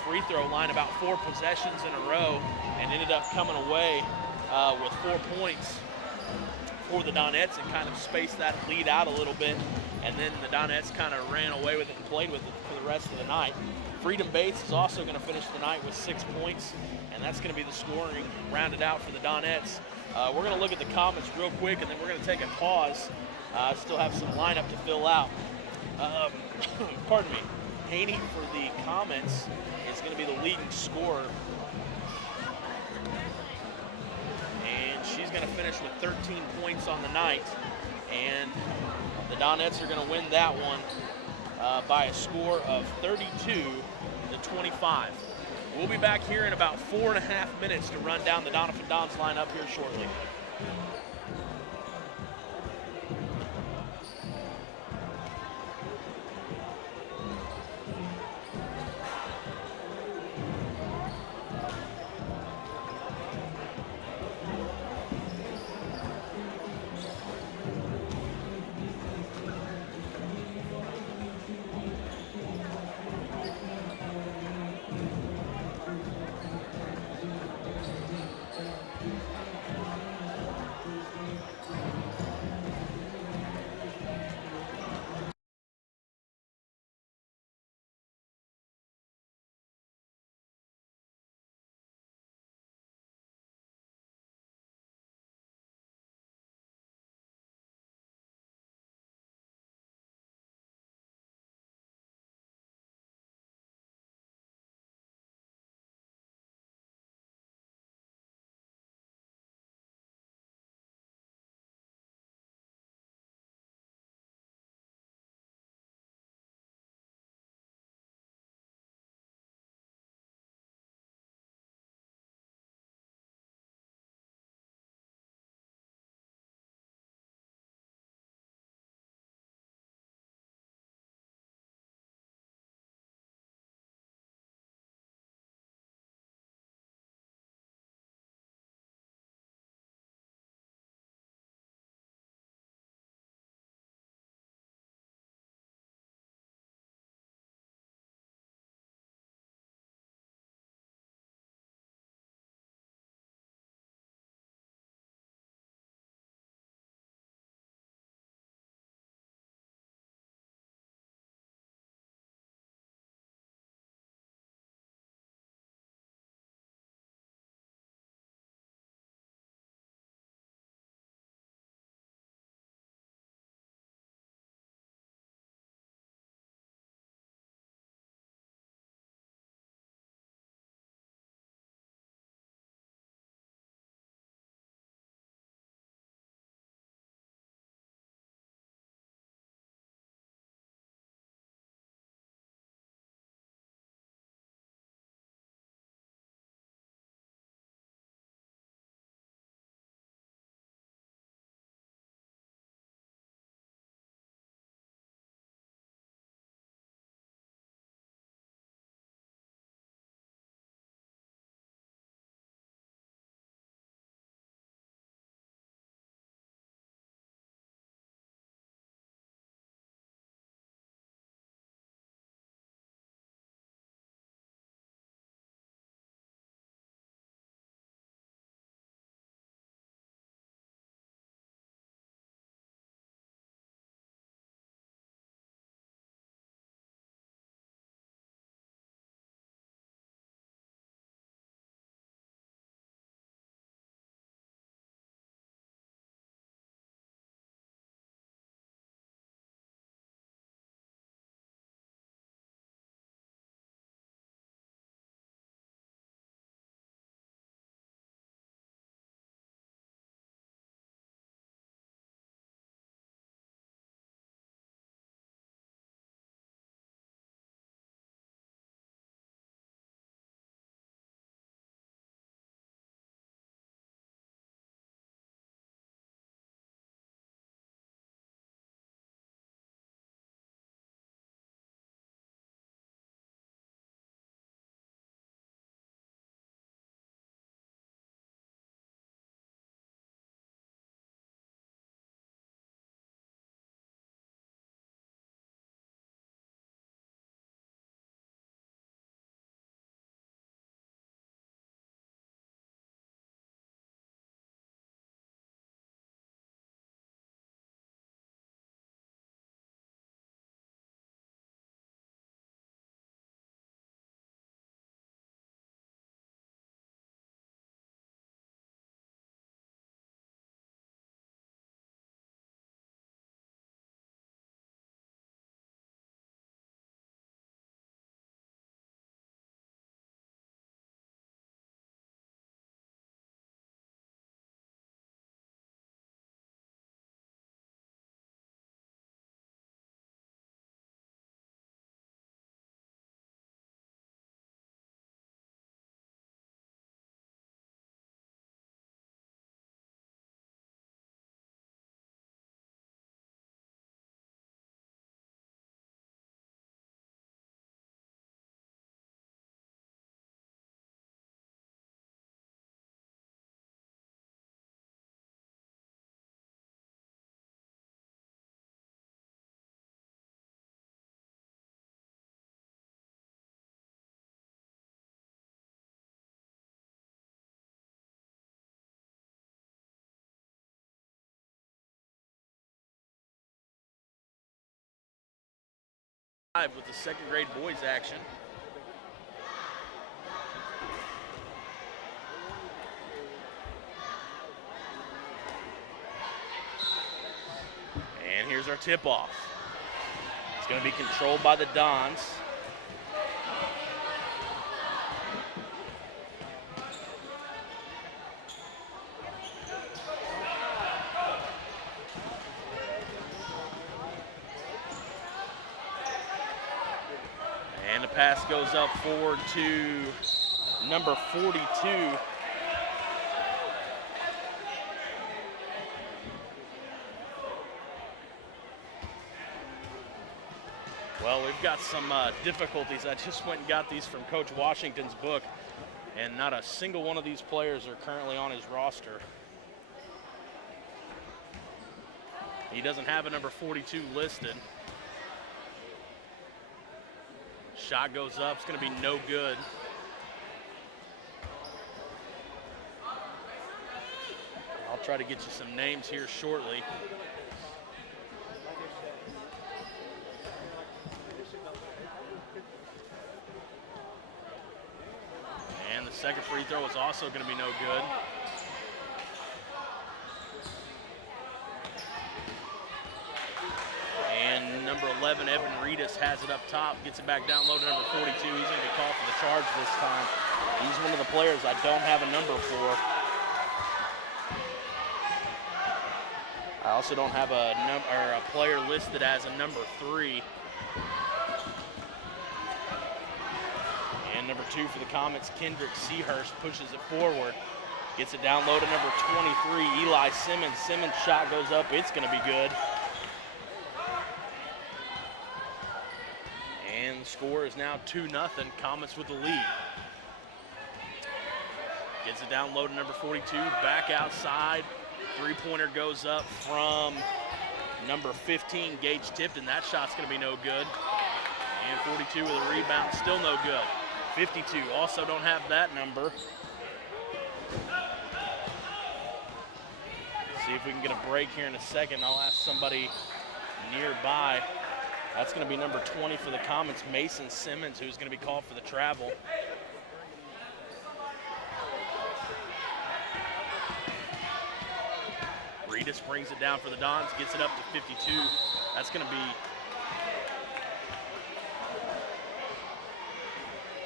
free throw line about 4 possessions in a row and ended up coming away with 4 points for the Donettes and kind of spaced that lead out a little bit, and then the Donettes kind of ran away with it and played with it for the rest of the night. Freedom Bates is also going to finish the night with 6 points, and that's going to be the scoring rounded out for the Donettes. We're going to look at the Comets real quick, and then we're going to take a pause. Still have some lineup to fill out. Pardon me. Haney for the Comets is going to be the leading scorer, and she's going to finish with 13 points on the night, and the Donettes are going to win that one by a score of 32-25. We'll be back here in about 4.5 minutes to run down the Doniphan Dons lineup here shortly. with the second grade boys action. And here's our tip-off. It's going to be controlled by the Dons. And the pass goes up forward to number 42. Well, we've got some difficulties. I just went and got these from Coach Washington's book, and not a single one of these players are currently on his roster. He doesn't have a number 42 listed. Shot goes up, it's gonna be no good. I'll try to get you some names here shortly. And the second free throw is also gonna be no good. And number 11, Evan Reedus, has it up top, gets it back down low to number 42. He's going to get called for the charge this time. He's one of the players I don't have a number for. I also don't have a player listed as a number 3. And number 2 for the Comets, Kendrick Seahurst, pushes it forward. Gets it down low to number 23, Eli Simmons. Simmons' shot goes up, it's going to be good. And the score is now 2-0, Comets with the lead. Gets it down low to number 42, back outside. Three-pointer goes up from number 15, Gage Tipton. That shot's gonna be no good. And 42 with a rebound, still no good. 52, also don't have that number. See if we can get a break here in a second. I'll ask somebody nearby. That's going to be number 20 for the Comets, Mason Simmons, who's going to be called for the travel. Reedus brings it down for the Dons, gets it up to 52. That's going to be,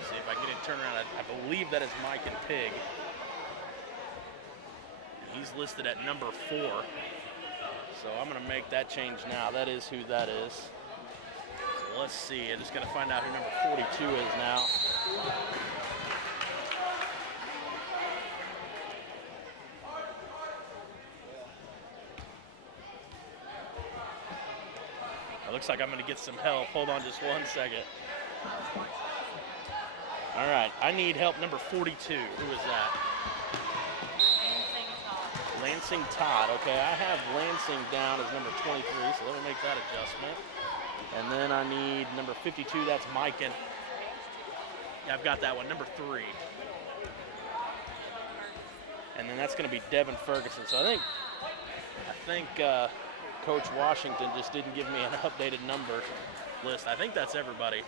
see if I can get it turned around. I believe that is Mike and Pig. He's listed at number 4. So I'm going to make that change now. That is who that is. So let's see. I'm just going to find out who number 42 is now. It looks like I'm going to get some help. Hold on just 1 second. All right. I need help. Number 42. Who is that? Lansing Todd. Okay, I have Lansing down as number 23, so let me make that adjustment. And then I need number 52, that's Mike. And yeah, I've got that one, number 3. And then that's going to be Devin Ferguson. So I think Coach Washington just didn't give me an updated number list. I think that's everybody.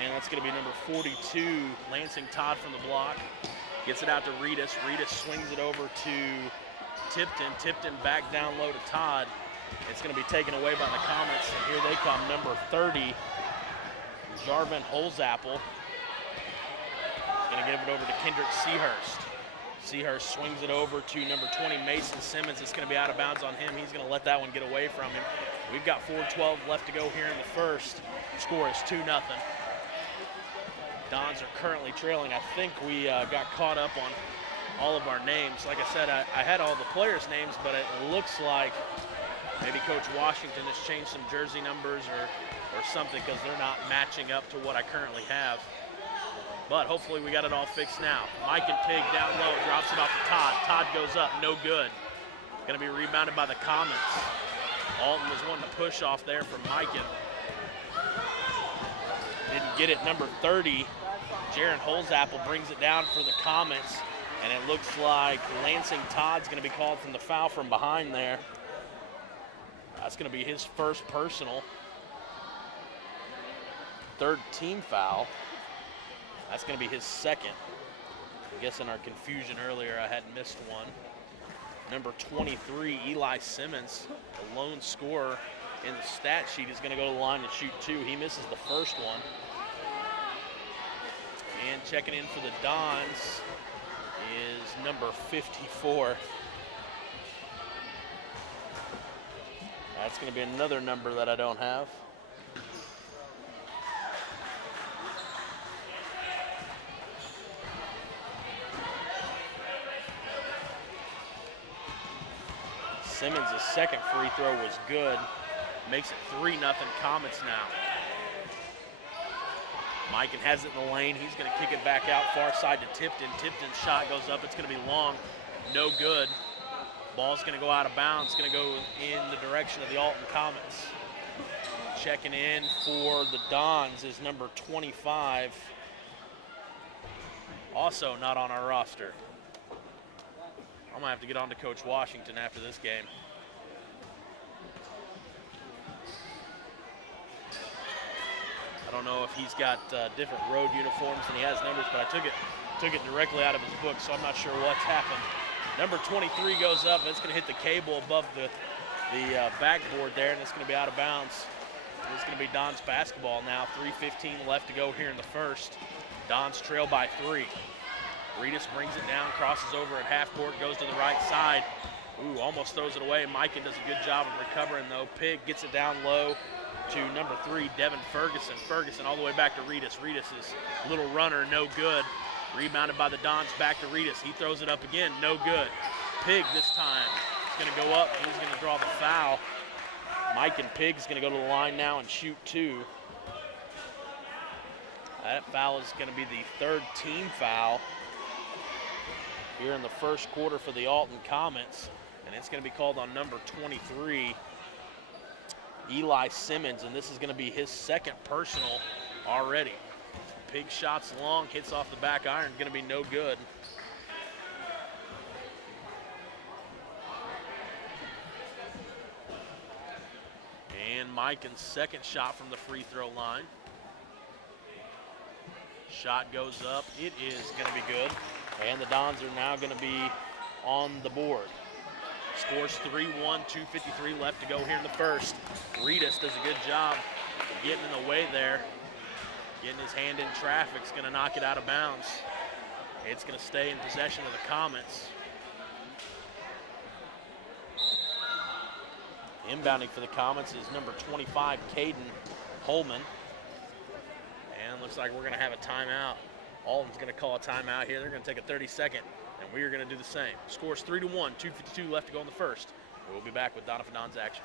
And that's going to be number 42, Lansing Todd from the block. Gets it out to Reedus. Reedus swings it over to Tipton. Tipton back down low to Todd. It's going to be taken away by the Comets. And here they come, number 30, Jarvin Holzapple. Going to give it over to Kendrick Seahurst. Seahurst swings it over to number 20, Mason Simmons. It's going to be out of bounds on him. He's going to let that one get away from him. We've got 4:12 left to go here in the first. Score is 2-0. Dons are currently trailing. I think we got caught up on all of our names. Like I said, I had all the players' names, but it looks like maybe Coach Washington has changed some jersey numbers or something, because they're not matching up to what I currently have. But hopefully we got it all fixed now. Mike and Pig down low, drops it off to Todd. Todd goes up, no good. Gonna be rebounded by the Comets. Alton was wanting to push off there from Mike. Didn't get it. Number 30, Jaron Holzapple, brings it down for the Comets. And it looks like Lansing Todd's going to be called from the foul from behind there. That's going to be his first personal. Third team foul. That's going to be his second. I guess in our confusion earlier, I had missed one. Number 23, Eli Simmons, the lone scorer in the stat sheet, is going to go to the line and shoot two. He misses the first one. And checking in for the Dons is number 54. That's going to be another number that I don't have. Simmons' second free throw was good. Makes it 3-0 Comets now. Mikan has it in the lane. He's going to kick it back out far side to Tipton. Tipton's shot goes up. It's going to be long. No good. Ball's going to go out of bounds. It's going to go in the direction of the Alton Comets. Checking in for the Dons is number 25. Also not on our roster. I'm going to have to get on to Coach Washington after this game. I don't know if he's got different road uniforms and he has numbers, but I took it directly out of his book, so I'm not sure what's happened. Number 23 goes up, and it's going to hit the cable above the backboard there, and it's going to be out of bounds. It's going to be Dons basketball now. 3:15 left to go here in the first. Dons trail by 3. Reedus brings it down, crosses over at half court, goes to the right side. Ooh, almost throws it away. Mikan does a good job of recovering, though. Pig gets it down low to number 3, Devin Ferguson. Ferguson all the way back to Reedus. Reedus' little runner, no good. Rebounded by the Dons, back to Reedus. He throws it up again, no good. Pig this time is going to go up. He's going to draw the foul. Mike and Pig's going to go to the line now and shoot 2. That foul is going to be the third team foul here in the first quarter for the Alton Comets, and it's going to be called on number 23, Eli Simmons, and this is going to be his second personal already. Pig shots long, hits off the back iron, going to be no good. And Mikan's second shot from the free throw line. Shot goes up, it is going to be good. And the Dons are now going to be on the board. Scores 3-1, 2:53 left to go here in the first. Reedus does a good job getting in the way there. Getting his hand in traffic is going to knock it out of bounds. It's going to stay in possession of the Comets. Inbounding for the Comets is number 25, Caden Holman. And looks like we're going to have a timeout. Alton's going to call a timeout here. They're going to take a 30-second, and we are going to do the same. Scores 3-1, 2:52 left to go in the first. We'll be back with Doniphan Don's action.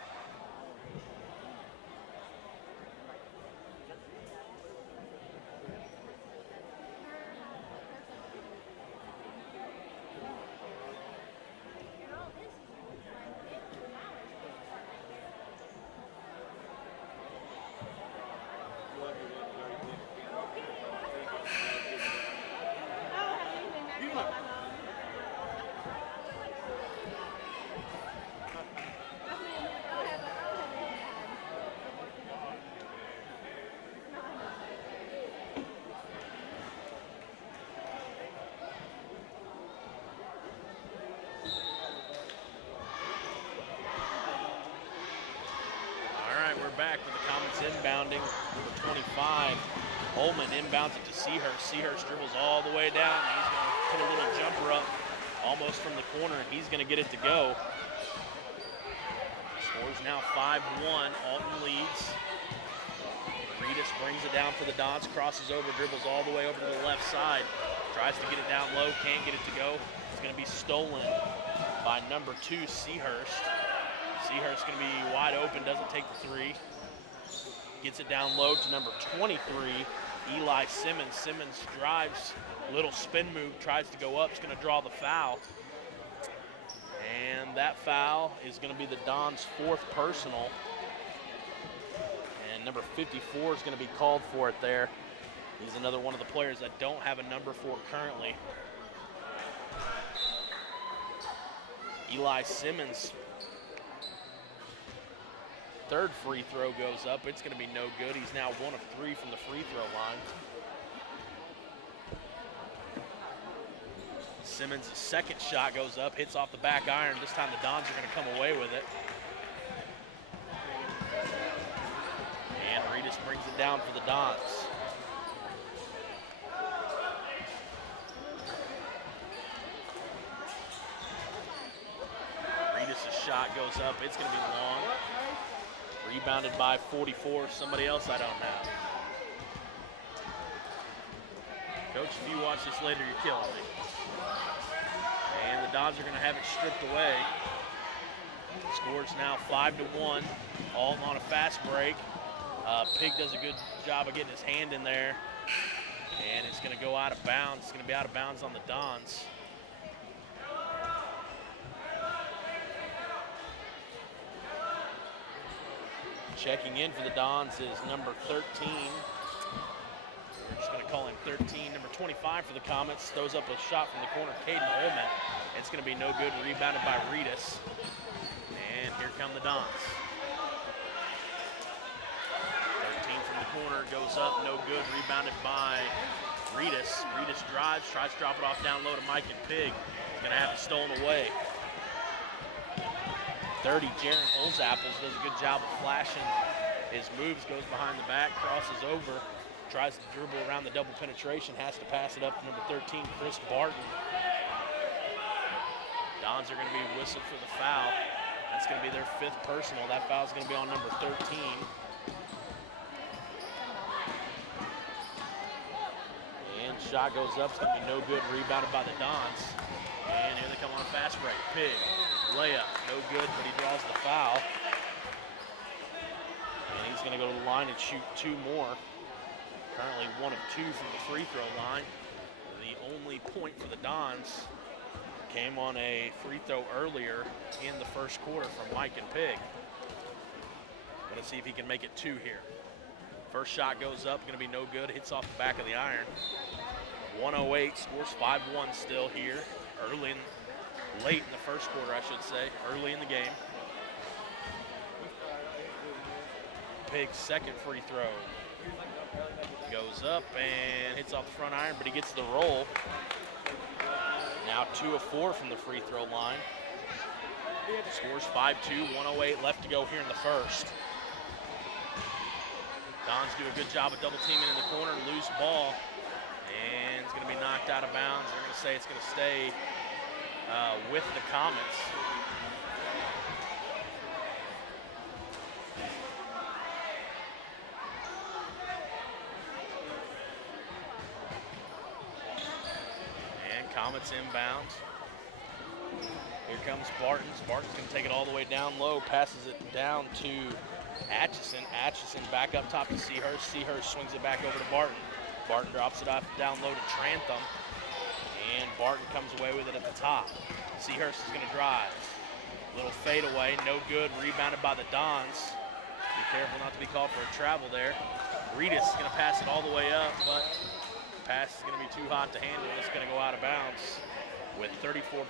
Back with the Comets inbounding. Number 25, Holman inbounds it to Seahurst. Seahurst dribbles all the way down. He's going to put a little jumper up almost from the corner, and he's going to get it to go. Scores now 5-1. Alton leads. Reedus brings it down for the Dons, crosses over, dribbles all the way over to the left side. Tries to get it down low, can't get it to go. It's going to be stolen by number 2, Seahurst. Seahurst's going to be wide open, doesn't take the 3. Gets it down low to number 23, Eli Simmons. Simmons drives, little spin move, tries to go up. It's going to draw the foul. And that foul is going to be the Dons' 4th personal. And number 54 is going to be called for it there. He's another one of the players that don't have a number for currently. Eli Simmons' third free throw goes up. It's going to be no good. He's now 1 of 3 from the free throw line. Simmons' second shot goes up, hits off the back iron. This time the Dons are going to come away with it. And Reedus brings it down for the Dons. Reedus' shot goes up. It's going to be long. Rebounded by 44, somebody else I don't have. Coach, if you watch this later, you're killing me. And the Dons are going to have it stripped away. Score's now 5-1, all on a fast break. Pig does a good job of getting his hand in there. And it's going to go out of bounds. It's going to be out of bounds on the Dons. Checking in for the Dons is number 13. We're just going to call him 13. Number 25 for the Comets. Throws up a shot from the corner, Caden Holman. It's going to be no good, rebounded by Reedus. And here come the Dons. 13 from the corner, goes up, no good, rebounded by Reedus. Reedus drives, tries to drop it off down low to Mike and Pig. He's going to have it stolen away. 30, Jaron Holzapples does a good job of flashing his moves, goes behind the back, crosses over, tries to dribble around the double penetration, has to pass it up to number 13, Chris Barton. Dons are going to be whistled for the foul. That's going to be their 5th personal. That foul's going to be on number 13. And shot goes up, it's going to be no good, rebounded by the Dons. And here they come on a fast break. Pig, layup, no good, but he draws the foul. And he's going to go to the line and shoot 2 more. Currently 1 of 2 from the free throw line. The only point for the Dons came on a free throw earlier in the first quarter from Mike and Pig. Going to see if he can make it 2 here. First shot goes up, going to be no good, hits off the back of the iron. 108, scores 5-1 still here. Late in the first quarter, I should say, early in the game. Pig's second free throw goes up and hits off the front iron, but he gets the roll. Now 2 of 4 from the free throw line. Scores 5-2, 108 left to go here in the first. Dons do a good job of double teaming in the corner, loose ball, and it's going to be knocked out of bounds. They're going to say it's going to stay with the Comets. And Comets inbound. Here comes Barton. Barton's going to take it all the way down low, passes it down to Atchison. Atchison back up top to Seahurst. Seahurst swings it back over to Barton. Barton drops it off down low to Trantham. And Barton comes away with it at the top. Seahurst is going to drive. Little fadeaway, no good. Rebounded by the Dons. Be careful not to be called for a travel there. Reedus is going to pass it all the way up, but the pass is going to be too hot to handle. It's going to go out of bounds. With 34.7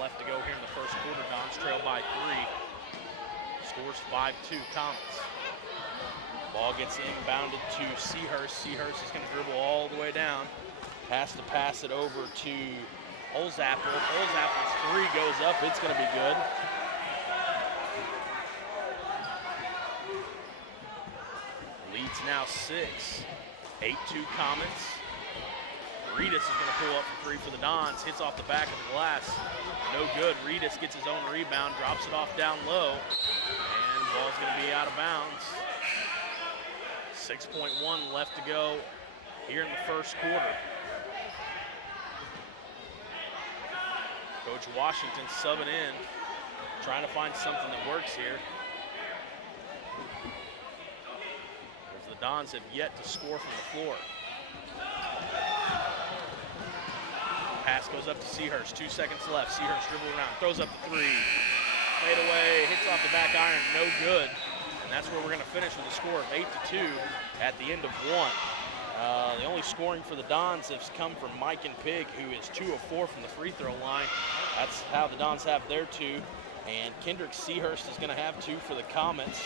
left to go here in the first quarter, Dons trail by 3. Scores 5-2 Comets. Ball gets inbounded to Seahurst. Seahurst is going to dribble all the way down. Has to pass it over to Holzapple. Holzapple's 3 goes up. It's going to be good. Leads now 6. 8-2 Comets. Reedus is going to pull up for 3 for the Dons. Hits off the back of the glass. No good. Reedus gets his own rebound, drops it off down low. And the ball's going to be out of bounds. 6.1 left to go here in the first quarter. Coach Washington subbing in, trying to find something that works here. As the Dons have yet to score from the floor. Pass goes up to Seahurst, 2 seconds left. Seahurst dribble around, throws up the 3. Fade away, hits off the back iron, no good. And that's where we're going to finish with a score of 8-2 at the end of 1. The only scoring for the Dons has come from Mike and Pig, who is 2 of 4 from the free throw line. That's how the Dons have their 2. And Kendrick Seahurst is going to have 2 for the Comets.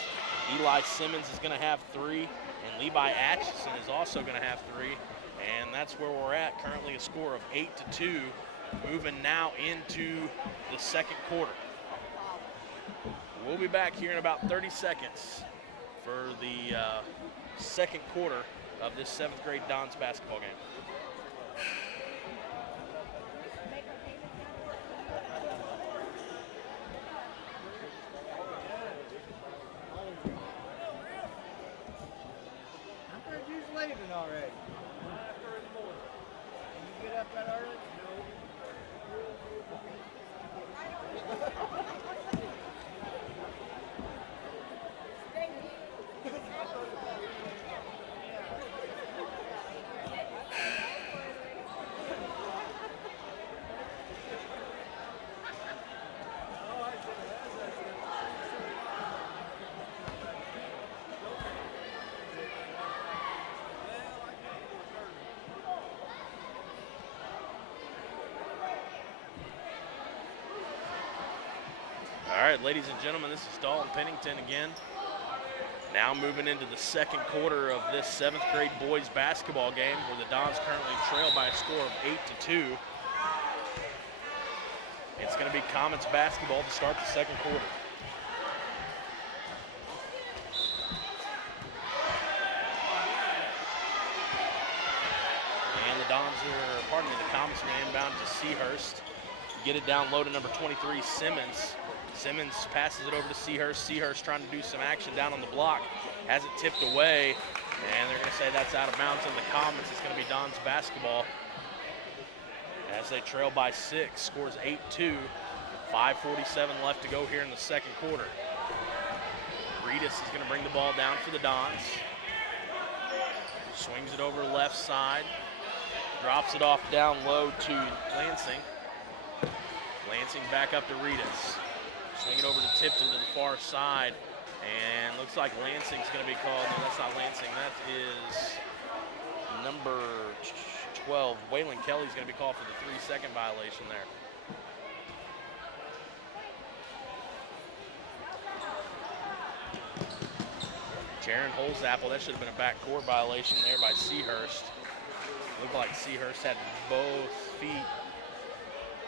Eli Simmons is going to have 3. And Levi Atchison is also going to have 3. And that's where we're at. Currently a score of 8-2. Moving now into the second quarter. We'll be back here in about 30 seconds for the second quarter of this 7th grade Dons basketball game. I heard you was leaving already. Can you get up that early? All right, ladies and gentlemen, this is Dalton Pennington again. Now moving into the second quarter of this 7th grade boys basketball game, where the Dons currently trail by a score of 8-2. It's going to be Comets basketball to start the second quarter. And the Comets are going to inbound to Seahurst. Get it down low to number 23, Simmons. Simmons passes it over to Seahurst. Seahurst trying to do some action down on the block. Has it tipped away, and they're going to say that's out of bounds on the Comets. It's going to be Dons basketball as they trail by 6. Scores 8-2. 5:47 left to go here in the second quarter. Reedus is going to bring the ball down for the Dons. Swings it over left side. Drops it off down low to Lansing. Lansing back up to Reedus. Swing it over to Tipton to the far side. And looks like Lansing's going to be called. No, that's not Lansing. That is number 12. Waylon Kelly's going to be called for the 3-second violation there. Jaron Holzapple, that should have been a backcourt violation there by Seahurst. Looked like Seahurst had both feet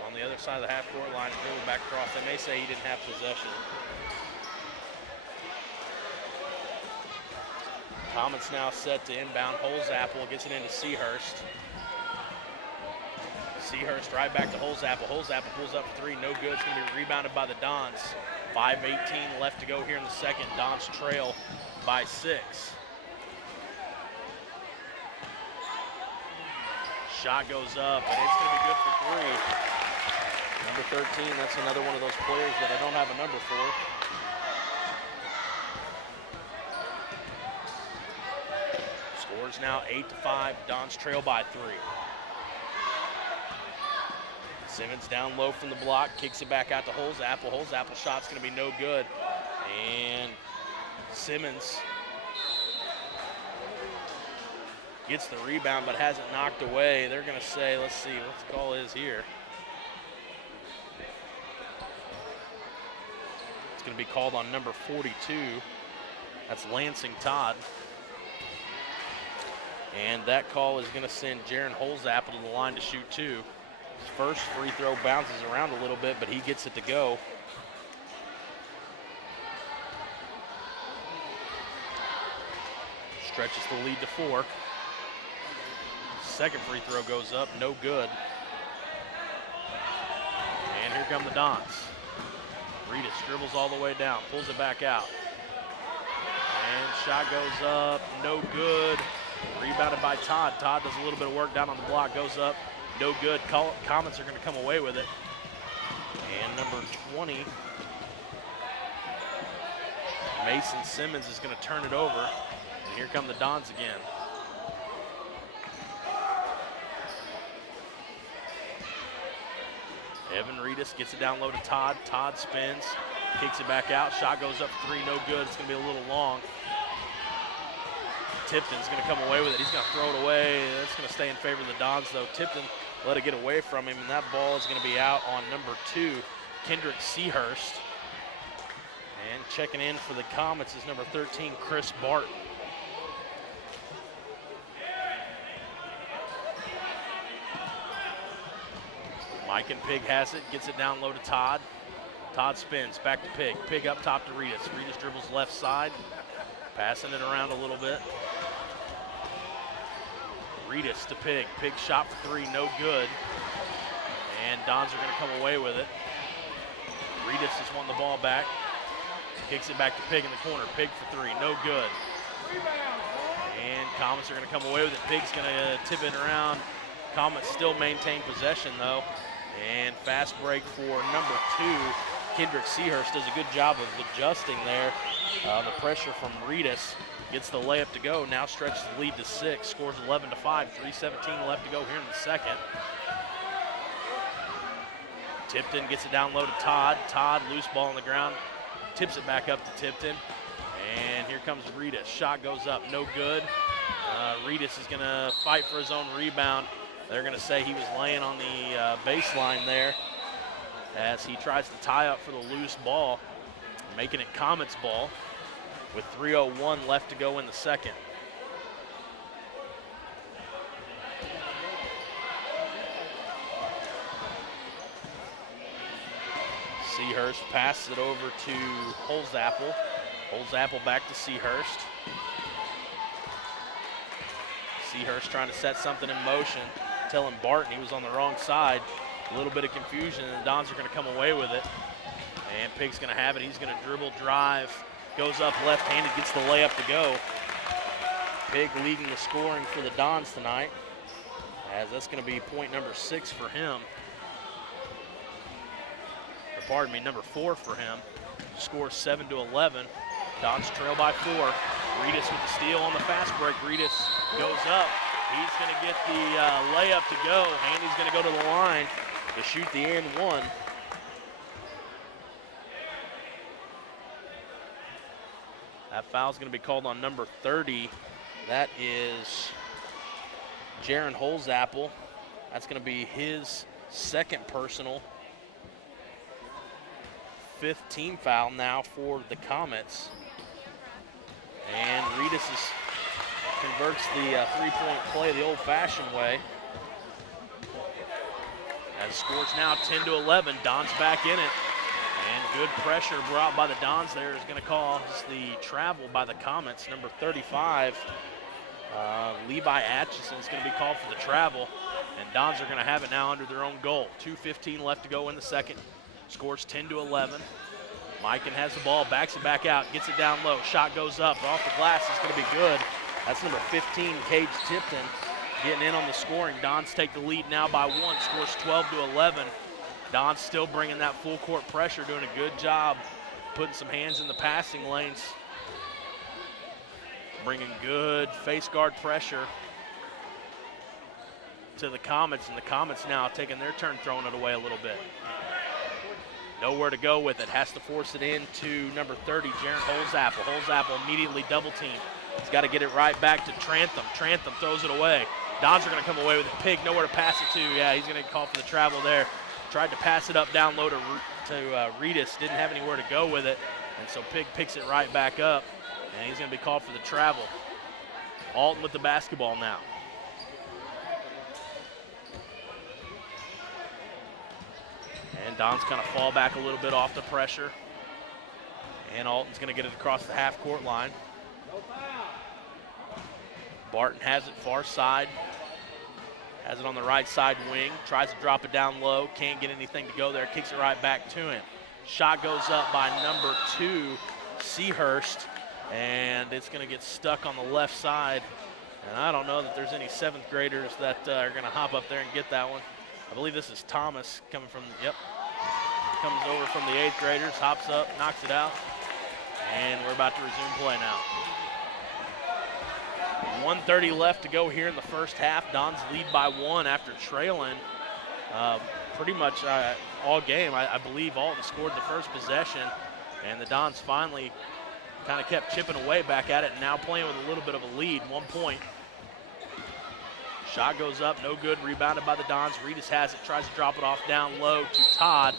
on the other side of the half-court line and dribbled back across. They may say he didn't have possession. Comets now set to inbound. Holzapple gets it into Seahurst. Seahurst right back to Holzapple. Holzapple pulls up 3, no good. It's going to be rebounded by the Dons. 5:18 left to go here in the second. Dons trail by 6. Shot goes up, and it's going to be good for 3. Number 13, that's another one of those players that I don't have a number for. Scores now 8-5. Dons trail by 3. Simmons down low from the block, kicks it back out to Holzapple. Holzapple shot's going to be no good. And Simmons gets the rebound but has it knocked away. They're going to say, let's see what the call is here. It's going to be called on number 42. That's Lansing Todd. And that call is going to send Jaron Holzapple to the line to shoot 2. His first free throw bounces around a little bit, but he gets it to go. Stretches the lead to 4. Second free throw goes up, no good. And here come the Dons. Reedus dribbles all the way down, pulls it back out. And shot goes up, no good. Rebounded by Todd. Todd does a little bit of work down on the block, goes up, no good. Comets are going to come away with it. And number 20, Mason Simmons, is going to turn it over. And here come the Dons again. Evan Reedus gets it down low to Todd. Todd spins, kicks it back out. Shot goes up 3, no good. It's going to be a little long. Tipton's going to come away with it. He's going to throw it away. That's going to stay in favor of the Dons, though. Tipton let it get away from him, and that ball is going to be out on number 2, Kendrick Seahurst. And checking in for the Comets is number 13, Chris Barton. Mike and Pig has it, gets it down low to Todd. Todd spins, back to Pig. Pig up top to Reedus. Reedus dribbles left side, passing it around a little bit. Reedus to Pig. Pig shot for 3, no good. And Dons are going to come away with it. Reedus has won the ball back. Kicks it back to Pig in the corner. Pig for 3, no good. And Comets are going to come away with it. Pig's going to tip it around. Comets still maintain possession, though. And fast break for number 2, Kendrick Seahurst does a good job of adjusting there. The pressure from Reedus gets the layup to go. Now stretches the lead to 6. Scores 11-5. 3:17 left to go here in the second. Tipton gets it down low to Todd. Todd, loose ball on the ground. Tips it back up to Tipton. And here comes Reedus. Shot goes up, no good. Reedus is going to fight for his own rebound. They're going to say he was laying on the baseline there as he tries to tie up for the loose ball, making it Comets ball with 3:01 left to go in the second. Seahurst passes it over to Holzapple. Holzapple back to Seahurst. Seahurst trying to set something in motion, telling Barton he was on the wrong side. A little bit of confusion, and the Dons are going to come away with it. And Pig's going to have it. He's going to dribble, drive, goes up left-handed, gets the layup to go. Pig leading the scoring for the Dons tonight, as that's going to be point number 6 for him. Or pardon me, number 4 for him. Scores 7-11. Dons trail by 4. Reedus with the steal on the fast break. Reedus goes up. He's going to get the layup to go. Handy's going to go to the line to shoot the and one. That foul's going to be called on number 30. That is Jaron Holzapple. That's going to be his second personal. 5th team foul now for the Comets. And Reedus converts the three-point play the old-fashioned way. As scores now 10-11. Dons back in it. And good pressure brought by the Dons there is going to cause the travel by the Comets. Number 35, Levi Atchison is going to be called for the travel. And Dons are going to have it now under their own goal. 2:15 left to go in the second. Scores 10-11. Mikan has the ball, backs it back out, gets it down low. Shot goes up, off the glass is going to be good. That's number 15, Cage Tipton, getting in on the scoring. Dons take the lead now by 1, scores 12-11. Dons still bringing that full court pressure, doing a good job putting some hands in the passing lanes. Bringing good face guard pressure to the Comets, and the Comets now taking their turn throwing it away a little bit. Nowhere to go with it. Has to force it into number 30, Jaron Holzapple. Holzapple immediately double team. He's got to get it right back to Trantham. Trantham throws it away. Dons are going to come away with it. Pig nowhere to pass it to. Yeah, he's going to call for the travel there. Tried to pass it up down low to Reedus. Didn't have anywhere to go with it. And so Pig picks it right back up. And he's going to be called for the travel. Alton with the basketball now. And Don's kind of fall back a little bit off the pressure. And Alton's going to get it across the half-court line. Barton has it far side. Has it on the right side wing. Tries to drop it down low. Can't get anything to go there. Kicks it right back to him. Shot goes up by number 2, Seahurst. And it's going to get stuck on the left side. And I don't know that there's any 7th graders that are going to hop up there and get that one. I believe this is Thomas coming from, yep. Comes over from the 8th graders, hops up, knocks it out. And we're about to resume play now. 1:30 left to go here in the first half. Dons lead by 1 after trailing pretty much all game. I believe Alton scored the first possession, and the Dons finally kind of kept chipping away back at it, and now playing with a little bit of a lead, 1 point. Shot goes up, no good, rebounded by the Dons. Reedus has it, tries to drop it off down low to Todd.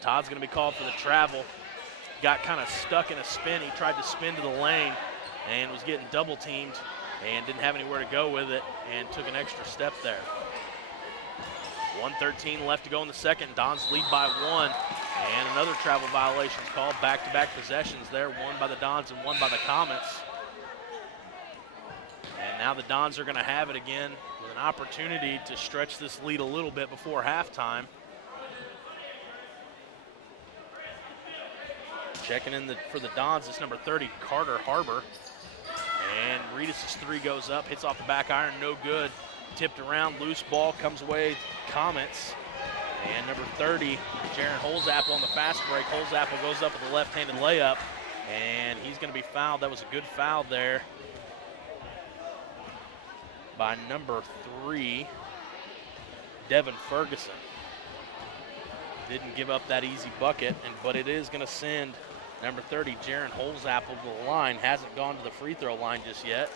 Todd's gonna be called for the travel. Got kind of stuck in a spin. He tried to spin to the lane and was getting double teamed and didn't have anywhere to go with it and took an extra step there. 1:13 left to go in the second. Dons lead by 1, and another travel violation is called. Back-to-back possessions there, one by the Dons and one by the Comets. And now the Dons are going to have it again with an opportunity to stretch this lead a little bit before halftime. Checking in for the Dons is number 30, Carter Harbor. And Reedus' three goes up, hits off the back iron, no good. Tipped around, loose ball, comes away, Comets. And number 30, Jaron Holzapple on the fast break. Holzapple goes up with a left-handed layup, and he's going to be fouled. That was a good foul there by number 3, Devin Ferguson. Didn't give up that easy bucket, but it is going to send number 30, Jaron Holzapple, to the line. Hasn't gone to the free throw line just yet.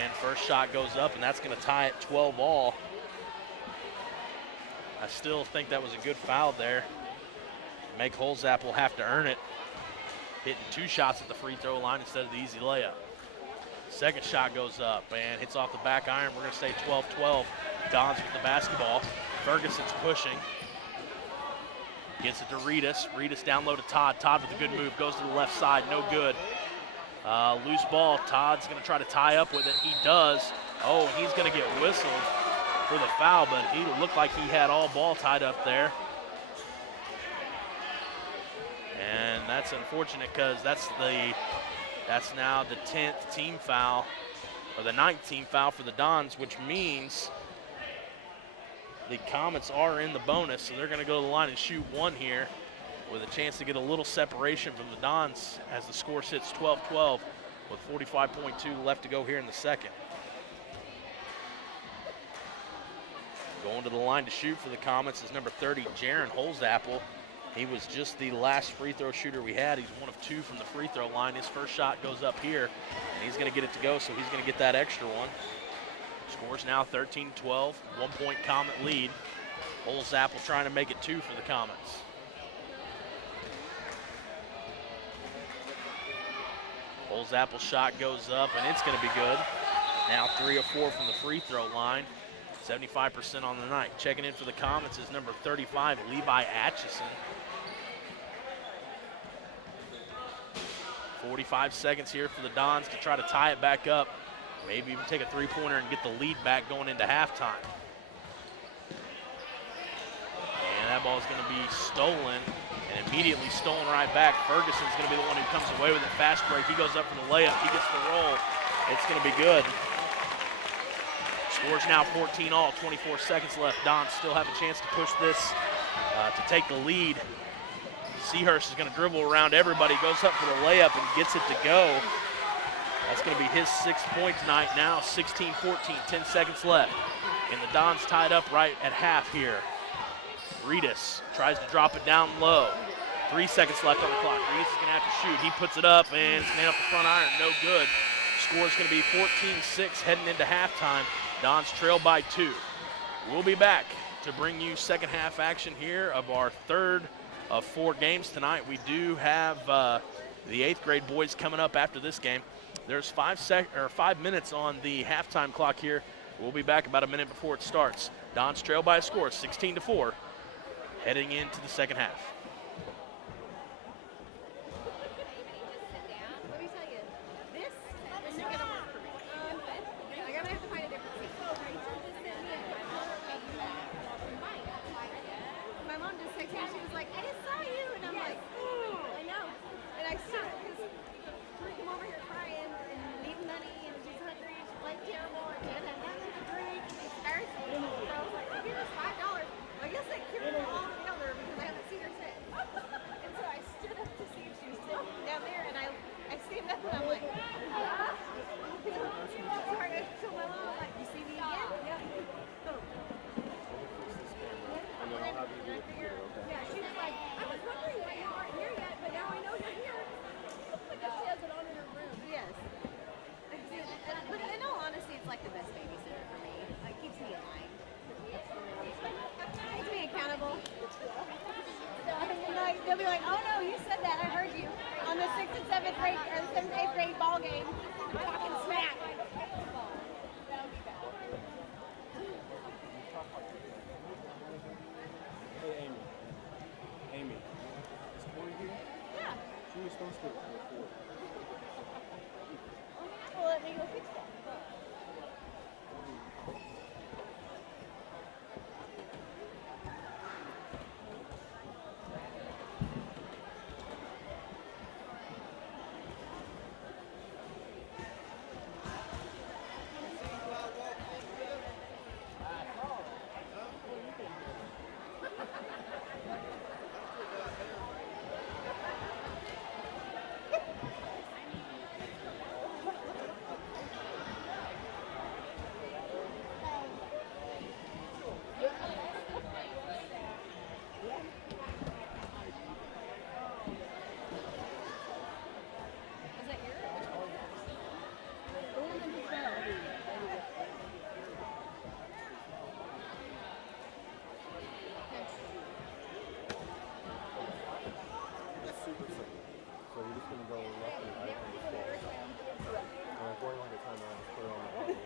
And first shot goes up, and that's going to tie it 12 all. I still think that was a good foul there. Make Holzapple have to earn it. Hitting 2 shots at the free throw line instead of the easy layup. Second shot goes up and hits off the back iron. We're going to stay 12-12. Dons with the basketball. Ferguson's pushing. Gets it to Reedus. Reedus down low to Todd. Todd with a good move. Goes to the left side. No good. Loose ball. Todd's going to try to tie up with it. He does. Oh, he's going to get whistled for the foul, but he looked like he had all ball tied up there. And that's unfortunate because that's now the 10th team foul, or the 9th team foul for the Dons, which means the Comets are in the bonus, so they're going to go to the line and shoot 1 here with a chance to get a little separation from the Dons as the score sits 12-12 with 45.2 left to go here in the second. Going to the line to shoot for the Comets is number 30, Jaron Holzapple. He was just the last free throw shooter we had. He's 1 of 2 from the free throw line. His first shot goes up here, and he's going to get it to go, so he's going to get that extra one. Scores now 13-12, 1-point Comet lead. Holzapple trying to make it 2 for the Comets. Holzapple's shot goes up, and it's going to be good. Now 3 of 4 from the free throw line. 75% on the night. Checking in for the Comets is number 35, Levi Atchison. 45 seconds here for the Dons to try to tie it back up. Maybe even take a three-pointer and get the lead back going into halftime. And that ball is going to be stolen and immediately stolen right back. Ferguson's going to be the one who comes away with it. Fast break. He goes up for the layup. He gets the roll. It's going to be good. Scores now 14 all, 24 seconds left. Dons still have a chance to push this to take the lead. Seahurst is going to dribble around everybody, goes up for the layup and gets it to go. That's going to be his 6th point tonight now, 16-14, 10 seconds left. And the Dons tied up right at half here. Reedus tries to drop it down low. 3 seconds left on the clock. Reedus is going to have to shoot. He puts it up and it's going to up the front iron, no good. Score is going to be 14-6 heading into halftime. Dons trail by 2. We'll be back to bring you second half action here of our 3rd of 4 games tonight. We do have the 8th grade boys coming up after this game. There's 5 minutes on the halftime clock here. We'll be back about a minute before it starts. Dons trail by a score, 16-4, heading into the second half. be like, oh no, you said that. I heard you on the 6th and 7th grade or the 7th and 8th grade ball game. Talking smack. Hey, Amy, is Corey here? Yeah. She was supposed to report. Well, let me go fix that. It's super simple. So you're just going to go left and right on the floor. And if we're going to time out, just put it on the bottle.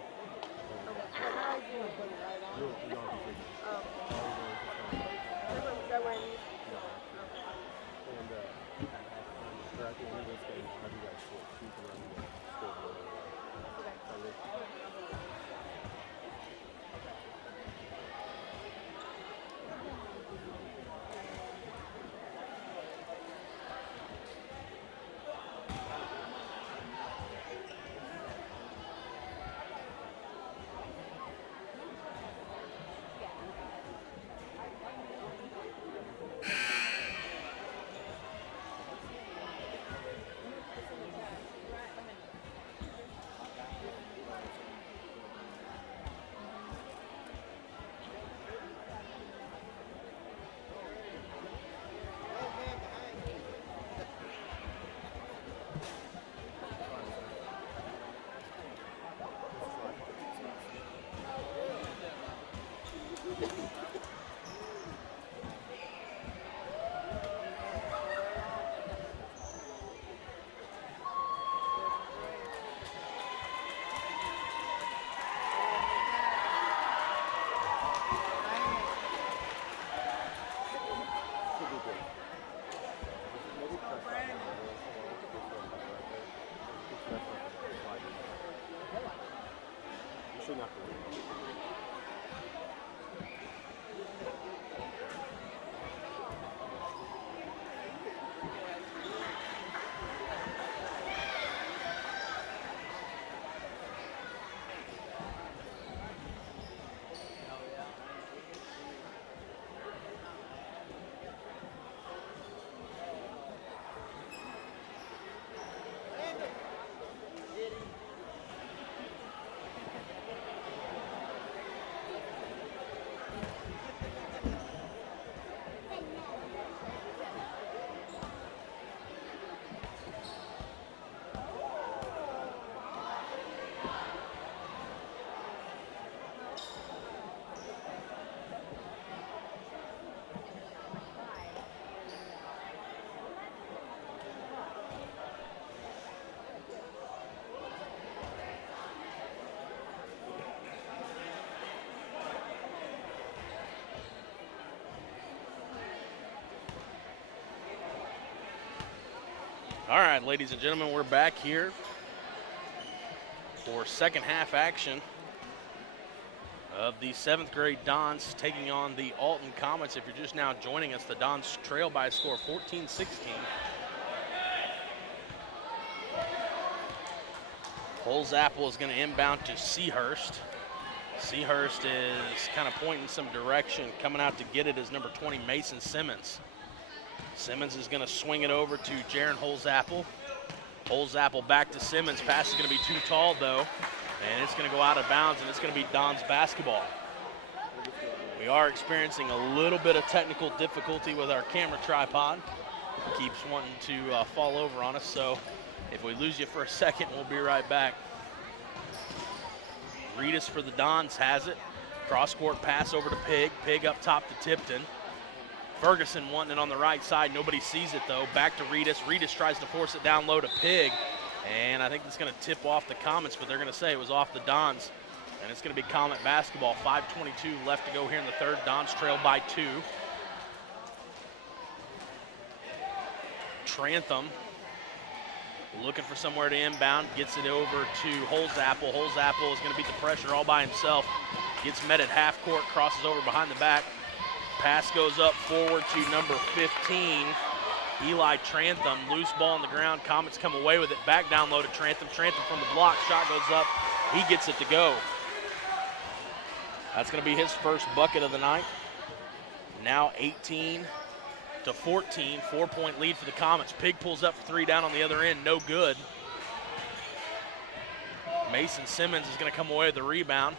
How you gonna put it right on? You don't have to figure it. Oh. All you do is just kind of Is that where it is? and at the end of this game, I'll have you guys switch. You can run the scoreboard. Should not be. All right, ladies and gentlemen, we're back here for second half action of the 7th grade Dons taking on the Alton Comets. If you're just now joining us, the Dons trail by a score of 14-16. Holzapple is going to inbound to Seahurst. Seahurst is kind of pointing some direction. Coming out to get it is number 20, Mason Simmons. Simmons is going to swing it over to Jaron Holzapple. Holzapple back to Simmons. Pass is going to be too tall, though, and it's going to go out of bounds, and it's going to be Don's basketball. We are experiencing a little bit of technical difficulty with our camera tripod. It keeps wanting to fall over on us, so if we lose you for a second, we'll be right back. Reedus for the Dons has it. Cross-court pass over to Pig. Pig up top to Tipton. Ferguson wanting it on the right side. Nobody sees it, though. Back to Reedus. Reedus tries to force it down low to Pig. And I think that's going to tip off the Comets, but they're going to say it was off the Dons. And it's going to be Comet basketball. 5:22 left to go here in the third. Dons trail by 2. Trantham looking for somewhere to inbound. Gets it over to Holzapple. Holzapple is going to beat the pressure all by himself. Gets met at half court. Crosses over behind the back. Pass goes up forward to number 15, Eli Trantham. Loose ball on the ground. Comets come away with it. Back down low to Trantham. Trantham from the block. Shot goes up. He gets it to go. That's going to be his first bucket of the night. Now 18-14. 4-point lead for the Comets. Pig pulls up for 3 down on the other end. No good. Mason Simmons is going to come away with the rebound.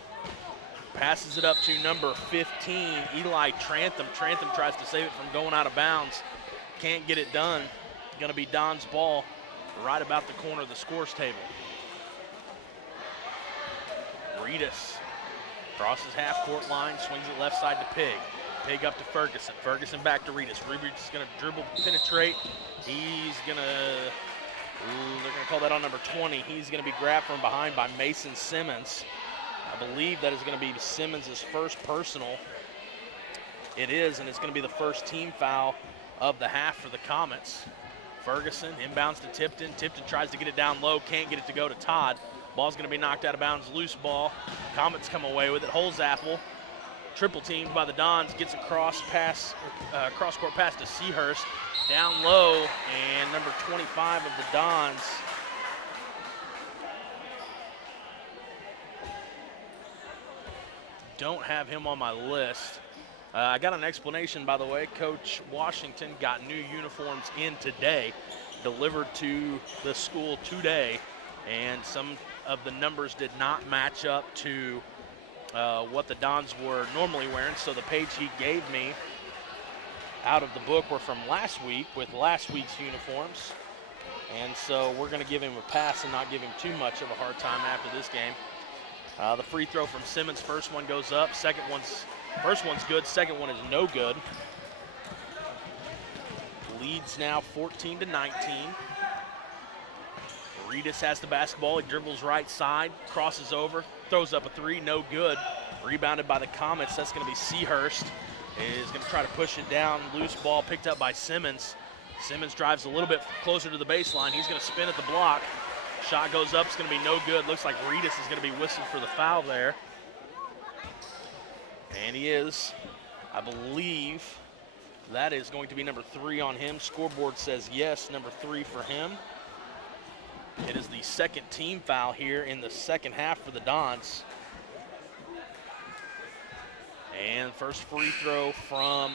Passes it up to number 15, Eli Trantham. Trantham tries to save it from going out of bounds. Can't get it done. Going to be Don's ball right about the corner of the scores table. Reedus crosses half-court line, swings it left side to Pig. Pig up to Ferguson. Ferguson back to Reedus. Reedus is going to dribble, penetrate. He's going to, they're going to call that on number 20. He's going to be grabbed from behind by Mason Simmons. I believe that is going to be Simmons' first personal. It is, and it's going to be the first team foul of the half for the Comets. Ferguson inbounds to Tipton. Tipton tries to get it down low, can't get it to go to Todd. Ball's going to be knocked out of bounds, loose ball. Comets come away with it. Holzapple, triple teamed by the Dons, gets a cross court pass to Seahurst. Down low, and number 25 of the Dons, don't have him on my list. I got an explanation, by the way. Coach Washington got new uniforms in today, delivered to the school today, and some of the numbers did not match up to what the Dons were normally wearing, so the page he gave me out of the book were from last week with last week's uniforms, and so we're going to give him a pass and not give him too much of a hard time after this game. The free throw from Simmons, first one goes up, first one's good, second one is no good. Leads now 14-19. Reedus has the basketball, he dribbles right side, crosses over, throws up a 3, no good. Rebounded by the Comets, that's gonna be Seahurst. Is gonna try to push it down, loose ball picked up by Simmons. Simmons drives a little bit closer to the baseline, he's gonna spin at the block. Shot goes up, it's going to be no good. Looks like Reedus is going to be whistled for the foul there. And he is. I believe that is going to be number 3 on him. Scoreboard says yes, number 3 for him. It is the second team foul here in the second half for the Dons. And first free throw from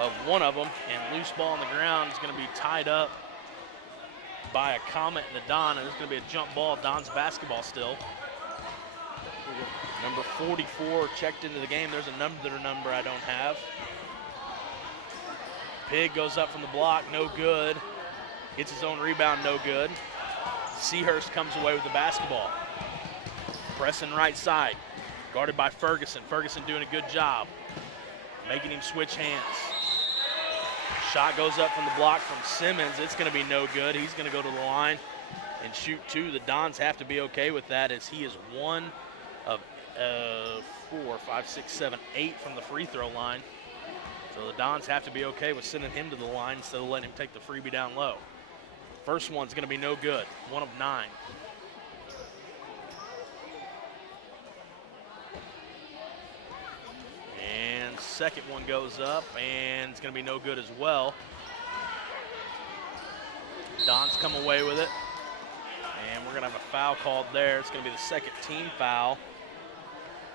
of one of them, and loose ball on the ground is going to be tied up by a Comet and a Don, and it's going to be a jump ball. Don's basketball still. Number 44 checked into the game. There's another number I don't have. Pig goes up from the block, no good. Gets his own rebound, no good. Seahurst comes away with the basketball. Pressing right side, guarded by Ferguson. Ferguson doing a good job, making him switch hands. Shot goes up from the block from Simmons. It's going to be no good. He's going to go to the line and shoot 2. The Dons have to be okay with that, as he is 1 of 4, 5, 6, 7, 8 from the free throw line. So the Dons have to be okay with sending him to the line instead of letting him take the freebie down low. First one's going to be no good, 1 of 9. And second one goes up, and it's going to be no good as well. Dons come away with it, and we're going to have a foul called there. It's going to be the second team foul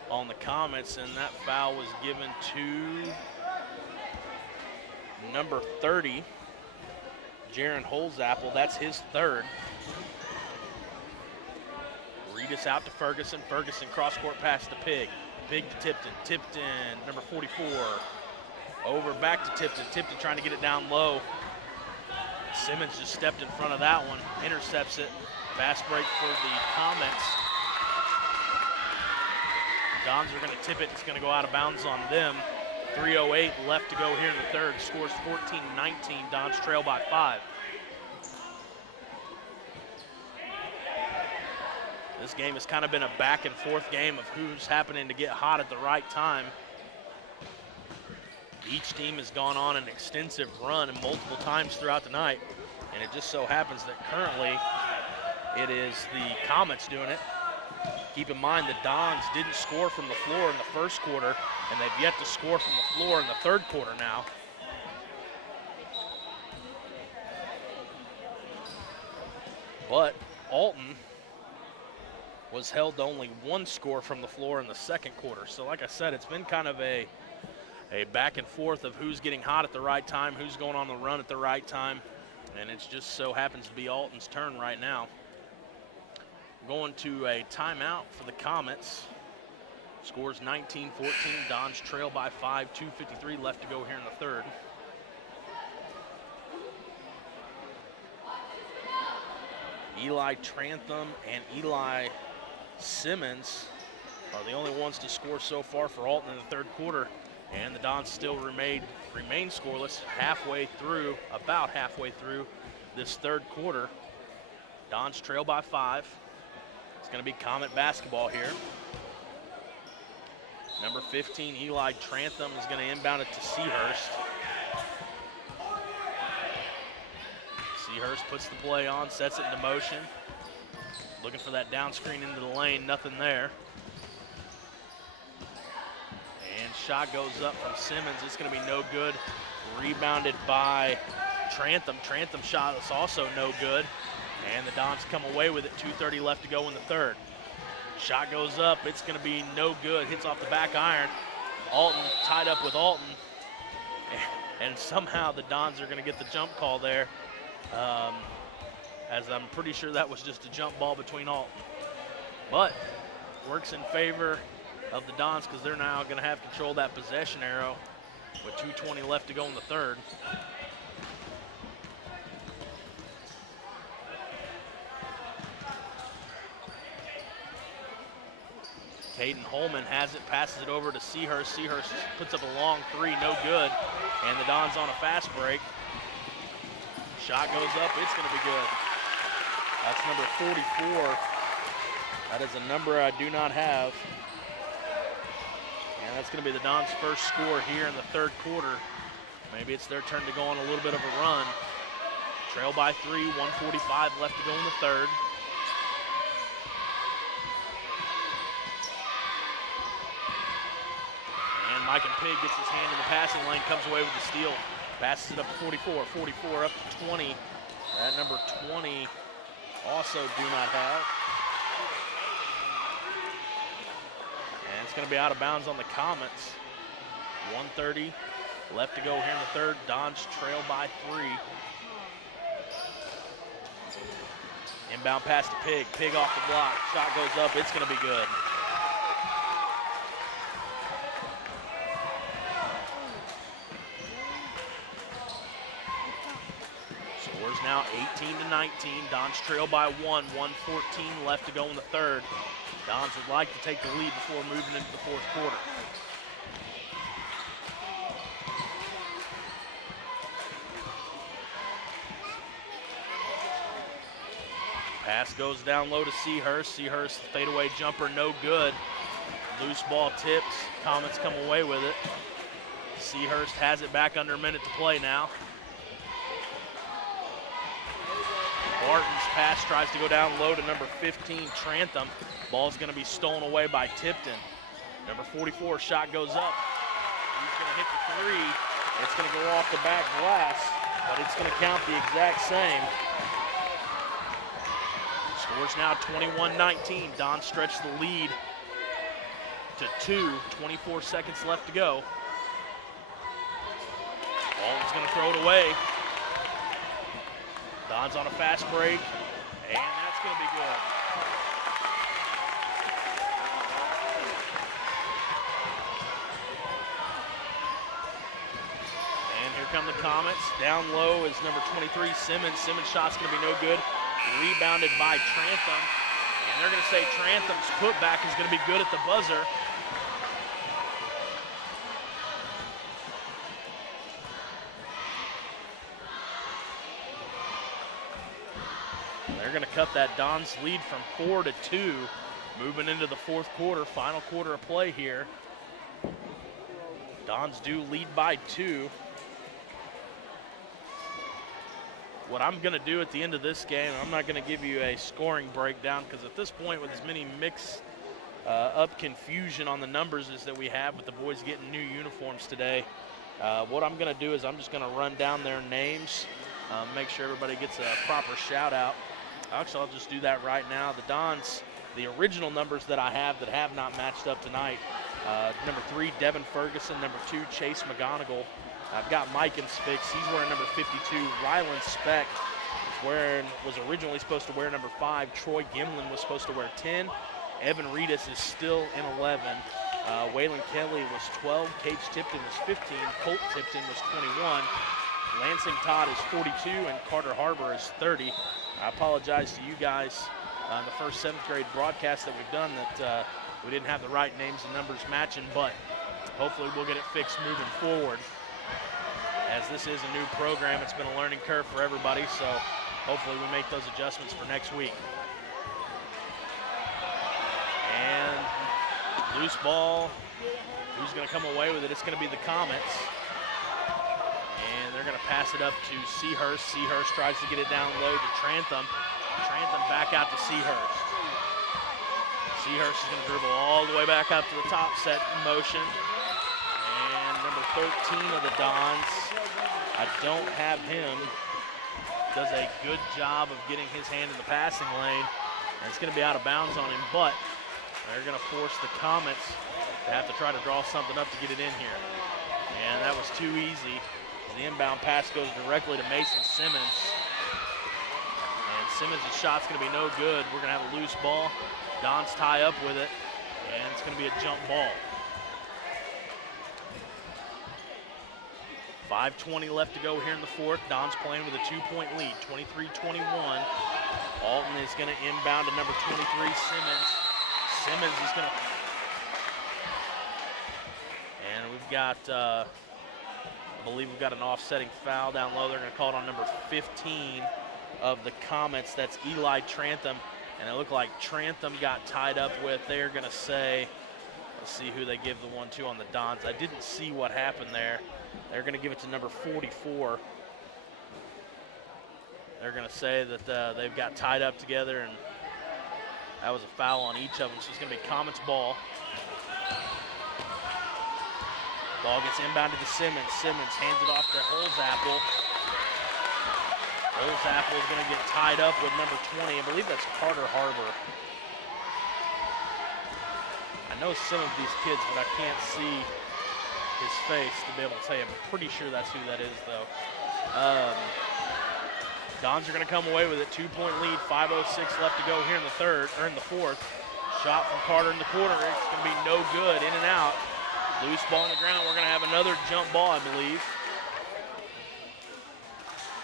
on the Comets, and that foul was given to number 30, Jaron Holzapple. That's his third. Feed us out to Ferguson. Ferguson cross-court pass to Pig. Pig to Tipton. Tipton, number 44. Over back to Tipton. Tipton trying to get it down low. Simmons just stepped in front of that one. Intercepts it. Fast break for the Comets. Dons are going to tip it. It's going to go out of bounds on them. 3:08 left to go here in the third. Scores 14-19. Dons trail by 5. This game has kind of been a back and forth game of who's happening to get hot at the right time. Each team has gone on an extensive run and multiple times throughout the night, and it just so happens that currently it is the Comets doing it. Keep in mind the Dons didn't score from the floor in the first quarter, and they've yet to score from the floor in the third quarter now. But Alton was held to only 1 score from the floor in the second quarter. So like I said, it's been kind of a back and forth of who's getting hot at the right time, who's going on the run at the right time, and it just so happens to be Alton's turn right now. Going to a timeout for the Comets. Scores 19-14. Dons trail by 5. 2:53 left to go here in the third. Eli Trantham and Eli Simmons are the only ones to score so far for Alton in the third quarter, and the Dons still remain scoreless about halfway through this third quarter. Dons trail by 5. It's going to be Comet basketball here. Number 15, Eli Trantham, is going to inbound it to Seahurst. Seahurst puts the play on, sets it into motion. Looking for that down screen into the lane, nothing there. And shot goes up from Simmons. It's going to be no good. Rebounded by Trantham. Trantham shot is also no good. And the Dons come away with it. 2:30 left to go in the third. Shot goes up. It's going to be no good. Hits off the back iron. Alton tied up with Alton. And somehow the Dons are going to get the jump call there. As I'm pretty sure that was just a jump ball between Alton. But works in favor of the Dons because they're now going to have control of that possession arrow with 2:20 left to go in the third. Caden Holman has it, passes it over to Seahurst. Seahurst puts up a long 3, no good. And the Dons on a fast break. Shot goes up, it's going to be good. That's number 44. That is a number I do not have. And that's going to be the Dons' first score here in the third quarter. Maybe it's their turn to go on a little bit of a run. Trail by 3, 1:45 left to go in the third. And Mike and Pig gets his hand in the passing lane, comes away with the steal. Passes it up to 44, 44 up to 20. That number 20 also do not have. And it's going to be out of bounds on the Comets. 1:30 left to go here in the third. Dons trail by 3. Inbound pass to Pig. Pig off the block. Shot goes up. It's going to be good. Scores now 18-19. Dons trail by 1. 1:14 left to go in the third. Dons would like to take the lead before moving into the fourth quarter. Pass goes down low to Seahurst. Seahurst fadeaway jumper, no good. Loose ball tips. Comets come away with it. Seahurst has it back under a minute to play now. Barton's pass tries to go down low to number 15, Trantham. Ball's going to be stolen away by Tipton. Number 44, shot goes up. He's going to hit the 3. It's going to go off the back glass, but it's going to count the exact same. Scores now 21-19. Dons stretch the lead to 2. 24 seconds left to go. Alton's going to throw it away. Dons on a fast break, and that's going to be good. on the Comets. Down low is number 23, Simmons. Simmons' shot's going to be no good. Rebounded by Trantham. And they're going to say Trantham's putback is going to be good at the buzzer. They're going to cut that Don's lead from 4 to 2, moving into the fourth quarter, final quarter of play here. Dons do lead by 2. What I'm going to do at the end of this game, I'm not going to give you a scoring breakdown because at this point with as many mixed up confusion on the numbers as that we have with the boys getting new uniforms today, what I'm going to do is I'm just going to run down their names, make sure everybody gets a proper shout out. Actually, I'll just do that right now. The Dons, the original numbers that I have that have not matched up tonight, number 3, Devin Ferguson. Number 2, Chase McGonigal. I've got Mikens fixed. He's wearing number 52. Rylan Speck was originally supposed to wear number 5. Troy Gimlin was supposed to wear 10. Evan Reedus is still in 11. Waylon Kelly was 12. Cage Tipton was 15. Colt Tipton was 21. Lansing Todd is 42, and Carter Harbor is 30. I apologize to you guys on the first 7th grade broadcast that we've done that we didn't have the right names and numbers matching, but hopefully we'll get it fixed moving forward. As this is a new program, it's been a learning curve for everybody, so hopefully we make those adjustments for next week. And loose ball, who's going to come away with it? It's going to be the Comets. And they're going to pass it up to Seahurst. Seahurst tries to get it down low to Trantham. Trantham back out to Seahurst. Seahurst is going to dribble all the way back up to the top, set in motion. And number 13 of the Dons, I don't have him, does a good job of getting his hand in the passing lane. And it's going to be out of bounds on him, but they're going to force the Comets to have to try to draw something up to get it in here. And that was too easy. The inbound pass goes directly to Mason Simmons. And Simmons' shot's going to be no good. We're going to have a loose ball. Dons tie up with it, and it's going to be a jump ball. 5:20 left to go here in the fourth. Dons playing with a 2-point lead, 23-21. Alton is going to inbound to number 23, Simmons. Simmons is going to... And we've got... I believe we've got an offsetting foul down low. They're going to call it on number 15 of the Comets. That's Eli Trantham. And it looked like Trantham got tied up with. They're going to say, let's see who they give the 1 to on the Dons. I didn't see what happened there. They're going to give it to number 44. They're going to say that they've got tied up together, and that was a foul on each of them. So it's going to be Comets ball. Ball gets inbounded to Simmons. Simmons hands it off to Holzapfel. Holzapfel is going to get tied up with number 20. I believe that's Carter Harbor. I know some of these kids, but I can't see his face to be able to tell you. I'm pretty sure that's who that is, though. Dons are going to come away with it. 2-point lead. 5:06 left to go here in the fourth. Shot from Carter in the corner. It's going to be no good. In and out. Loose ball on the ground. We're going to have another jump ball, I believe.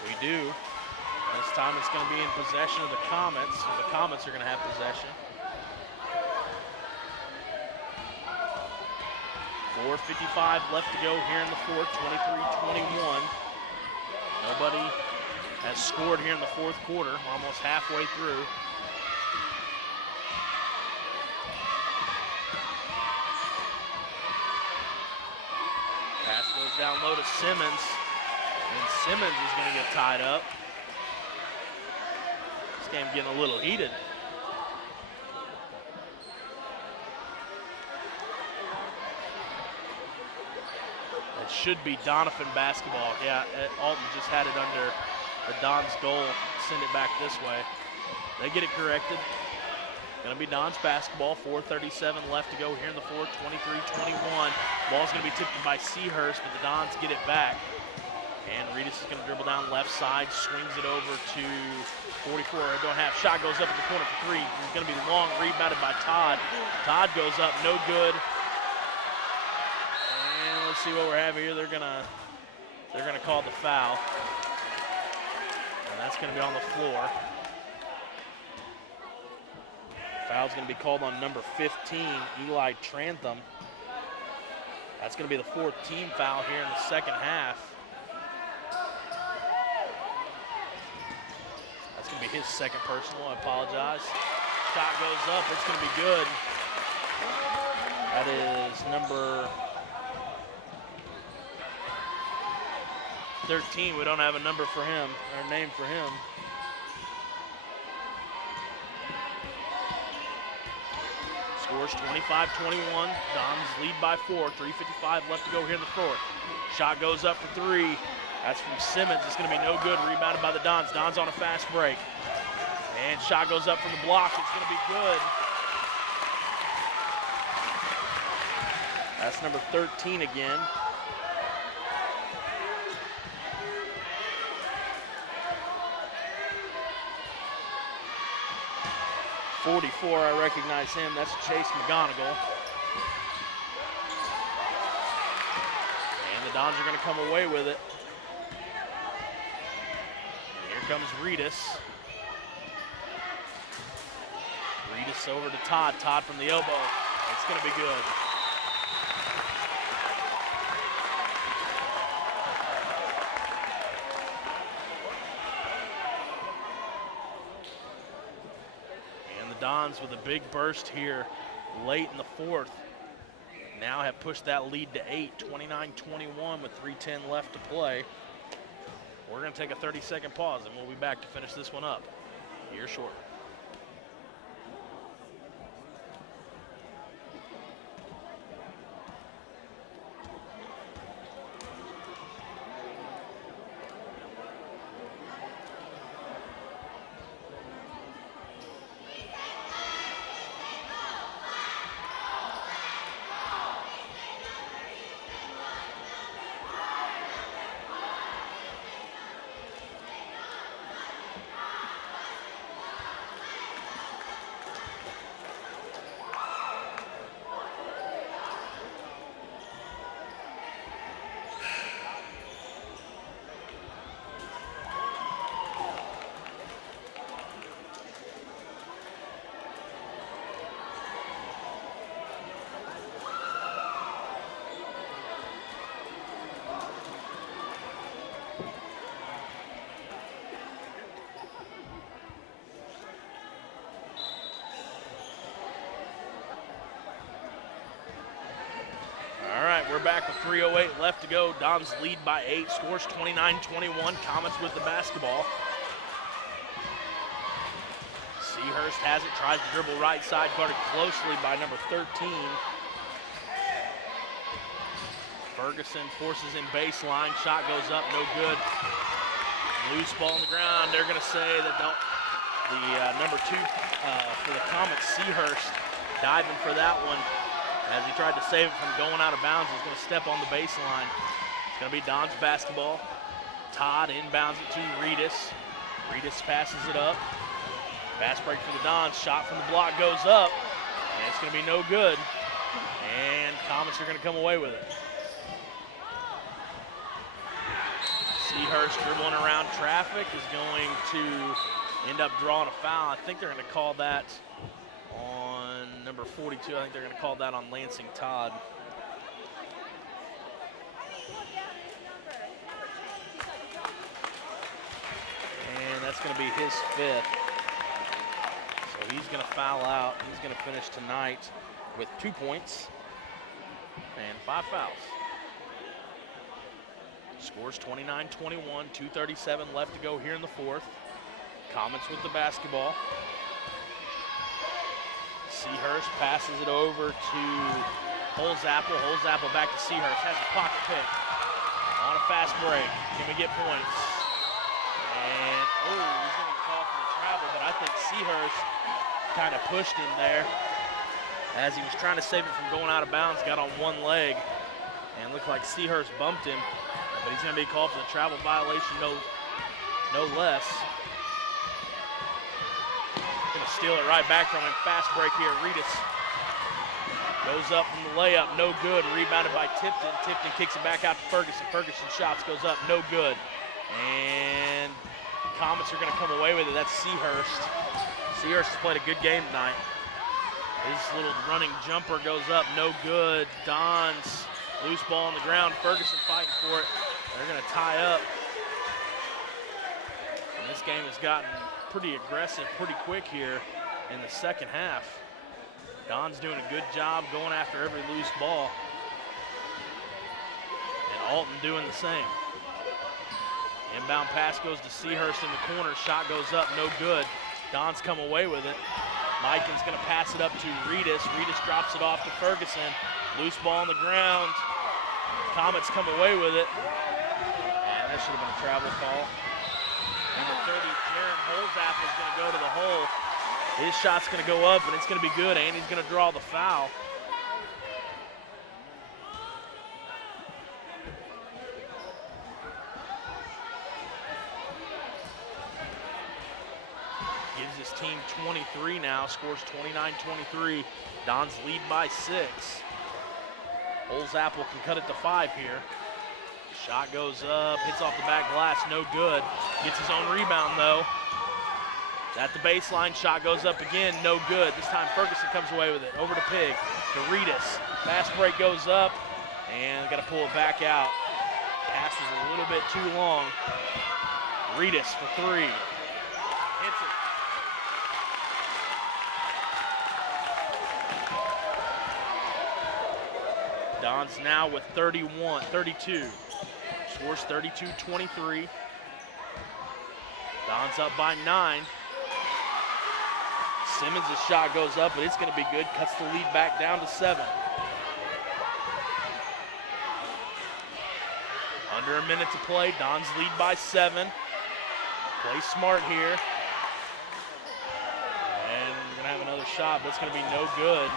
We do. This time it's going to be in possession of the Comets. So the Comets are going to have possession. 4:55 left to go here in the fourth. 23-21. Nobody has scored here in the fourth quarter. We're almost halfway through. Pass goes down low to Simmons, and Simmons is going to get tied up. This game getting a little heated. It should be Doniphan basketball. Yeah, Alton just had it under the Don's goal. Send it back this way. They get it corrected. Going to be Don's basketball. 4:37 left to go here in the fourth. 23-21. Ball's going to be tipped by Seahurst, but the Dons get it back. And Reedus is going to dribble down left side, swings it over to 44. Don't have. Shot goes up in the corner for 3. It's going to be long, rebounded by Todd. Todd goes up, no good. And let's see what we're having here. They're going to They're going to call the foul. And that's going to be on the floor. Foul's going to be called on number 15, Eli Trantham. That's going to be the 4th team foul here in the second half. That's going to be his second personal. I apologize. Shot goes up. It's going to be good. That is number 13. We don't have a number for him, or a name for him. Scores 25-21. Dons lead by 4. 3:55 left to go here in the 4th. Shot goes up for 3. That's from Simmons. It's going to be no good. Rebounded by the Dons. Dons on a fast break. And shot goes up from the block. It's going to be good. That's number 13 again. .44, I recognize him. That's Chase McGonigal. And the Dons are going to come away with it. And here comes Reedus. Reedus over to Todd. Todd from the elbow. It's going to be good. Dons with a big burst here late in the 4th. Now have pushed that lead to 8, 29-21 with 3:10 left to play. We're going to take a 30-second pause and we'll be back to finish this one up here shortly. We're back with 3:08 left to go. Dons lead by 8, scores 29-21. Comets with the basketball. Seahurst has it, tries to dribble right side, guarded closely by number 13. Ferguson forces in baseline, shot goes up, no good. Loose ball on the ground. They're going to say that the number 2 for the Comets, Seahurst, diving for that one. As he tried to save it from going out of bounds, he's going to step on the baseline. It's going to be Don's basketball. Todd inbounds it to Reedus. Reedus passes it up. Fast break for the Dons. Shot from the block goes up. And it's going to be no good. And Comets are going to come away with it. Seahurst dribbling around traffic is going to end up drawing a foul. I think they're going to call that on number 42. I think they're going to call that on Lansing Todd. And that's going to be his 5th. So he's going to foul out. He's going to finish tonight with 2 points and 5 fouls. Scores 29-21, 2:37 left to go here in the 4th. Comets with the basketball. Seahurst passes it over to Holzapfel. Holzapfel back to Seahurst. Has a pocket pick on a fast break. Can we get points? And, he's going to call for the travel, but I think Seahurst kind of pushed him there as he was trying to save it from going out of bounds, got on one leg, and looked like Seahurst bumped him, but he's going to be called for the travel violation, no less. Gonna steal it right back from him. Fast break here, Reedus. Goes up from the layup, no good. Rebounded by Tipton. Tipton kicks it back out to Ferguson. Ferguson shots, goes up, no good. And Comets are going to come away with it. That's Seahurst. Seahurst has played a good game tonight. His little running jumper goes up, no good. Don's loose ball on the ground. Ferguson fighting for it. They're going to tie up. And this game has gotten pretty aggressive pretty quick here in the second half. Don's doing a good job going after every loose ball. And Alton doing the same. Inbound pass goes to Seahurst in the corner. Shot goes up, no good. Don's come away with it. Miken's going to pass it up to Reedus. Reedus drops it off to Ferguson. Loose ball on the ground. Comets come away with it. And that should have been a travel call. Number 30, Jaron Holzapfel is going to go to the hole. His shot's going to go up, and it's going to be good. Andy's going to draw the foul. Gives his team 23 now, scores 29-23. Don's lead by 6. Holzapfel can cut it to 5 here. Shot goes up, hits off the back glass, no good. Gets his own rebound though. At the baseline, shot goes up again, no good. This time Ferguson comes away with it. Over to Pig, to Reedus. Fast break goes up, and got to pull it back out. Pass was a little bit too long. Reedus for 3. Hits it. Don's now with 32. Scores 32-23. Don's up by 9. Simmons' shot goes up, but it's going to be good. Cuts the lead back down to 7. Under a minute to play. Don's lead by 7. Play smart here. And we're going to have another shot, but it's going to be no good.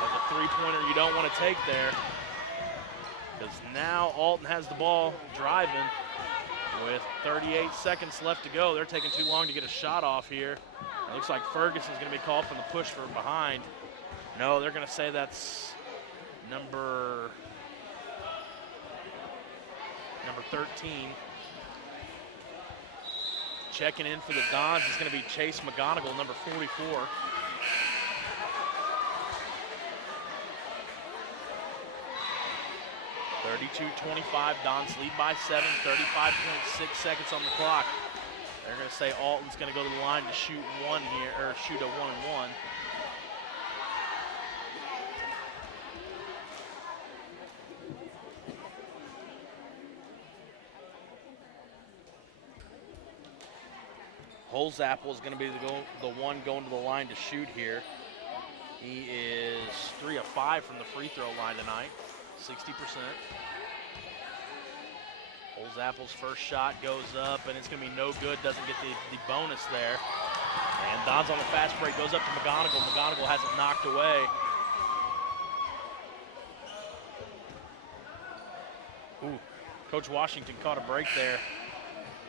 That's a three-pointer you don't want to take there. Because now Alton has the ball driving with 38 seconds left to go. They're taking too long to get a shot off here. It looks like Ferguson's going to be called from the push from behind. No, they're going to say that's number 13. Checking in for the Dons is going to be Chase McGonigal, number 44. (32-25), Dons lead by 7, 35.6 seconds on the clock. They're going to say Alton's going to go to the line to shoot one here, or shoot a 1-and-1. Holzapfel is going to be the one going to the line to shoot here. He is 3 of 5 from the free throw line tonight, 60%. Holzapfel's first shot goes up, and it's going to be no good. Doesn't get the bonus there. And Don's on the fast break, goes up to McGonigal. McGonigal has it knocked away. Ooh, Coach Washington caught a break there.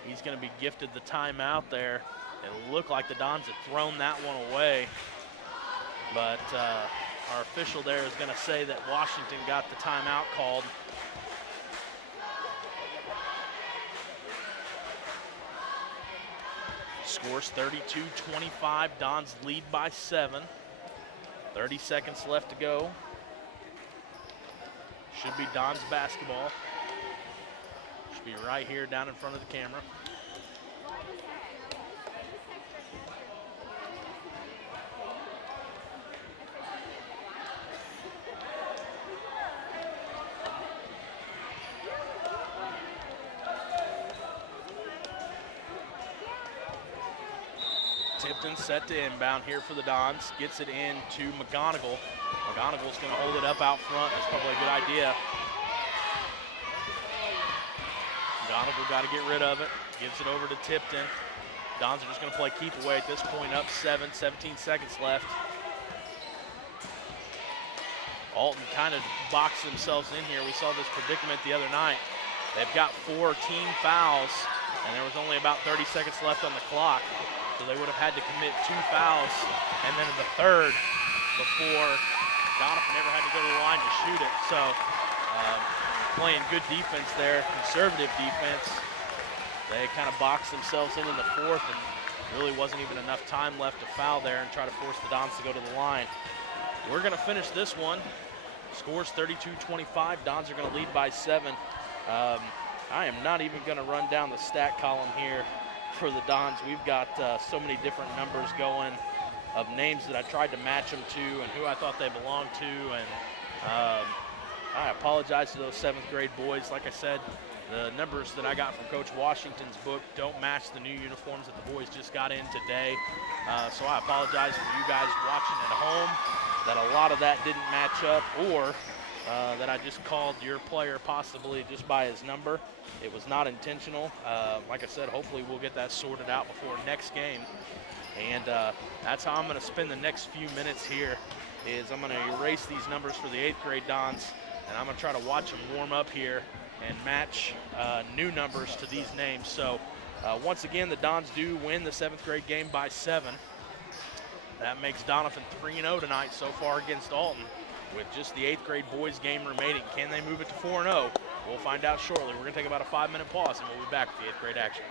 He's going to be gifted the timeout there. It looked like the Dons had thrown that one away. But our official there is going to say that Washington got the timeout called. Scores 32-25. Dons lead by 7. 30 seconds left to go. Should be Dons basketball. Should be right here down in front of the camera. Tipton set to inbound here for the Dons. Gets it into McGonigal. McGonigal's going to hold it up out front. That's probably a good idea. McGonigal got to get rid of it. Gives it over to Tipton. Dons are just going to play keep away at this point. Up 7, 17 seconds left. Alton kind of boxed themselves in here. We saw this predicament the other night. They've got 4 team fouls, and there was only about 30 seconds left on the clock. So they would have had to commit 2 fouls and then the third before Doniphan never had to go to the line to shoot it. So playing good defense there, conservative defense. They kind of boxed themselves in the fourth, and really wasn't even enough time left to foul there and try to force the Dons to go to the line. We're going to finish this one. Scores 32-25. Dons are going to lead by 7. I am not even going to run down the stat column here for the Dons. We've got so many different numbers going of names that I tried to match them to and who I thought they belonged to. And I apologize to those 7th grade boys. Like I said, the numbers that I got from Coach Washington's book don't match the new uniforms that the boys just got in today. So I apologize for you guys watching at home that a lot of that didn't match up, or that I just called your player possibly just by his number. It was not intentional. Like I said, hopefully we'll get that sorted out before next game. And that's how I'm going to spend the next few minutes here, is I'm going to erase these numbers for the 8th grade Dons, and I'm going to try to watch them warm up here and match new numbers to these names. So once again, the Dons do win the 7th grade game by 7. That makes Doniphan 3-0 tonight so far against Alton, with just the 8th grade boys game remaining. Can they move it to 4-0? We'll find out shortly. We're going to take about a 5-minute pause, and we'll be back with the 8th grade action.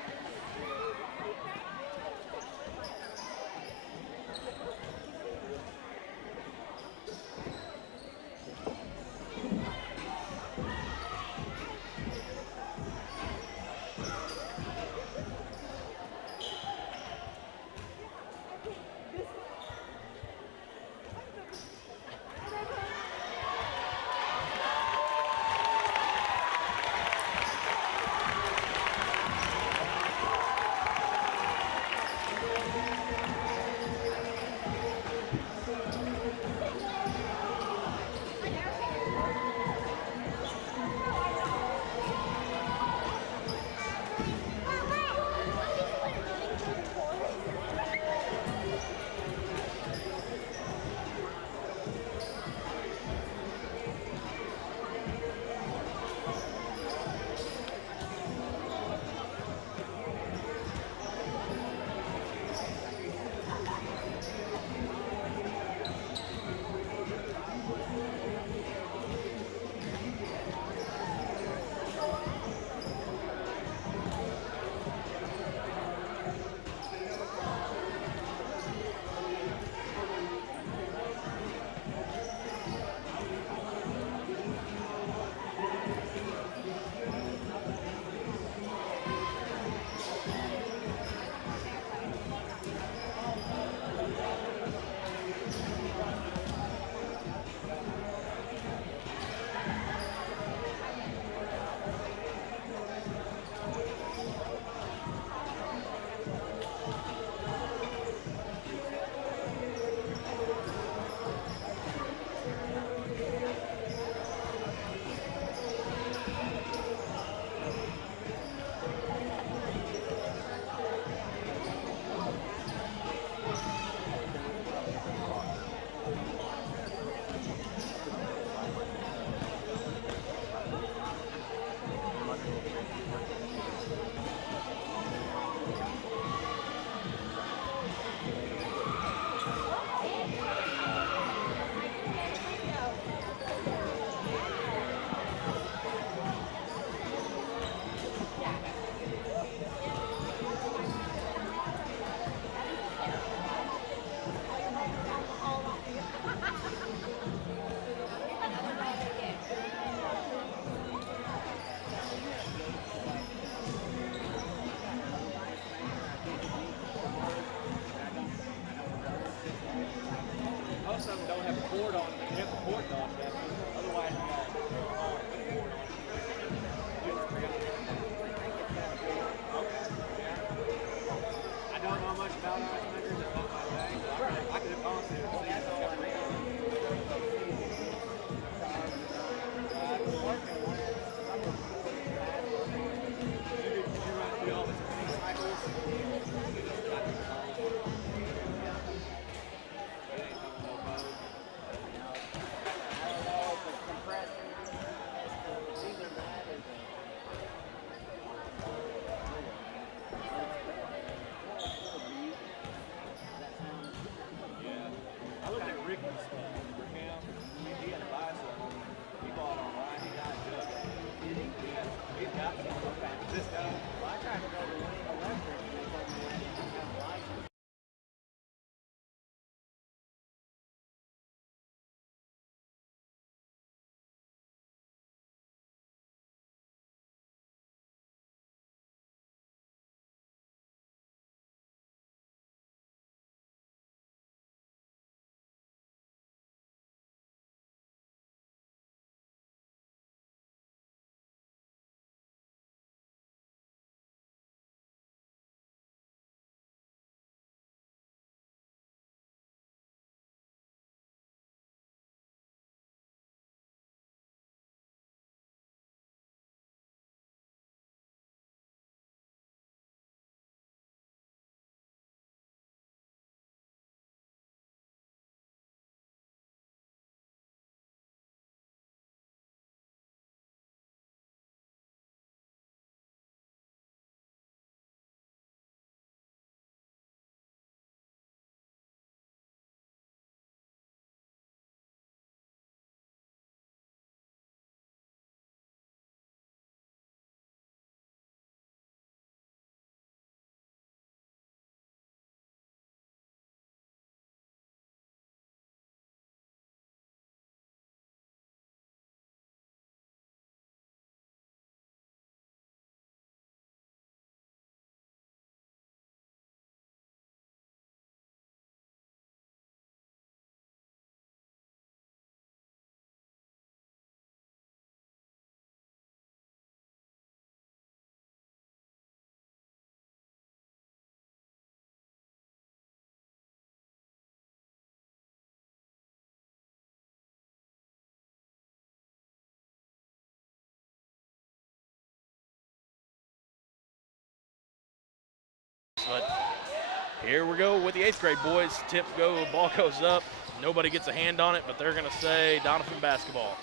Here we go with the 8th grade boys. Tip go, ball goes up. Nobody gets a hand on it, but they're going to say Doniphan basketball.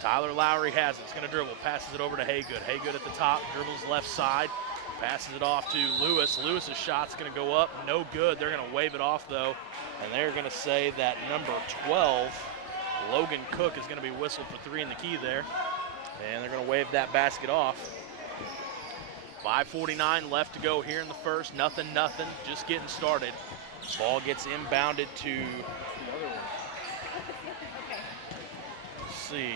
Tyler Lowry has it. He's going to dribble, passes it over to Haygood. Haygood at the top, dribbles left side, passes it off to Lewis. Lewis's shot's going to go up, no good. They're going to wave it off, though, and they're going to say that number 12, Logan Cook, is going to be whistled for 3 in the key there, and they're going to wave that basket off. 5:49 left to go here in the first. Nothing, just getting started. Ball gets inbounded to, let's see,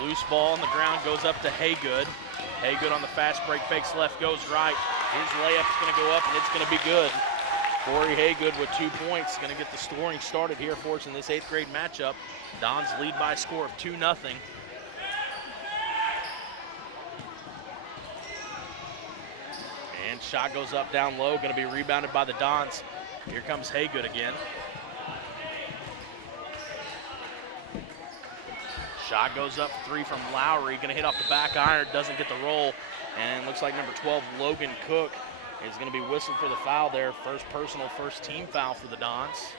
loose ball on the ground, goes up to Haygood. Haygood on the fast break, fakes left, goes right. His layup's going to go up, and it's going to be good. Corey Haygood with 2 points, going to get the scoring started here for us in this 8th grade matchup. Dons lead by a score of 2-0. And shot goes up down low, going to be rebounded by the Dons. Here comes Haygood again. Shot goes up, 3 from Lowry, going to hit off the back iron, doesn't get the roll, and looks like number 12, Logan Cook, is going to be whistled for the foul there. First personal, first team foul for the Dons.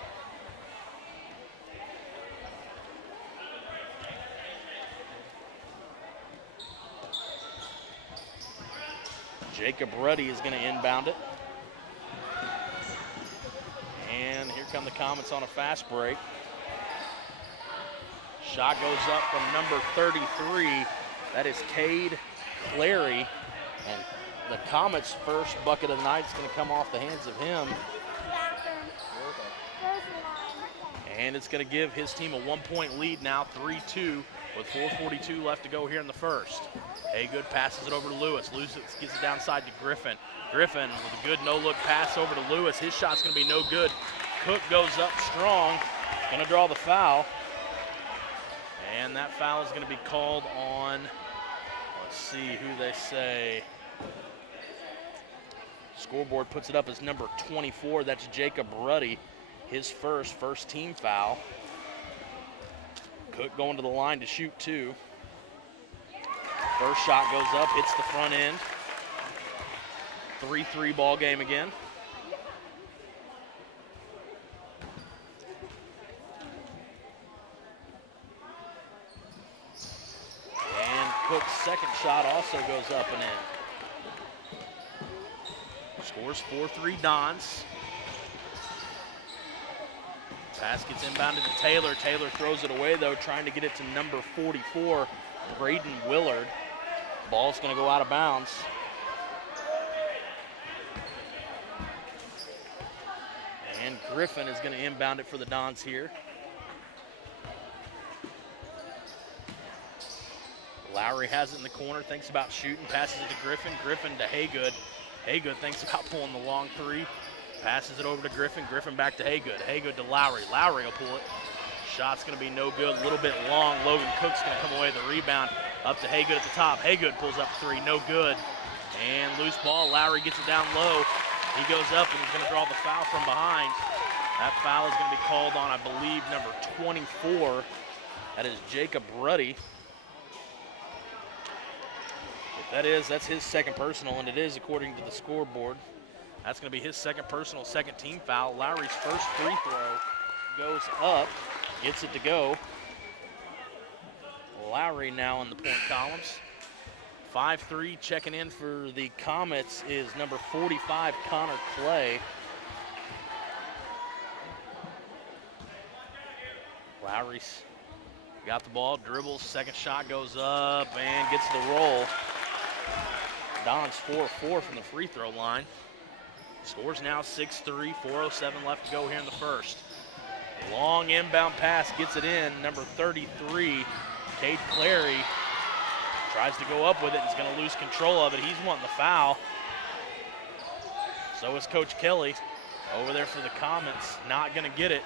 Jacob Ruddy is going to inbound it. And here come the Comets on a fast break. Shot goes up from number 33. That is Cade Clary. And the Comets' first bucket of the night is going to come off the hands of him. And it's going to give his team a 1-point lead now, 3-2, with 4:42 left to go here in the first. Haygood passes it over to Lewis. Lewis gets it downside to Griffin. Griffin with a good no-look pass over to Lewis. His shot's going to be no good. Cook goes up strong, going to draw the foul. And that foul is going to be called on, let's see who they say. Scoreboard puts it up as number 24. That's Jacob Ruddy, his first team foul. Cook going to the line to shoot 2. First shot goes up, hits the front end. 3-3 ball game again. And Cook's second shot also goes up and in. Scores 4-3 Dons. Pass gets inbounded to Taylor. Taylor throws it away, though, trying to get it to number 44, Braden Willard. Ball's going to go out of bounds. And Griffin is going to inbound it for the Dons here. Lowry has it in the corner, thinks about shooting, passes it to Griffin. Griffin to Haygood. Haygood thinks about pulling the long 3. Passes it over to Griffin. Griffin back to Haygood. Haygood to Lowry. Lowry will pull it. Shot's going to be no good. A little bit long. Logan Cook's going to come away with the rebound. Up to Haygood at the top. Haygood pulls up 3. No good. And loose ball. Lowry gets it down low. He goes up and he's going to draw the foul from behind. That foul is going to be called on, I believe, number 24. That is Jacob Ruddy. If that is, that's his second personal, and it is according to the scoreboard. That's going to be his second personal, second team foul. Lowry's first free throw goes up, gets it to go. Lowry now in the point columns. 5-3 checking in for the Comets is number 45, Connor Clay. Lowry's got the ball, dribbles, second shot goes up and gets the roll. Don's 4-4 from the free throw line. Scores now 6-3, 4:07 left to go here in the first. Long inbound pass, gets it in. Number 33, Cade Clary, tries to go up with it. He's going to lose control of it. He's wanting the foul. So is Coach Kelly over there for the Comets. Not going to get it.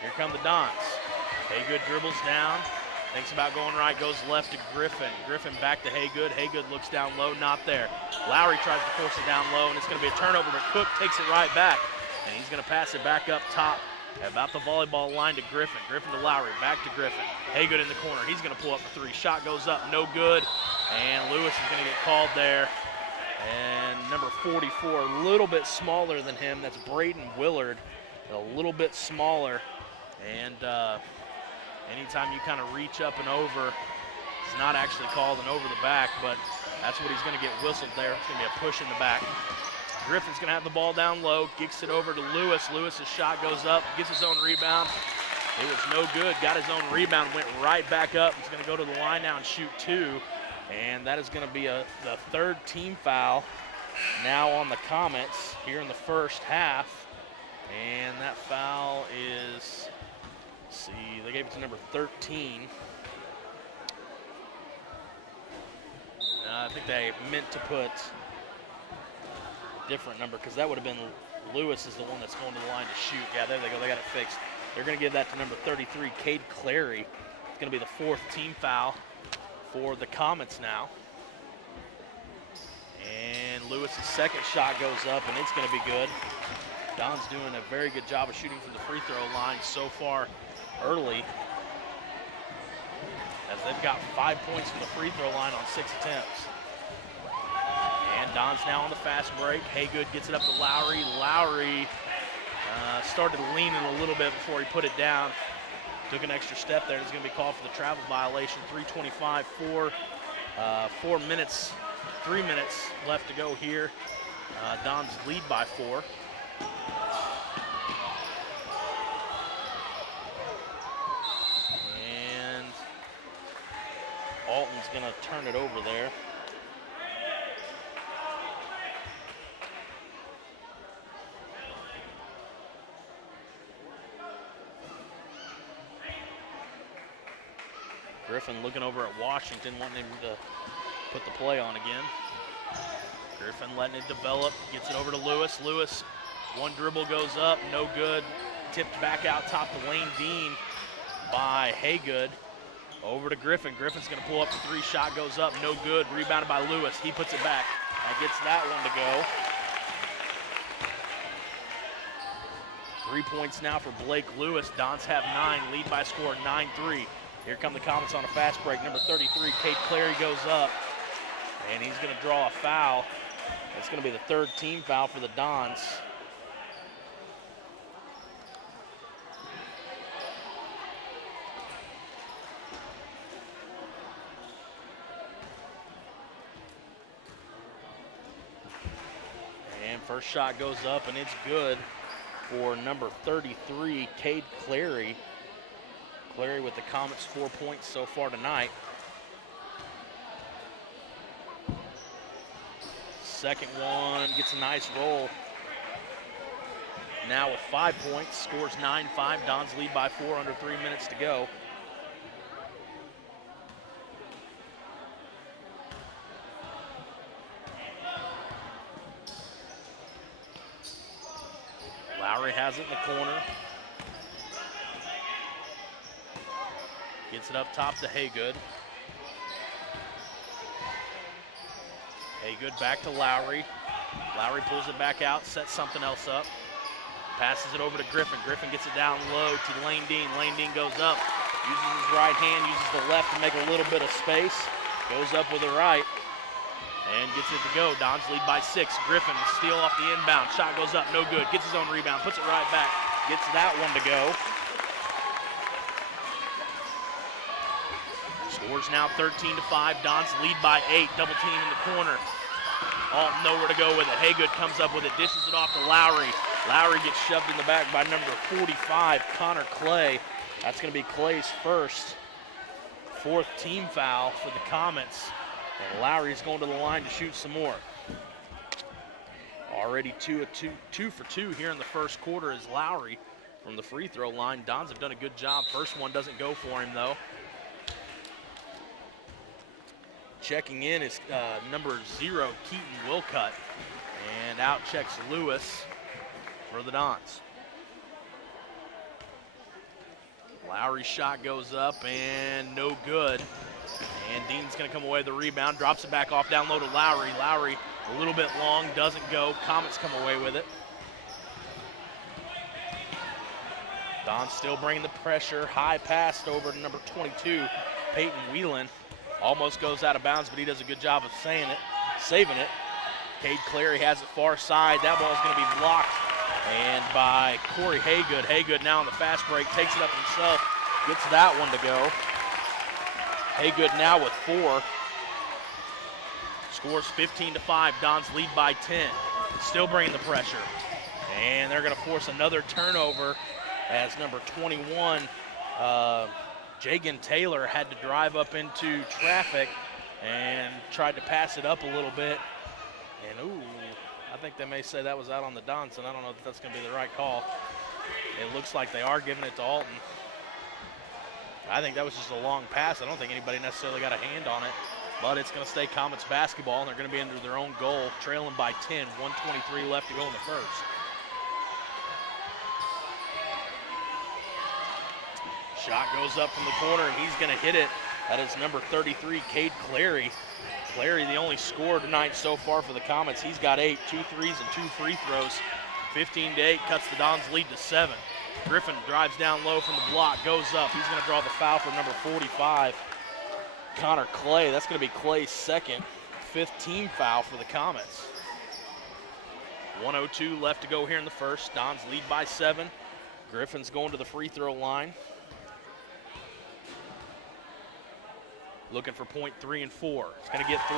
Here come the Dons. Haygood dribbles down. Thinks about going right, goes left to Griffin. Griffin back to Haygood. Haygood looks down low, not there. Lowry tries to force it down low, and it's going to be a turnover, but Cook takes it right back. And he's going to pass it back up top, about the volleyball line to Griffin. Griffin to Lowry, back to Griffin. Haygood in the corner. He's going to pull up for 3. Shot goes up, no good. And Lewis is going to get called there. And number 44, a little bit smaller than him. That's Braden Willard, a little bit smaller. And anytime you kind of reach up and over, it's not actually called an over the back, but that's what he's going to get whistled there. It's going to be a push in the back. Griffin's going to have the ball down low, kicks it over to Lewis. Lewis's shot goes up, gets his own rebound. It was no good, got his own rebound, went right back up. He's going to go to the line now and shoot 2. And that is going to be the third team foul now on the Comets here in the first half. And that foul is, let's see, they gave it to number 13. I think they meant to put a different number because that would have been Lewis is the one that's going to the line to shoot. Yeah, there they go. They got it fixed. They're going to give that to number 33, Cade Clary. It's going to be the 4th team foul for the Comets now. And Lewis's second shot goes up, and it's going to be good. Don's doing a very good job of shooting from the free throw line so far early, as they've got 5 points from the free throw line on 6 attempts. And Don's now on the fast break. Haygood gets it up to Lowry. Lowry started leaning a little bit before he put it down. Took an extra step there. It's going to be called for the travel violation. 3:25, 3 minutes left to go here. Don's lead by 4. And Alton's going to turn it over there. Griffin looking over at Washington, wanting him to put the play on again. Griffin letting it develop, gets it over to Lewis. Lewis, one dribble goes up, no good. Tipped back out top to Lane Dean by Haygood. Over to Griffin. Griffin's going to pull up the 3, shot goes up, no good. Rebounded by Lewis. He puts it back. That gets that one to go. 3 points now for Blake Lewis. Dons have 9, lead by score 9-3. Here come the Comets on a fast break. Number 33, Cade Clary goes up, and he's going to draw a foul. It's going to be the 3rd team foul for the Dons. And first shot goes up, and it's good for number 33, Cade Clary. Clary with the Comets 4 points so far tonight. Second one gets a nice roll. Now with 5 points, scores 9-5. Dons lead by 4, under 3 minutes to go. Lowry has it in the corner. Gets it up top to Haygood. Haygood back to Lowry. Lowry pulls it back out, sets something else up. Passes it over to Griffin. Griffin gets it down low to Lane Dean. Lane Dean goes up, uses his right hand, uses the left to make a little bit of space. Goes up with the right and gets it to go. Dons lead by 6. Griffin steal off the inbound. Shot goes up, no good. Gets his own rebound, puts it right back. Gets that one to go. Scores now 13-5. Dons lead by 8. Double team in the corner. Alton nowhere to go with it. Haygood comes up with it, dishes it off to Lowry. Lowry gets shoved in the back by number 45, Connor Clay. That's going to be Clay's first 4th team foul for the Comets. And Lowry's going to the line to shoot some more. Already 2 for 2 here in the first quarter is Lowry from the free throw line. Dons have done a good job. First one doesn't go for him though. Checking in is number 0, Keaton Wilcutt. And out checks Lewis for the Dons. Lowry's shot goes up and no good. And Dean's going to come away with the rebound, drops it back off down low to Lowry. Lowry a little bit long, doesn't go. Comets come away with it. Don still bringing the pressure. High pass over to number 22, Peyton Whelan. Almost goes out of bounds, but he does a good job of saving it. Cade Clary has it far side. That ball is going to be blocked and by Corey Haygood. Haygood now on the fast break, takes it up himself, gets that one to go. Haygood now with 4. Scores 15-5. Dons lead by 10. Still bringing the pressure. And they're going to force another turnover as number 21, Jagan Taylor, had to drive up into traffic and tried to pass it up a little bit. And, ooh, I think they may say that was out on the Dons, and I don't know if that's going to be the right call. It looks like they are giving it to Alton. I think that was just a long pass. I don't think anybody necessarily got a hand on it, but it's going to stay Comets basketball, and they're going to be under their own goal, trailing by 10, 1:23 left to go in the first. Shot goes up from the corner, and he's going to hit it. That is number 33, Cade Clary. Clary, the only scorer tonight so far for the Comets. He's got 8, 2 threes and 2 free throws. 15-8, cuts the Dons lead to 7. Griffin drives down low from the block, goes up. He's going to draw the foul for number 45, Connor Clay. That's going to be Clay's second, 5th team foul for the Comets. 1:02 left to go here in the first. Dons lead by 7. Griffin's going to the free throw line. Looking for point 3 and 4. He's going to get 3.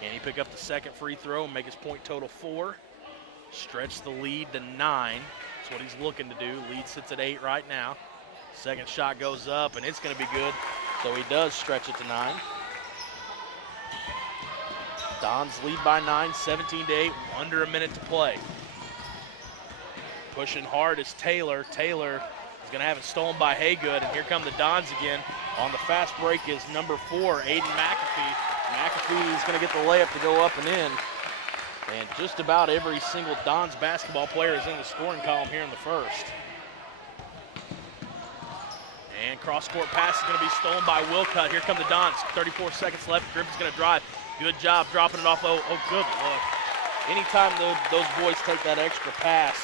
Can he pick up the second free throw and make his point total 4? Stretch the lead to 9. That's what he's looking to do. Lead sits at 8 right now. Second shot goes up, and it's going to be good. So he does stretch it to 9. Dons lead by 9, 17-8, under a minute to play. Pushing hard is Taylor. Taylor is going to have it stolen by Haygood, and here come the Dons again. On the fast break is number 4, Aiden McAfee. McAfee is going to get the layup to go up and in. And just about every single Dons basketball player is in the scoring column here in the first. And cross-court pass is going to be stolen by Wilcutt. Here come the Dons. 34 seconds left. Griffin's going to drive. Good job dropping it off. Oh, good look. Anytime those boys take that extra pass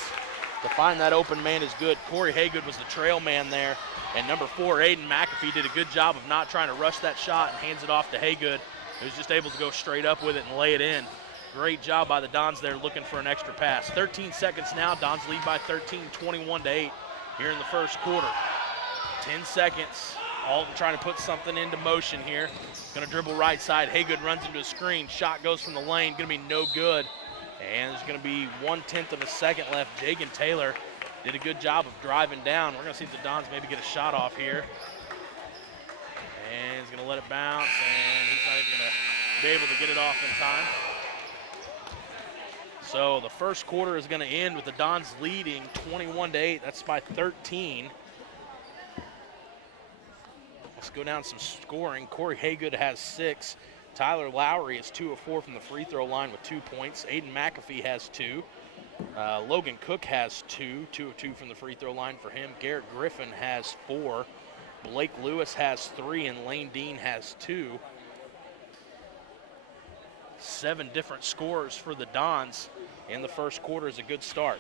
to find that open man is good. Corey Haygood was the trail man there. And number 4, Aiden McAfee, did a good job of not trying to rush that shot and hands it off to Haygood, who's just able to go straight up with it and lay it in. Great job by the Dons there looking for an extra pass. 13 seconds now. Dons lead by 13, 21-8 here in the first quarter. 10 seconds. Alton trying to put something into motion here. Going to dribble right side. Haygood runs into a screen. Shot goes from the lane. Going to be no good. And there's going to be 1/10 of a second left. Jagan Taylor did a good job of driving down. We're going to see if the Dons maybe get a shot off here. And he's going to let it bounce, and he's not even going to be able to get it off in time. So the first quarter is going to end with the Dons leading 21-8. That's by 13. Let's go down some scoring. Corey Haygood has 6. Tyler Lowry is 2 of 4 from the free throw line with 2 points. Aiden McAfee has 2. Logan Cook has 2 of 2 from the free throw line for him. Garrett Griffin has 4. Blake Lewis has 3, and Lane Dean has 2. 7 different scorers for the Dons in the first quarter is a good start.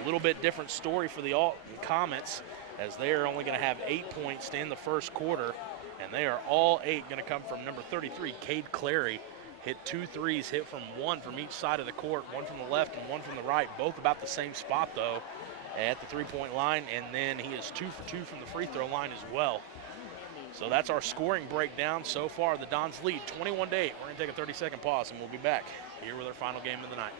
A little bit different story for the Alton Comets, as they are only going to have 8 points to end the first quarter, and they are all 8 going to come from number 33, Cade Clary. Hit 2 threes, hit from 1 from each side of the court, 1 from the left and 1 from the right, both about the same spot though at the three-point line, and then he is 2 for 2 from the free throw line as well. So that's our scoring breakdown so far. The Dons lead 21-8. We're going to take a 30-second pause, and we'll be back here with our final game of the night.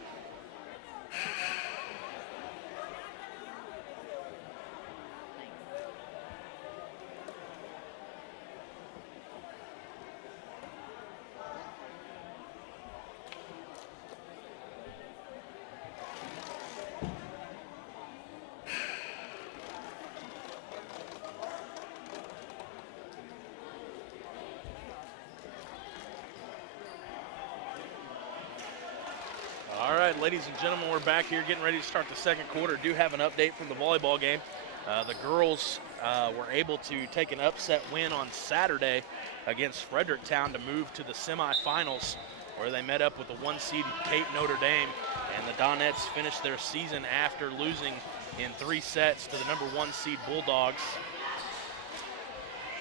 Ladies and gentlemen, we're back here getting ready to start the second quarter. Do have an update from the volleyball game. The girls were able to take an upset win on Saturday against Fredericktown to move to the semifinals, where they met up with the 1-seed Cape Notre Dame, and the Donettes finished their season after losing in 3 sets to the number 1-seed Bulldogs.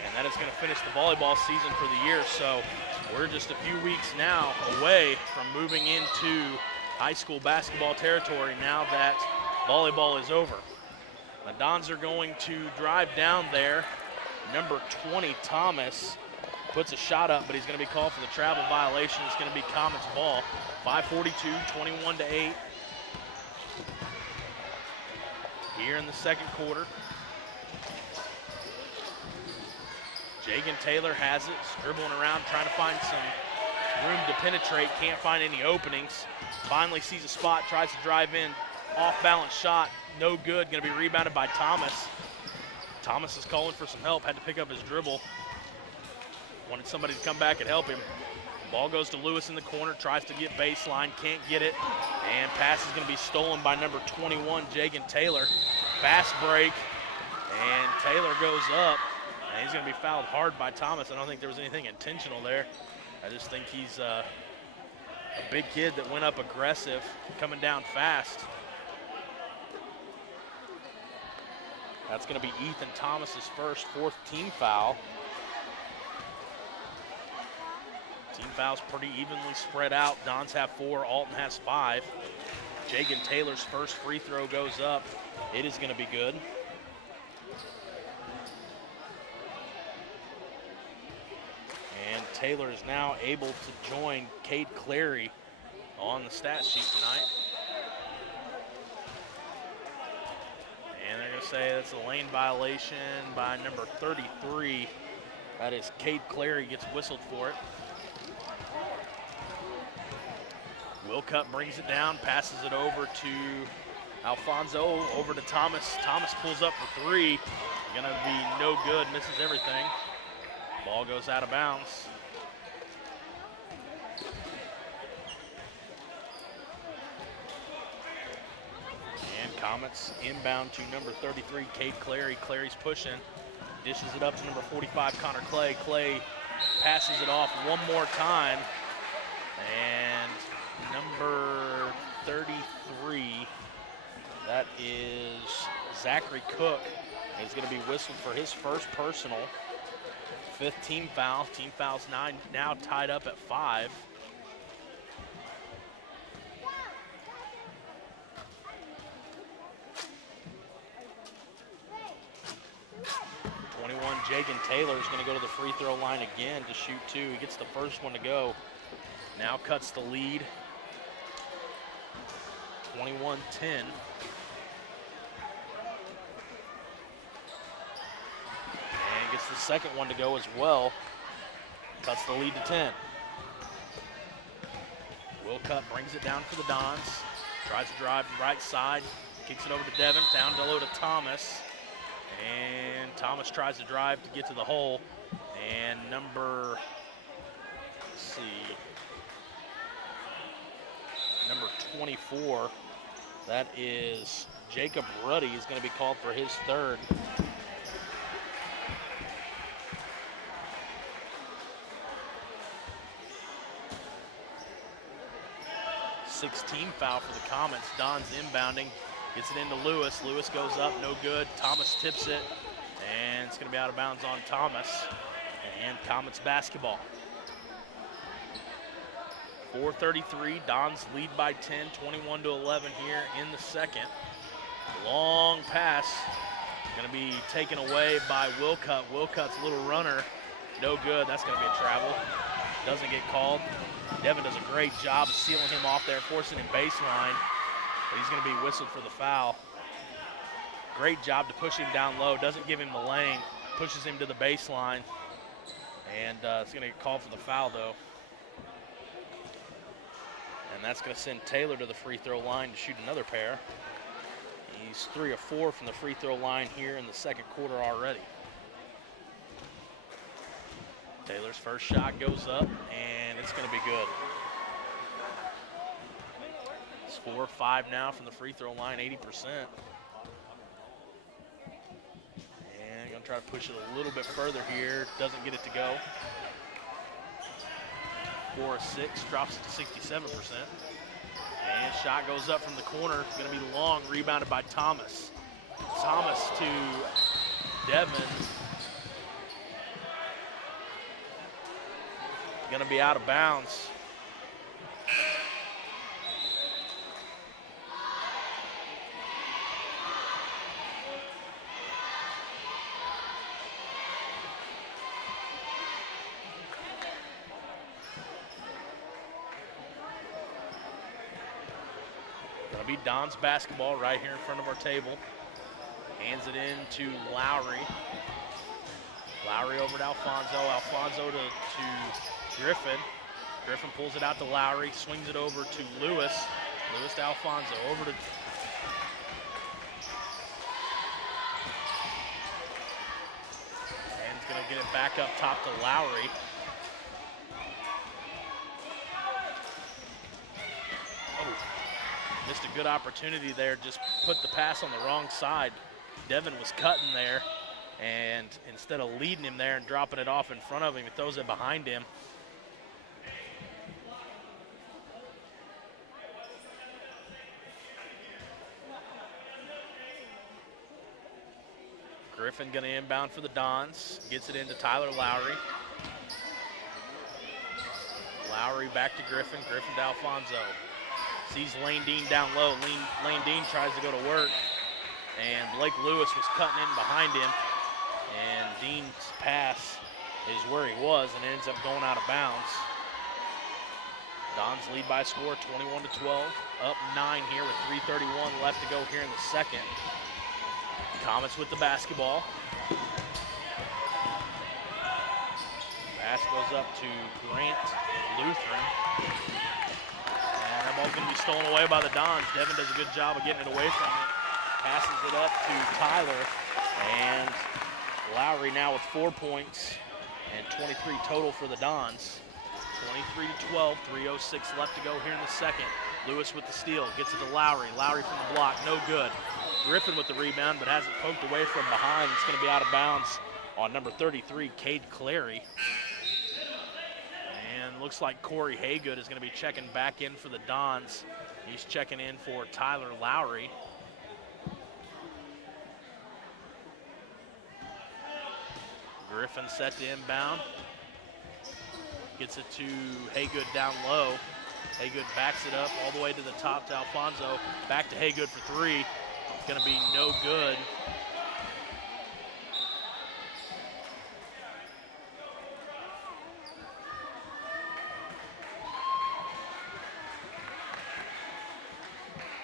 And that is going to finish the volleyball season for the year. So We're just a few weeks now away from moving into high school basketball territory now that volleyball is over. The Dons are going to drive down there. Number 20, Thomas, puts a shot up, but he's going to be called for the travel violation. It's going to be Comet's ball. 5:42, 21-8. Here in the second quarter. Jagan Taylor has it, dribbling around, trying to find some room to penetrate. Can't find any openings. Finally sees a spot, tries to drive in. Off-balance shot, no good. Going to be rebounded by Thomas. Thomas is calling for some help, had to pick up his dribble. Wanted somebody to come back and help him. Ball goes to Lewis in the corner, tries to get baseline, can't get it. And pass is going to be stolen by number 21, Jagan Taylor. Fast break, and Taylor goes up. And he's going to be fouled hard by Thomas. I don't think there was anything intentional there. I just think he's a big kid that went up aggressive, coming down fast. That's going to be Ethan Thomas's first, 4th team foul. Team fouls pretty evenly spread out. Dons have 4, Alton has 5. Jagan Taylor's first free throw goes up. It is going to be good. And Taylor is now able to join Cade Clary on the stat sheet tonight. And they're going to say that's a lane violation by number 33. That is Cade Clary gets whistled for it. Wilcutt brings it down, passes it over to Alfonso, over to Thomas. Thomas pulls up for 3. Gonna be no good, misses everything. Ball goes out of bounds. And Comets inbound to number 33, Cade Clary. Clary's pushing, dishes it up to number 45, Connor Clay. Clay passes it off one more time. And number 33, that is Zachary Cook, is going to be whistled for his first personal. 5th team foul. Team fouls now tied up at 5. Jagan Taylor is going to go to the free throw line again to shoot 2. He gets the first one to go. Now cuts the lead. 21-10. And gets the second one to go as well. Cuts the lead to 10. Wilcutt brings it down for the Dons. Tries to drive right side. Kicks it over to Devin. Down low to Thomas. And Thomas tries to drive to get to the hole. And number 24, that is Jacob Ruddy, is going to be called for his 3rd. Sixth team foul for the Comets. Don's inbounding, gets it into Lewis. Lewis goes up, no good. Thomas tips it, and it's going to be out of bounds on Thomas. And Comets basketball. 4:33, Dons lead by 10, 21-11 here in the second. Long pass, gonna be taken away by Wilcutt. Wilcutt's little runner, no good. That's gonna be a travel. Doesn't get called. Devin does a great job of sealing him off there, forcing him baseline. But he's gonna be whistled for the foul. Great job to push him down low. Doesn't give him the lane, pushes him to the baseline. And it's gonna get called for the foul though. And that's going to send Taylor to the free throw line to shoot another pair. He's 3 of 4 from the free throw line here in the second quarter already. Taylor's first shot goes up, and it's going to be good. It's 4 of 5 now from the free throw line, 80%. And going to try to push it a little bit further here. Doesn't get it to go. 4 of 6, drops it to 67%. And shot goes up from the corner. It's going to be long, rebounded by Thomas. Thomas to Devin. going to be out of bounds. Going to be Don's basketball right here in front of our table. Hands it in to Lowry. Lowry over to Alfonso. Alfonso to Griffin. Griffin pulls it out to Lowry, swings it over to Lewis. Lewis to Alfonso, over to... And he's going to get it back up top to Lowry. Oh, missed a good opportunity there, just put the pass on the wrong side. Devin was cutting there, and instead of leading him there and dropping it off in front of him, he throws it behind him. Griffin going to inbound for the Dons. Gets it into Tyler Lowry. Lowry back to Griffin. Griffin to Alfonso. Sees Lane Dean down low. Lane Dean tries to go to work. And Blake Lewis was cutting in behind him. And Dean's pass is where he was and ends up going out of bounds. Dons lead by a score 21-12. Up 9 here with 3:31 left to go here in the second. Comets with the basketball. Pass goes up to Grant Lutheran. And that ball's going to be stolen away by the Dons. Devin does a good job of getting it away from it. Passes it up to Tyler. And Lowry now with 4 points and 23 total for the Dons. 23-12, 3:06 left to go here in the second. Lewis with the steal, gets it to Lowry. Lowry from the block, no good. Griffin with the rebound, but has it poked away from behind. It's going to be out of bounds on number 33, Cade Clary. And looks like Corey Haygood is going to be checking back in for the Dons. He's checking in for Tyler Lowry. Griffin set to inbound. Gets it to Haygood down low. Haygood backs it up all the way to the top to Alfonso. Back to Haygood for three. It's going to be no good.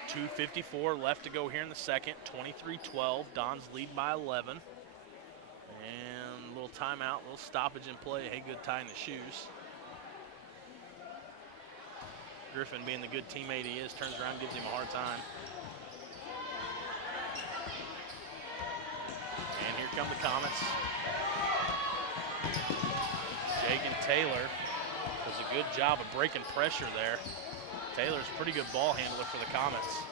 .254 left to go here in the second. 23-12. Dons lead by 11. And a little timeout, a little stoppage in play. Haygood tying the shoes. Griffin, being the good teammate he is, turns around and gives him a hard time. And here come the Comets. Jagan Taylor does a good job of breaking pressure there. Taylor's a pretty good ball handler for the Comets.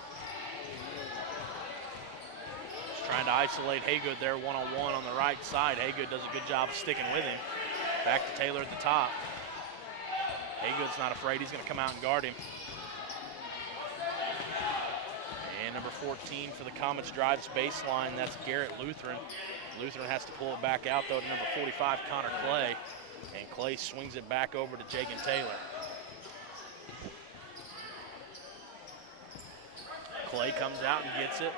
Just trying to isolate Haygood there one-on-one on the right side. Haygood does a good job of sticking with him. Back to Taylor at the top. Haygood's not afraid. He's going to come out and guard him. And number 14 for the Comets drives baseline. That's Garrett Lutheran. Lutheran has to pull it back out, though, to number 45, Connor Clay. And Clay swings it back over to Jagan Taylor. Clay comes out and gets it.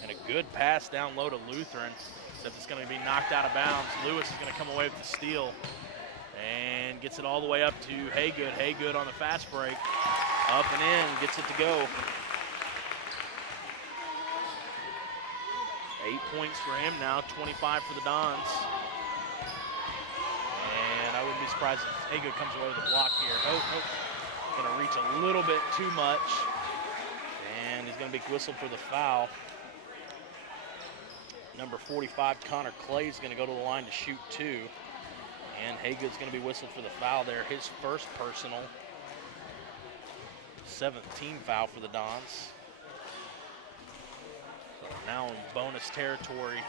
And a good pass down low to Lutheran, except it's going to be knocked out of bounds. Lewis is going to come away with the steal. And gets it all the way up to Haygood. Haygood on the fast break. Up and in, gets it to go. 8 points for him now, 25 for the Dons. And I wouldn't be surprised if Haygood comes away with a block here. Gonna reach a little bit too much. And he's gonna be whistled for the foul. Number 45, Connor Clay, is gonna go to the line to shoot two. And Haygood's going to be whistled for the foul there. His first personal. 7th team foul for the Dons. So now in bonus territory,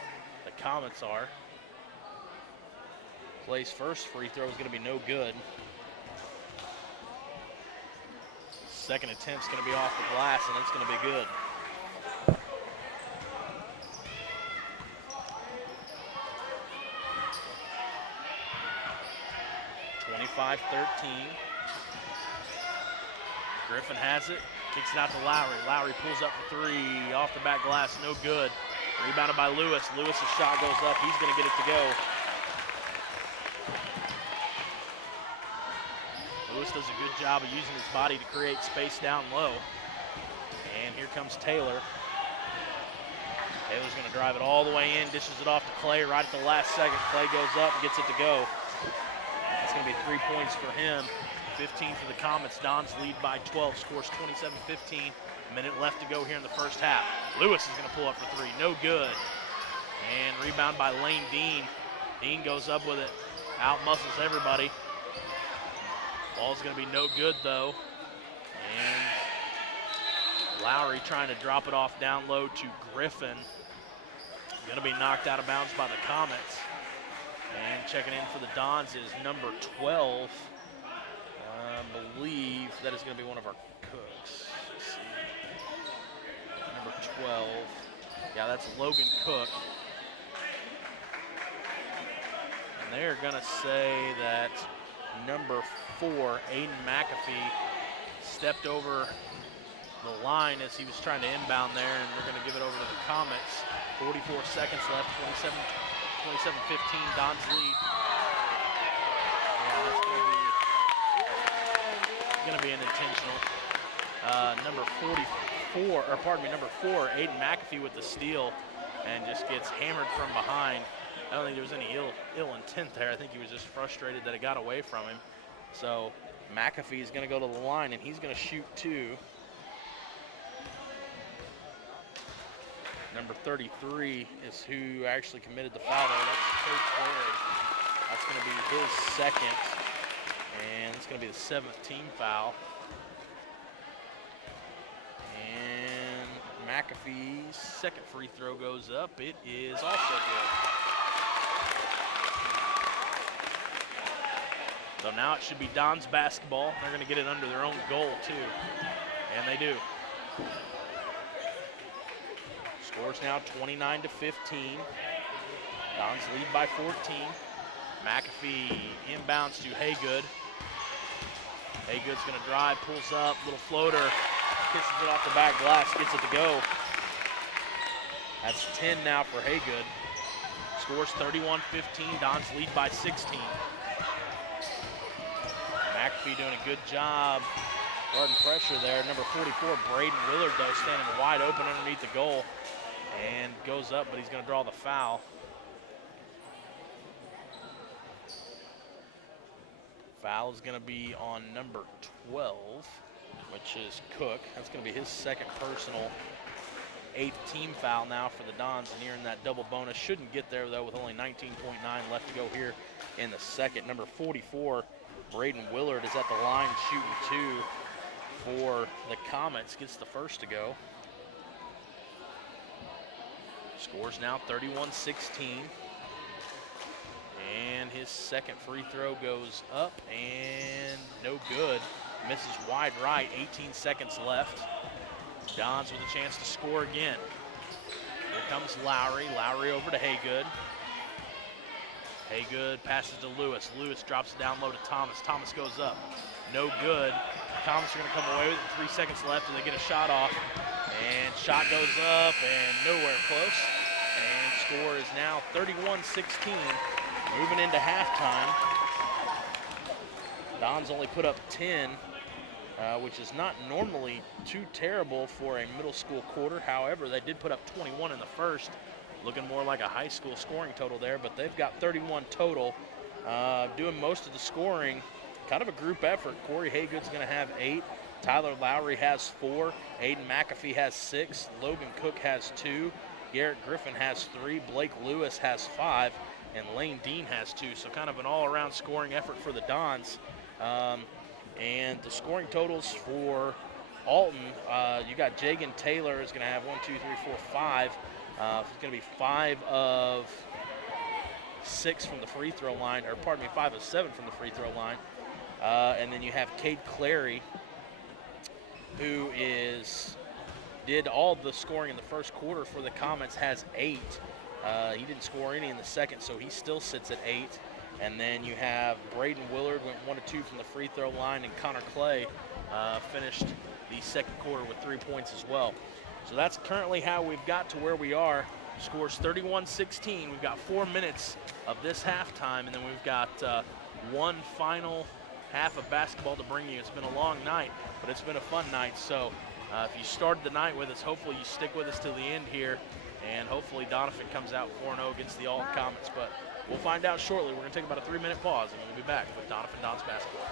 the Comets are. Clay's first free throw is going to be no good. Second attempt's going to be off the glass, and it's going to be good. 25-13. Griffin has it, kicks it out to Lowry. Lowry pulls up for three, off the back glass, no good. Rebounded by Lewis. Lewis's shot goes up. He's going to get it to go. Lewis does a good job of using his body to create space down low. And here comes Taylor. Taylor's going to drive it all the way in, dishes it off to Clay right at the last second. Clay goes up and gets it to go. That's going to be 3 points for him. 15 for the Comets. Dons lead by 12, scores 27-15. A minute left to go here in the first half. Lewis is going to pull up for three, no good. And rebound by Lane Dean. Dean goes up with it, out-muscles everybody. Ball's going to be no good though. And Lowry trying to drop it off down low to Griffin. Going to be knocked out of bounds by the Comets. And checking in for the Dons is number 12. I believe that is going to be one of our cooks. Let's see. Number 12. Yeah, that's Logan Cook. And they're going to say that number 4, Aiden McAfee, stepped over the line as he was trying to inbound there, and they're going to give it over to the Comets. 44 seconds left, 27-15, Don's lead. Yeah, that's going to be an intentional. Number 4, Aiden McAfee with the steal, and just gets hammered from behind. I don't think there was any ill intent there. I think he was just frustrated that it got away from him. So McAfee is going to go to the line, and he's going to shoot two. Number 33 is who actually committed the foul there. That's Coach Larry. That's going to be his second, and it's going to be the 7th team foul. And McAfee's second free throw goes up. It is also good. So now it should be Don's basketball. They're going to get it under their own goal too, and they do. Scores now 29-15. Dons lead by 14. McAfee inbounds to Haygood. Haygood's going to drive, pulls up, little floater, kisses it off the back glass, gets it to go. That's 10 now for Haygood. Scores 31-15. Dons lead by 16. McAfee doing a good job guarding pressure there. Number 44, Braden Willard, though, standing wide open underneath the goal. And goes up, but he's going to draw the foul. Foul is going to be on number 12, which is Cook. That's going to be his second personal, 8th team foul now for the Dons, and nearing that double bonus. Shouldn't get there, though, with only 19.9 left to go here in the second. Number 44, Braden Willard, is at the line shooting two for the Comets. Gets the first to go. Scores now 31-16. And his second free throw goes up and no good. Misses wide right, 18 seconds left. Dons with a chance to score again. Here comes Lowry. Lowry over to Haygood. Haygood passes to Lewis. Lewis drops it down low to Thomas. Thomas goes up. No good. Comets are going to come away with it. 3 seconds left, and they get a shot off. And shot goes up and nowhere close. And score is now 31-16. Moving into halftime. Dons only put up 10, which is not normally too terrible for a middle school quarter. However, they did put up 21 in the first. Looking more like a high school scoring total there, but they've got 31 total. Doing most of the scoring, kind of a group effort. Corey Haygood's going to have 8. Tyler Lowry has 4. Aiden McAfee has 6. Logan Cook has 2. Garrett Griffin has 3. Blake Lewis has 5. And Lane Dean has 2. So kind of an all-around scoring effort for the Dons. And the scoring totals for Alton, you got Jagan Taylor is going to have 1, 2, 3, 4, 5. It's going to be 5 of 6 from the free throw line, or pardon me, 5 of 7 from the free throw line. And then you have Cade Clary, who did all the scoring in the first quarter for the Comets, has 8. He didn't score any in the second, so he still sits at 8. And then you have Braden Willard went 1 of 2 from the free throw line, and Connor Clay finished the second quarter with 3 points as well. So that's currently how we've got to where we are. Scores 31-16. We've got 4 minutes of this halftime, and then we've got one final half of basketball to bring you. It's been a long night, but it's been a fun night. So if you started the night with us, hopefully you stick with us till the end here, and hopefully Doniphan comes out 4-0 against the Alton Comets. But we'll find out shortly. We're going to take about a 3-minute pause, and we'll be back with Doniphan Dons basketball.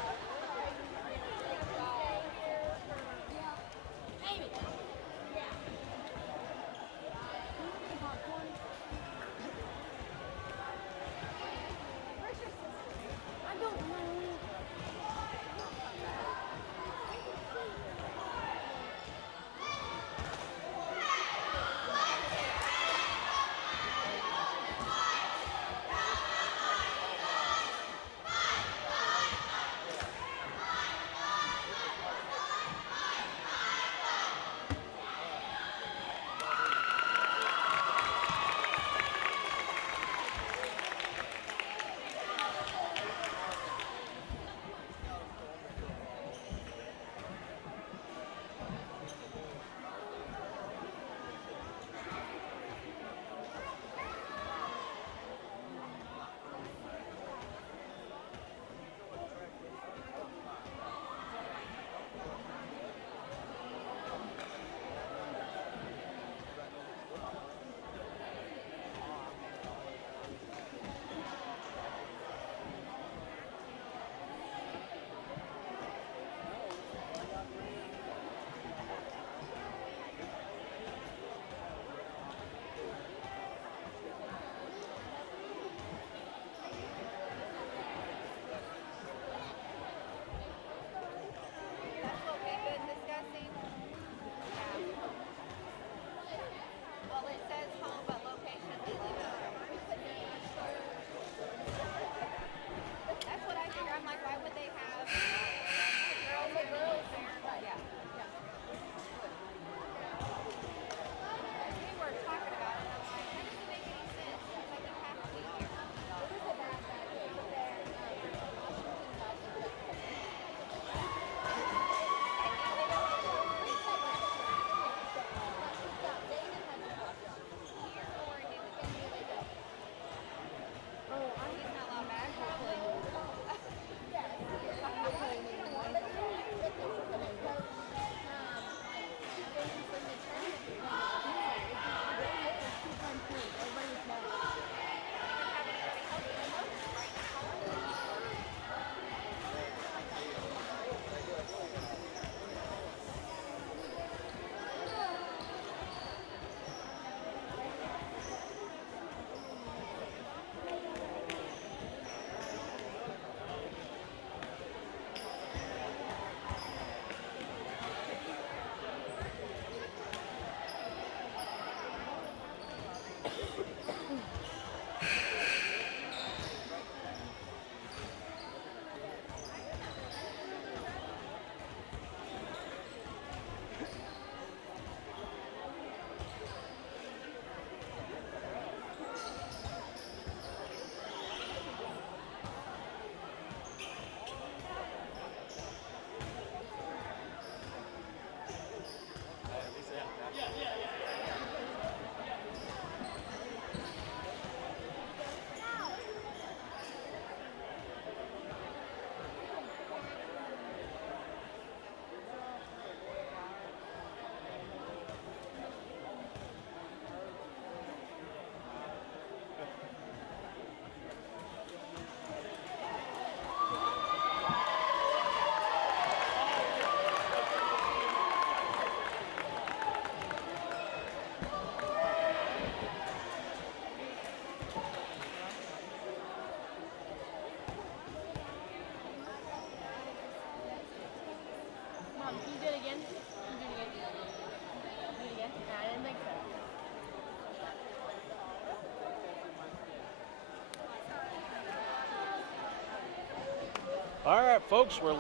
All right, folks, we're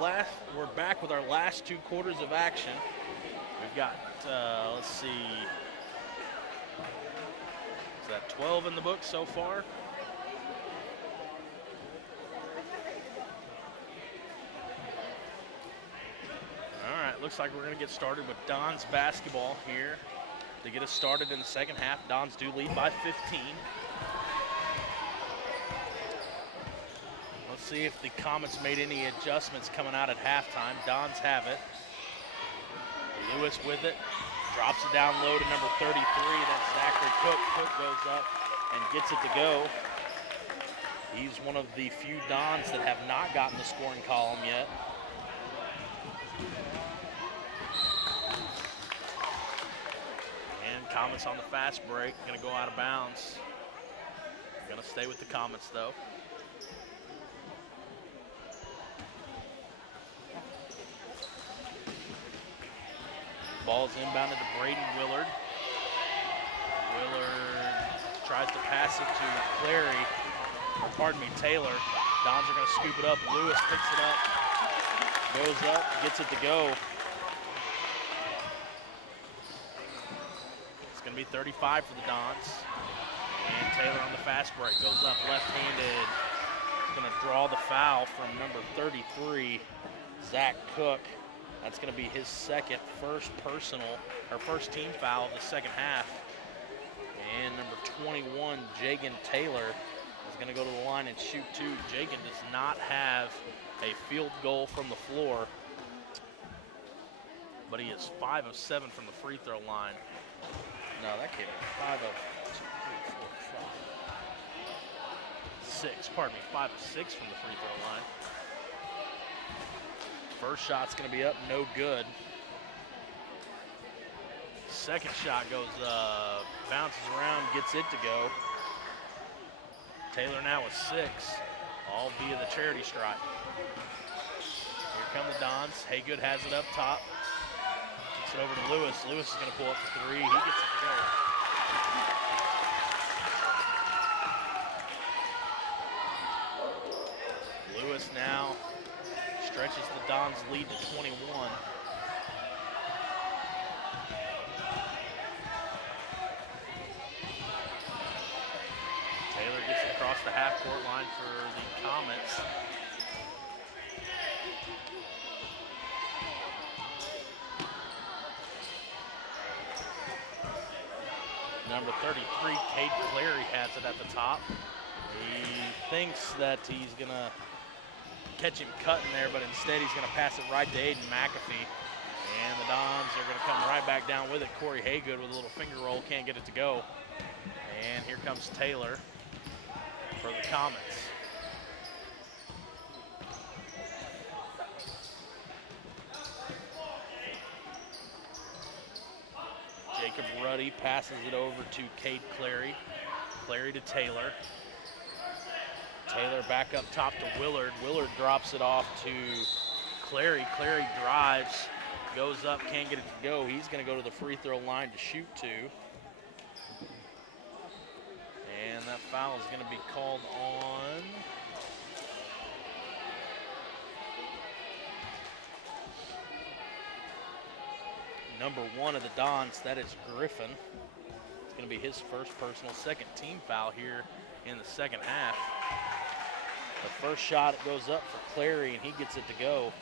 back with our last 2 quarters of action. We've got, let's see, is that 12 in the book so far? looks like we're going to get started with Don's basketball here to get us started in the second half. Dons do lead by 15. Let's see if the Comets made any adjustments coming out at halftime. Dons have it. Lewis with it. Drops it down low to number 33. That's Zachary Cook. Cook goes up and gets it to go. He's one of the few Dons that have not gotten the scoring column yet. And Comets on the fast break. Going to go out of bounds. Going to stay with the Comets, though. Ball's inbounded to Braden Willard. Willard tries to pass it to Clary, or pardon me, Taylor. Dons are going to scoop it up. Lewis picks it up, goes up, gets it to go. It's going to be 35 for the Dons. And Taylor on the fast break, goes up left-handed. He's going to draw the foul from number 33, Zach Cook. That's going to be his first team foul of the second half. And number 21, Jagan Taylor, is going to go to the line and shoot two. Jagan does not have a field goal from the floor, but he is 5 of 7 from the free throw line. No, that can't be 5 of 6. Pardon me, 5 of 6 from the free throw line. First shot's going to be up, no good. Second shot goes, bounces around, gets it to go. Taylor now with 6, all via the charity stripe. Here come the Dons. Haygood has it up top. Gets it over to Lewis. Lewis is going to pull up for 3. He gets it to go. Lewis now stretches the Dons' lead to 21. Taylor gets it across the half-court line for the Comets. Number 33, Cade Clary, has it at the top. He thinks that he's going to catch him cutting there, but instead he's going to pass it right to Aiden McAfee. And the Dons are going to come right back down with it. Corey Haygood with a little finger roll, can't get it to go. And here comes Taylor for the Comets. Jacob Ruddy passes it over to Cade Clary. Clary to Taylor. Taylor back up top to Willard. Willard drops it off to Clary. Clary drives, goes up, can't get it to go. He's going to go to the free throw line to shoot 2. And that foul is going to be called on number 1 of the Dons. That is Griffin. It's going to be his first personal, second team foul here in the second half. The first shot, it goes up for Clary, and he gets it to go.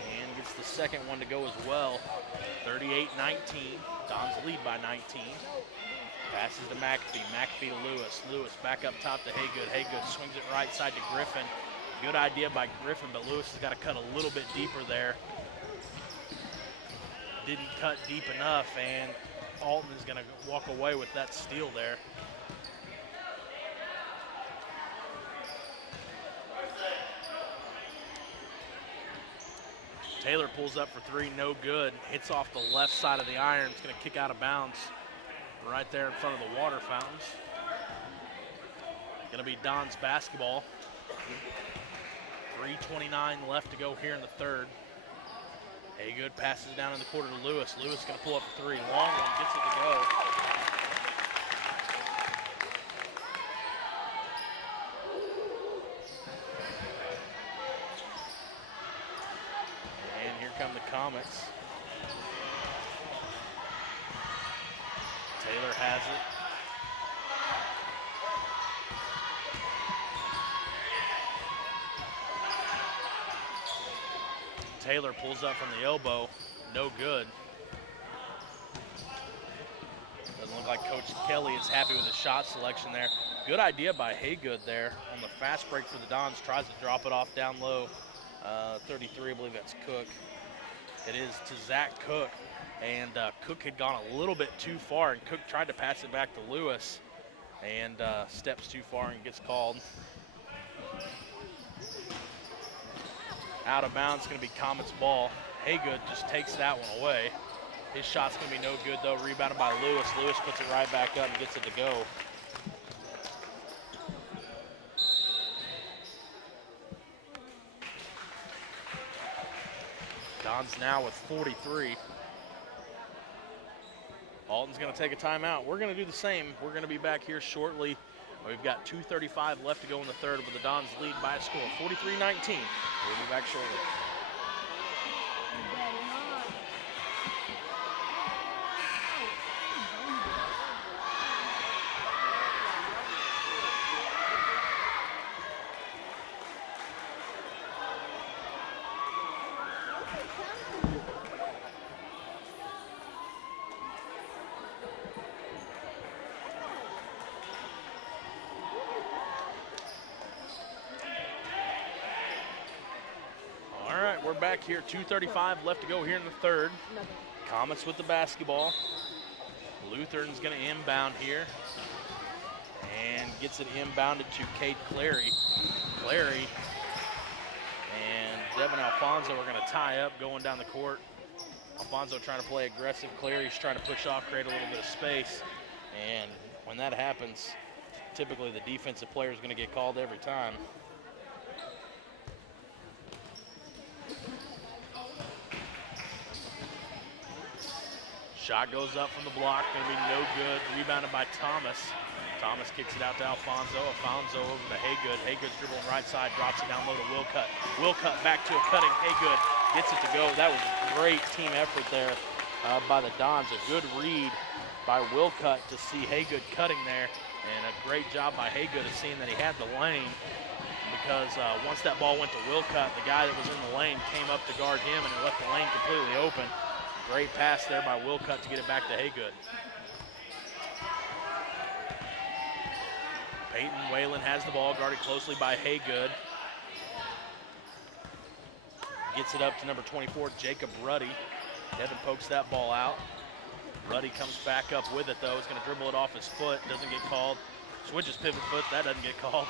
And gets the second one to go as well. 38-19. Dons lead by 19. Passes to McAfee. McAfee to Lewis. Lewis back up top to Haygood. Haygood swings it right side to Griffin. Good idea by Griffin, but Lewis has got to cut a little bit deeper there. Didn't cut deep enough, and Alton is going to walk away with that steal there. Taylor pulls up for 3, no good. Hits off the left side of the iron. It's going to kick out of bounds right there in front of the water fountains. Going to be Don's basketball. 3:29 left to go here in the third. Haygood passes down in the quarter to Lewis. Lewis going to pull up for 3. Long one, gets it to go. And here come the Comets. Taylor has it. Taylor pulls up from the elbow, no good. Doesn't look like Coach Kelly is happy with his shot selection there. Good idea by Haygood there on the fast break for the Dons. Tries to drop it off down low. 33, I believe that's Cook. It is to Zach Cook. And Cook had gone a little bit too far, and Cook tried to pass it back to Lewis, and steps too far and gets called. Out of bounds, going to be Comet's ball. Haygood just takes that one away. His shot's going to be no good, though. Rebounded by Lewis. Lewis puts it right back up and gets it to go. Dons now with 43. Alton's going to take a timeout. We're going to do the same. We're going to be back here shortly. We've got 2:35 left to go in the third, with the Dons lead by a score of 43-19. We'll be back shortly. We're back here, 2:35 left to go here in the third. Comets with the basketball. Lutheran's going to inbound here and gets it inbounded to Cade Clary. Clary and Devin Alfonso are going to tie up going down the court. Alfonso trying to play aggressive. Clary's trying to push off, create a little bit of space. And when that happens, typically the defensive player is going to get called every time. Shot goes up from the block, going to be no good. Rebounded by Thomas. Thomas kicks it out to Alfonso. Alfonso over to Haygood. Haygood's dribbling right side, drops it down low to Wilcutt. Wilcutt back to a cutting Haygood. Gets it to go. That was a great team effort there by the Dons. A good read by Wilcutt to see Haygood cutting there. And a great job by Haygood of seeing that he had the lane. Because once that ball went to Wilcutt, the guy that was in the lane came up to guard him, and it left the lane completely open. Great pass there by Wilcutt to get it back to Haygood. Peyton Whalen has the ball, guarded closely by Haygood. Gets it up to number 24, Jacob Ruddy. Devin pokes that ball out. Ruddy comes back up with it, though. He's going to dribble it off his foot. Doesn't get called. Switches pivot foot. That doesn't get called.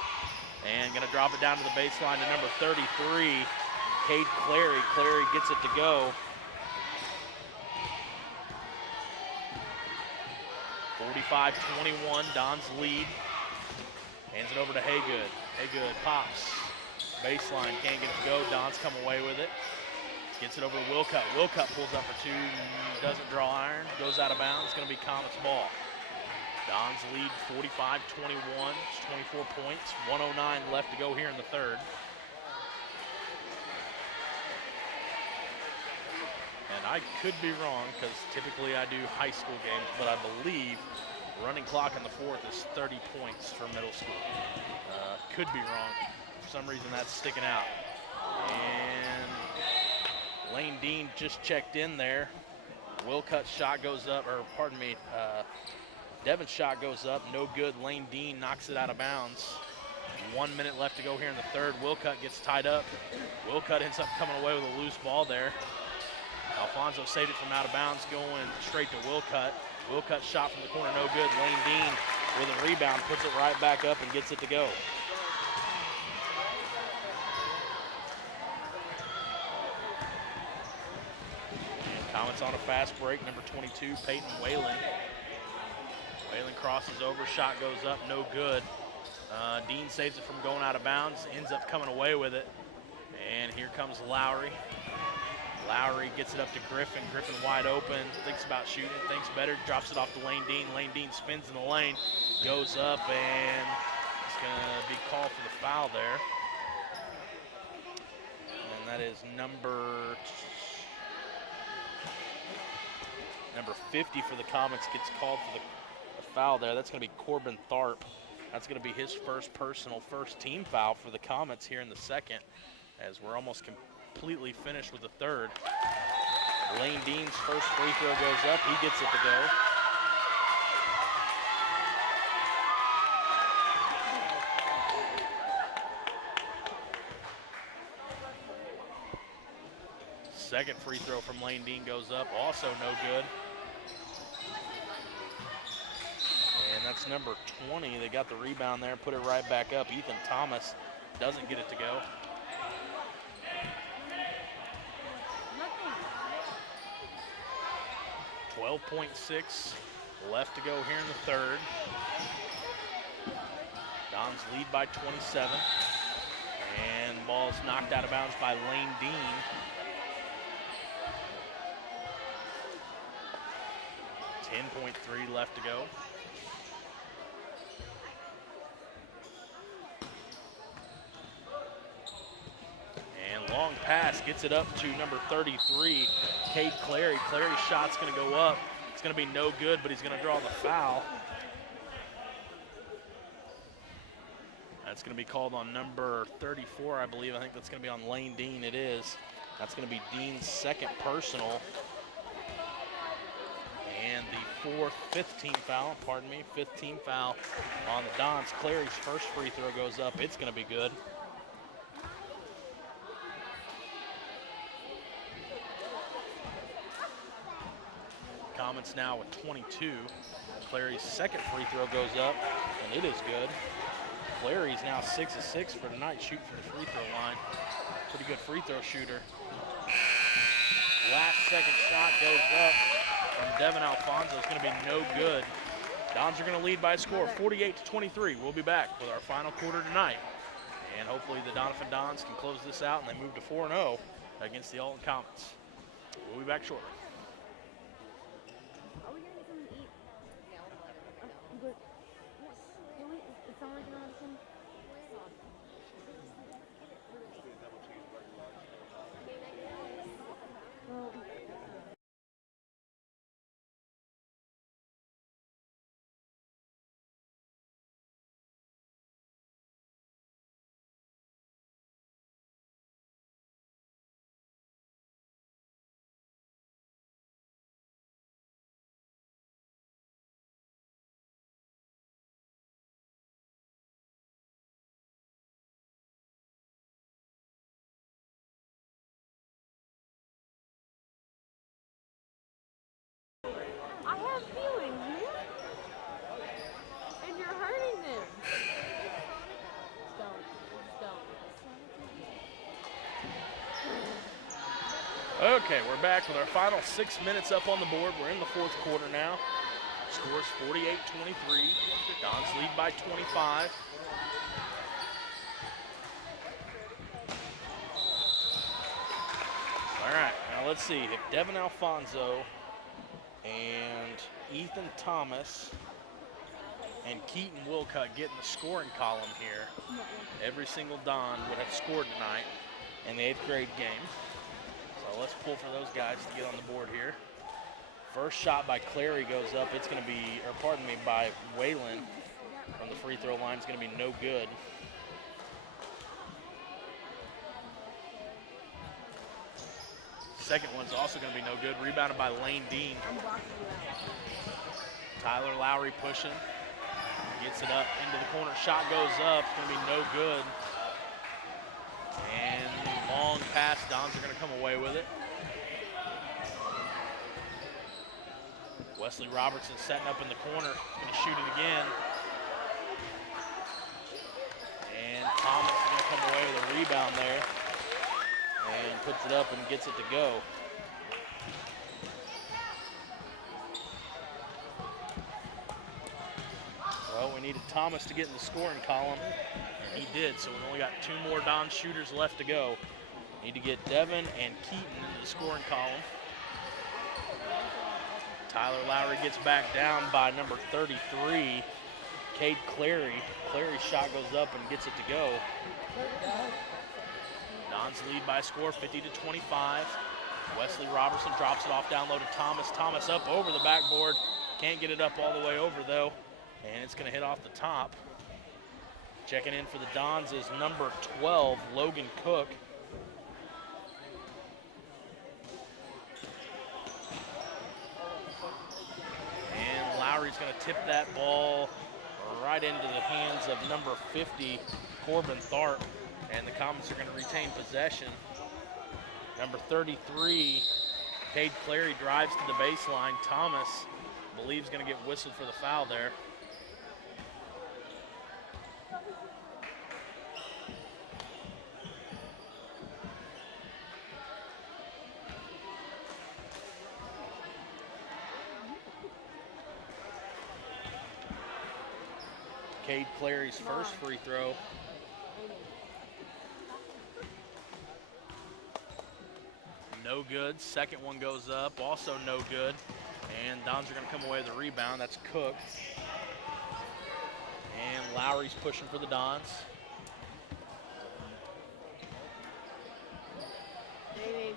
And going to drop it down to the baseline to number 33, Cade Clary. Clary gets it to go. 45-21, Dons lead. Hands it over to Haygood. Haygood pops. Baseline, can't get it to go. Dons come away with it. Gets it over to Wilcutt. Wilcutt pulls up for two, doesn't draw iron, goes out of bounds. It's going to be Comet's ball. Dons lead 45-21. It's 24 points. 1:09 left to go here in the third. And I could be wrong, because typically I do high school games, but I believe running clock in the fourth is 30 points for middle school. Could be wrong. For some reason, that's sticking out. And Lane Dean just checked in there. Wilcutt's shot goes up, or pardon me, Devin's shot goes up, no good. Lane Dean knocks it out of bounds. 1 minute left to go here in the third. Wilcutt gets tied up. Wilcutt ends up coming away with a loose ball there. Alfonso saved it from out of bounds, going straight to Wilcutt. Wilcutt's shot from the corner, no good. Lane Dean with a rebound, puts it right back up and gets it to go. Comets on a fast break, number 22, Peyton Whalen. Whalen crosses over, shot goes up, no good. Dean saves it from going out of bounds, ends up coming away with it. And here comes Lowry. Lowry gets it up to Griffin. Griffin wide open, thinks about shooting, thinks better, drops it off to Lane Dean. Lane Dean spins in the lane, goes up, and it's going to be called for the foul there. And that is number 50 for the Comets gets called for the foul there. That's going to be Corbin Tharp. That's going to be his first personal, first team foul for the Comets here in the second, as we're almost completely finished with the third. Lane Dean's first free throw goes up. He gets it to go. Second free throw from Lane Dean goes up, also no good. And that's number 20. They got the rebound there, put it right back up. Ethan Thomas doesn't get it to go. .6 left to go here in the third. Dons lead by 27. And ball is knocked out of bounds by Lane Dean. .3 left to go. And long pass gets it up to number 33, Cade Clary. Clary's shot's going to go up. It's going to be no good, but he's going to draw the foul. That's going to be called on number 34, I believe. I think that's going to be on Lane Dean. It is. That's going to be Dean's second personal. And the fifth team foul on the Dons. Clary's first free throw goes up. It's going to be good. Comets now with 22. Clary's second free throw goes up, and it is good. Clary's now 6 of 6 for tonight, shooting from the free throw line. Pretty good free throw shooter. Last second shot goes up from Devin Alfonso. It's going to be no good. Dons are going to lead by a score, 48-23. We'll be back with our final quarter tonight. And hopefully the Doniphan Dons can close this out and they move to 4-0 against the Alton Comets. We'll be back shortly. Are we going to come and eat? But, can we, it's not like an audition? I have feelings, man. And you're hurting them. Don't. Okay, we're back with our final 6 minutes up on the board. We're in the fourth quarter now. Scores 48-23. Dons lead by 25. All right, now let's see. If Devin Alfonso and Ethan Thomas and Keaton Wilcutt get in the scoring column here, every single Don would have scored tonight in the 8th grade game. So let's pull for those guys to get on the board here. First shot by Clary goes up. It's going to be, or pardon me, by Whalen from the free throw line. It's going to be no good. Second one's also going to be no good. Rebounded by Lane Dean. Tyler Lowry pushing. Gets it up into the corner. Shot goes up. It's going to be no good. And long pass. Dons are going to come away with it. Wesley Robertson setting up in the corner. Going to shoot it again. And Thomas is going to come away with a rebound there. And puts it up and gets it to go. Well, we needed Thomas to get in the scoring column. He did, so we've only got 2 more Don shooters left to go. Need to get Devin and Keaton into the scoring column. Tyler Lowry gets back down by number 33, Cade Clary. Clary's shot goes up and gets it to go. Dons lead by a score, 50-25. Wesley Robertson drops it off down low to Thomas. Thomas up over the backboard. Can't get it up all the way over, though. And it's going to hit off the top. Checking in for the Dons is number 12, Logan Cook. going to tip that ball right into the hands of number 50, Corbin Tharp, and the Comets are going to retain possession. Number 33, Cade Clary drives to the baseline. Thomas believes going to get whistled for the foul there. Cade Clary's first free throw. No good. Second one goes up, also no good. And Dons are going to come away with a rebound. That's Cook. And Lowry's pushing for the Dons. Maybe.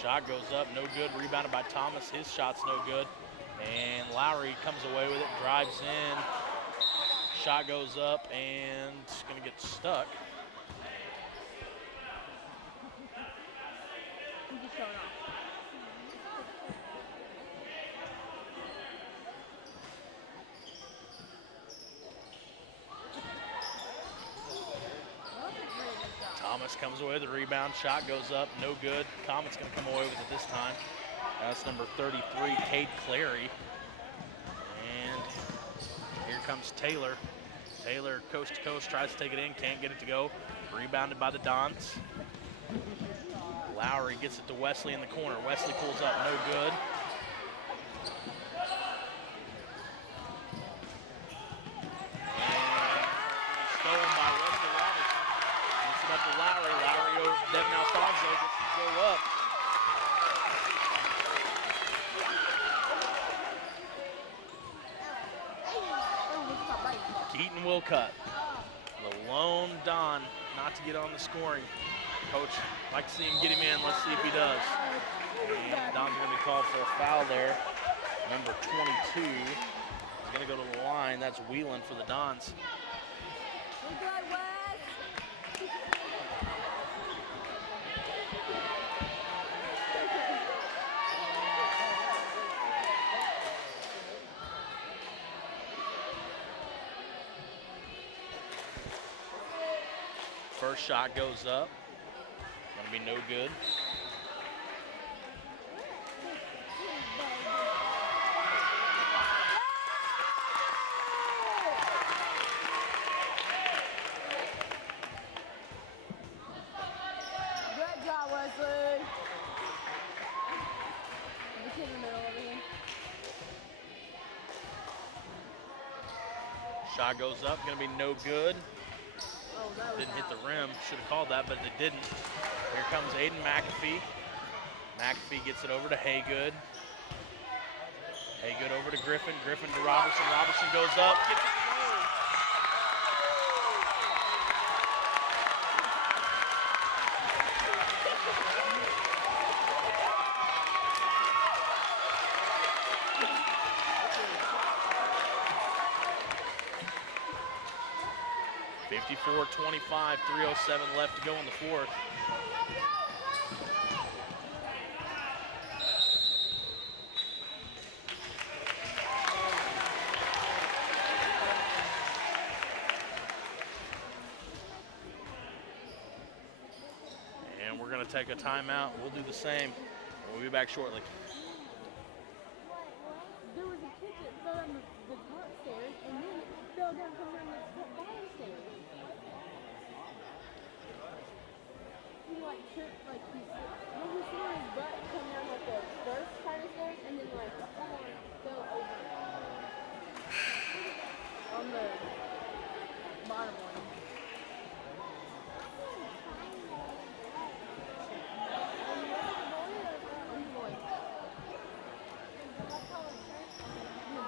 Shot goes up, no good. Rebounded by Thomas. His shot's no good. And Lowry comes away with it, drives in. Shot goes up and it's going to get stuck. Thomas comes away with the rebound. Shot goes up, no good. Comets going to come away with it this time. That's number 33, Cade Clary. And here comes Taylor. Taylor, coast to coast, tries to take it in, can't get it to go. Rebounded by the Dons. Lowry gets it to Wesley in the corner. Wesley pulls up, no good. And stolen by Wesley Robinson. Gets it up to Lowry. Lowry over Devin Alfonso, gets it to go up. Keaton will cut. The lone Don not to get on the scoring. Coach, like to see him get him in. Let's see if he does. And Don's going to be called for a foul there. Number 22 is going to go to the line. That's Whelan for the Dons. First shot goes up. Gonna be no good. Good job, Wesley. The kid in the middle over here. Shot goes up, gonna be no good. Oh, that was Didn't hit the rim. Should have called that, but it didn't. Here comes Aiden McAfee. McAfee gets it over to Haygood. Haygood over to Griffin. Griffin to Robertson. Robertson goes up. Gets it to go. .25, 3:07 left to go in the fourth. And we're going to take a timeout. We'll do the same. We'll be back shortly. There was a kid that fell down the top stairs and then fell down from the bottom stairs. He like tripped, like he slipped on his butt, come down like the first kind of stairs, and then like fell over on the bottom one.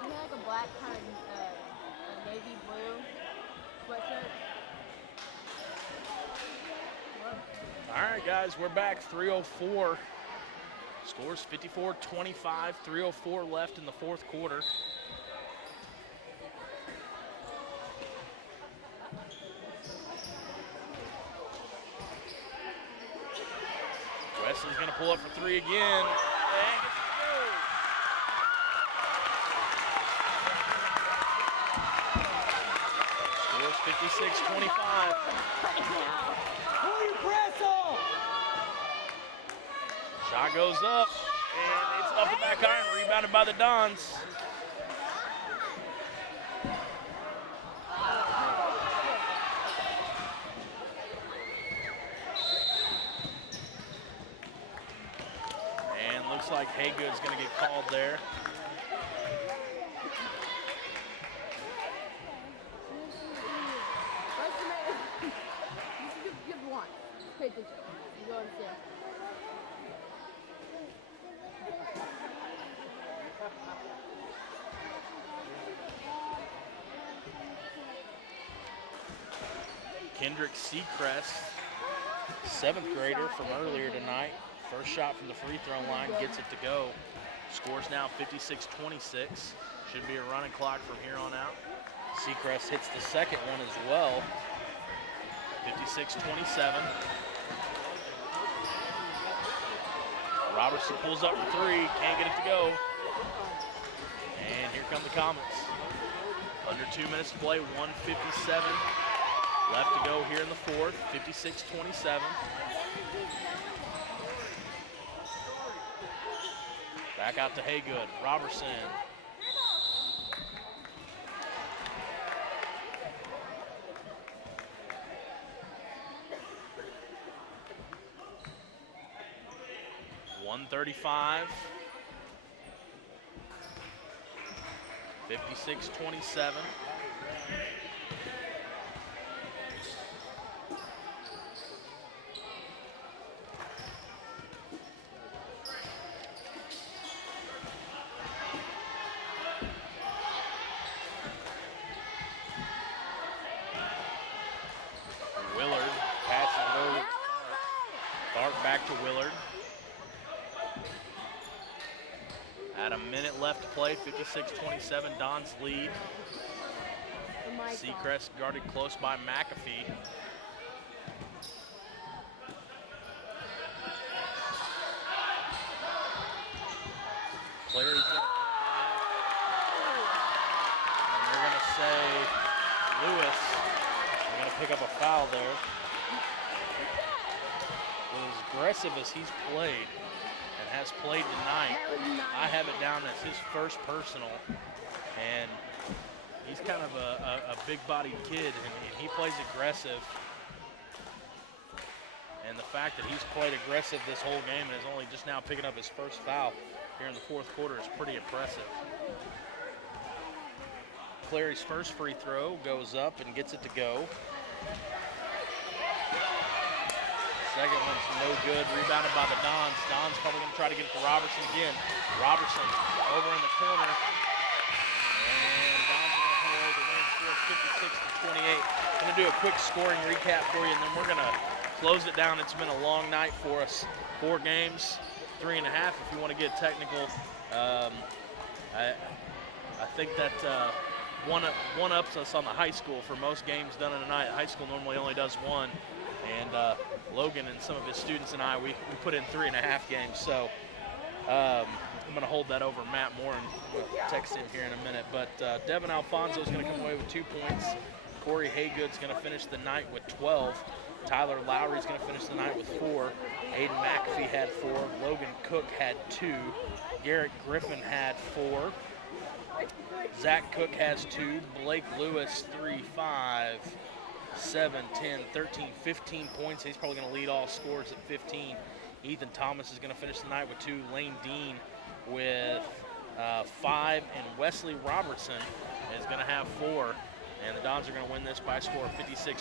He had like a black kind of navy blue sweatshirt. All right, guys, we're back. 3:04. Scores 54-25. 3:04 left in the fourth quarter. Wesley's going to pull up for three again. And gets it to go. Scores 56-25. Shot goes up, and it's up the back iron, rebounded by the Dons. And looks like Haygood's going to get called there. Give one. Pay attention. You go and see. Kendrick Seacrest, 7th grader from earlier tonight. First shot from the free throw line, gets it to go. Scores now 56-26. Should be a running clock from here on out. Seacrest hits the second one as well. 56-27. Robertson pulls up for three, can't get it to go. And here come the Comets. Under 2 minutes to play, 1:57 left to go here in the fourth, 56-27. Back out to Haygood, Robertson. .135. 56-27. Willard passes it over to Tharp. Tharp back to Willard. At a minute left to play, 56-27, Don's lead. Seacrest guarded close by McAfee. Clary's gonna, and they're gonna say Lewis. They're gonna pick up a foul there. As aggressive as he's played, has played tonight. I have it down as his first personal, and he's kind of a big-bodied kid, and he plays aggressive. And the fact that he's played aggressive this whole game and is only just now picking up his first foul here in the fourth quarter is pretty impressive. Clary's first free throw goes up and gets it to go. Second one's no good, rebounded by the Dons. Dons probably going to try to get it to Robertson again. Robertson over in the corner. And Dons are going to come away with the win, score 56-28. Going to do a quick scoring recap for you, and then we're going to close it down. It's been a long night for us. 4 games, 3.5 if you want to get technical. I think that one ups us on the high school for most games done in a night. High school normally only does 1. And Logan and some of his students and I, we put in 3.5 games. So I'm going to hold that over Matt Moore, and we'll text him here in a minute. But Devin Alfonso is going to come away with 2 points. Corey Haygood's going to finish the night with 12. Tyler Lowry is going to finish the night with 4. Aiden McAfee had 4. Logan Cook had 2. Garrett Griffin had 4. Zach Cook has 2. Blake Lewis 3, 5. 7, 10, 13, 15 points. He's probably going to lead all scorers at 15. Ethan Thomas is going to finish the night with 2. Lane Dean with 5. And Wesley Robertson is going to have 4. And the Dons are going to win this by a score of 56-28.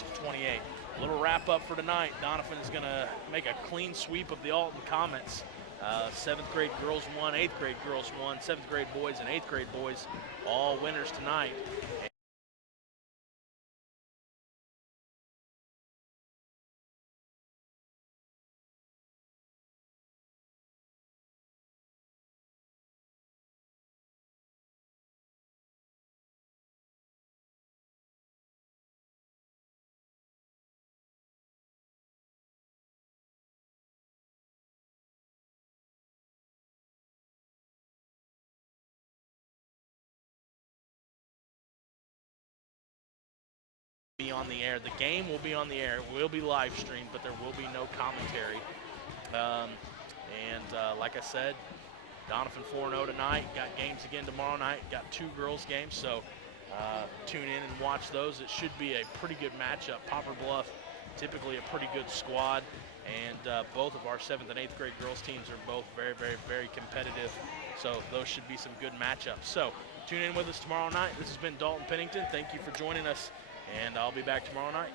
A little wrap up for tonight. Doniphan is going to make a clean sweep of the Alton Comets. 7th grade girls won, 8th grade girls won, 7th grade boys and 8th grade boys all winners tonight. be on the air. The game will be on the air. It will be live streamed, but there will be no commentary. Like I said, Doniphan 4-0 tonight. Got games again tomorrow night. Got 2 girls games, so tune in and watch those. It should be a pretty good matchup. Poplar Bluff, typically a pretty good squad, and both of our 7th and 8th grade girls teams are both very, very, very competitive, so those should be some good matchups. So tune in with us tomorrow night. This has been Dalton Pennington. Thank you for joining us, and I'll be back tomorrow night.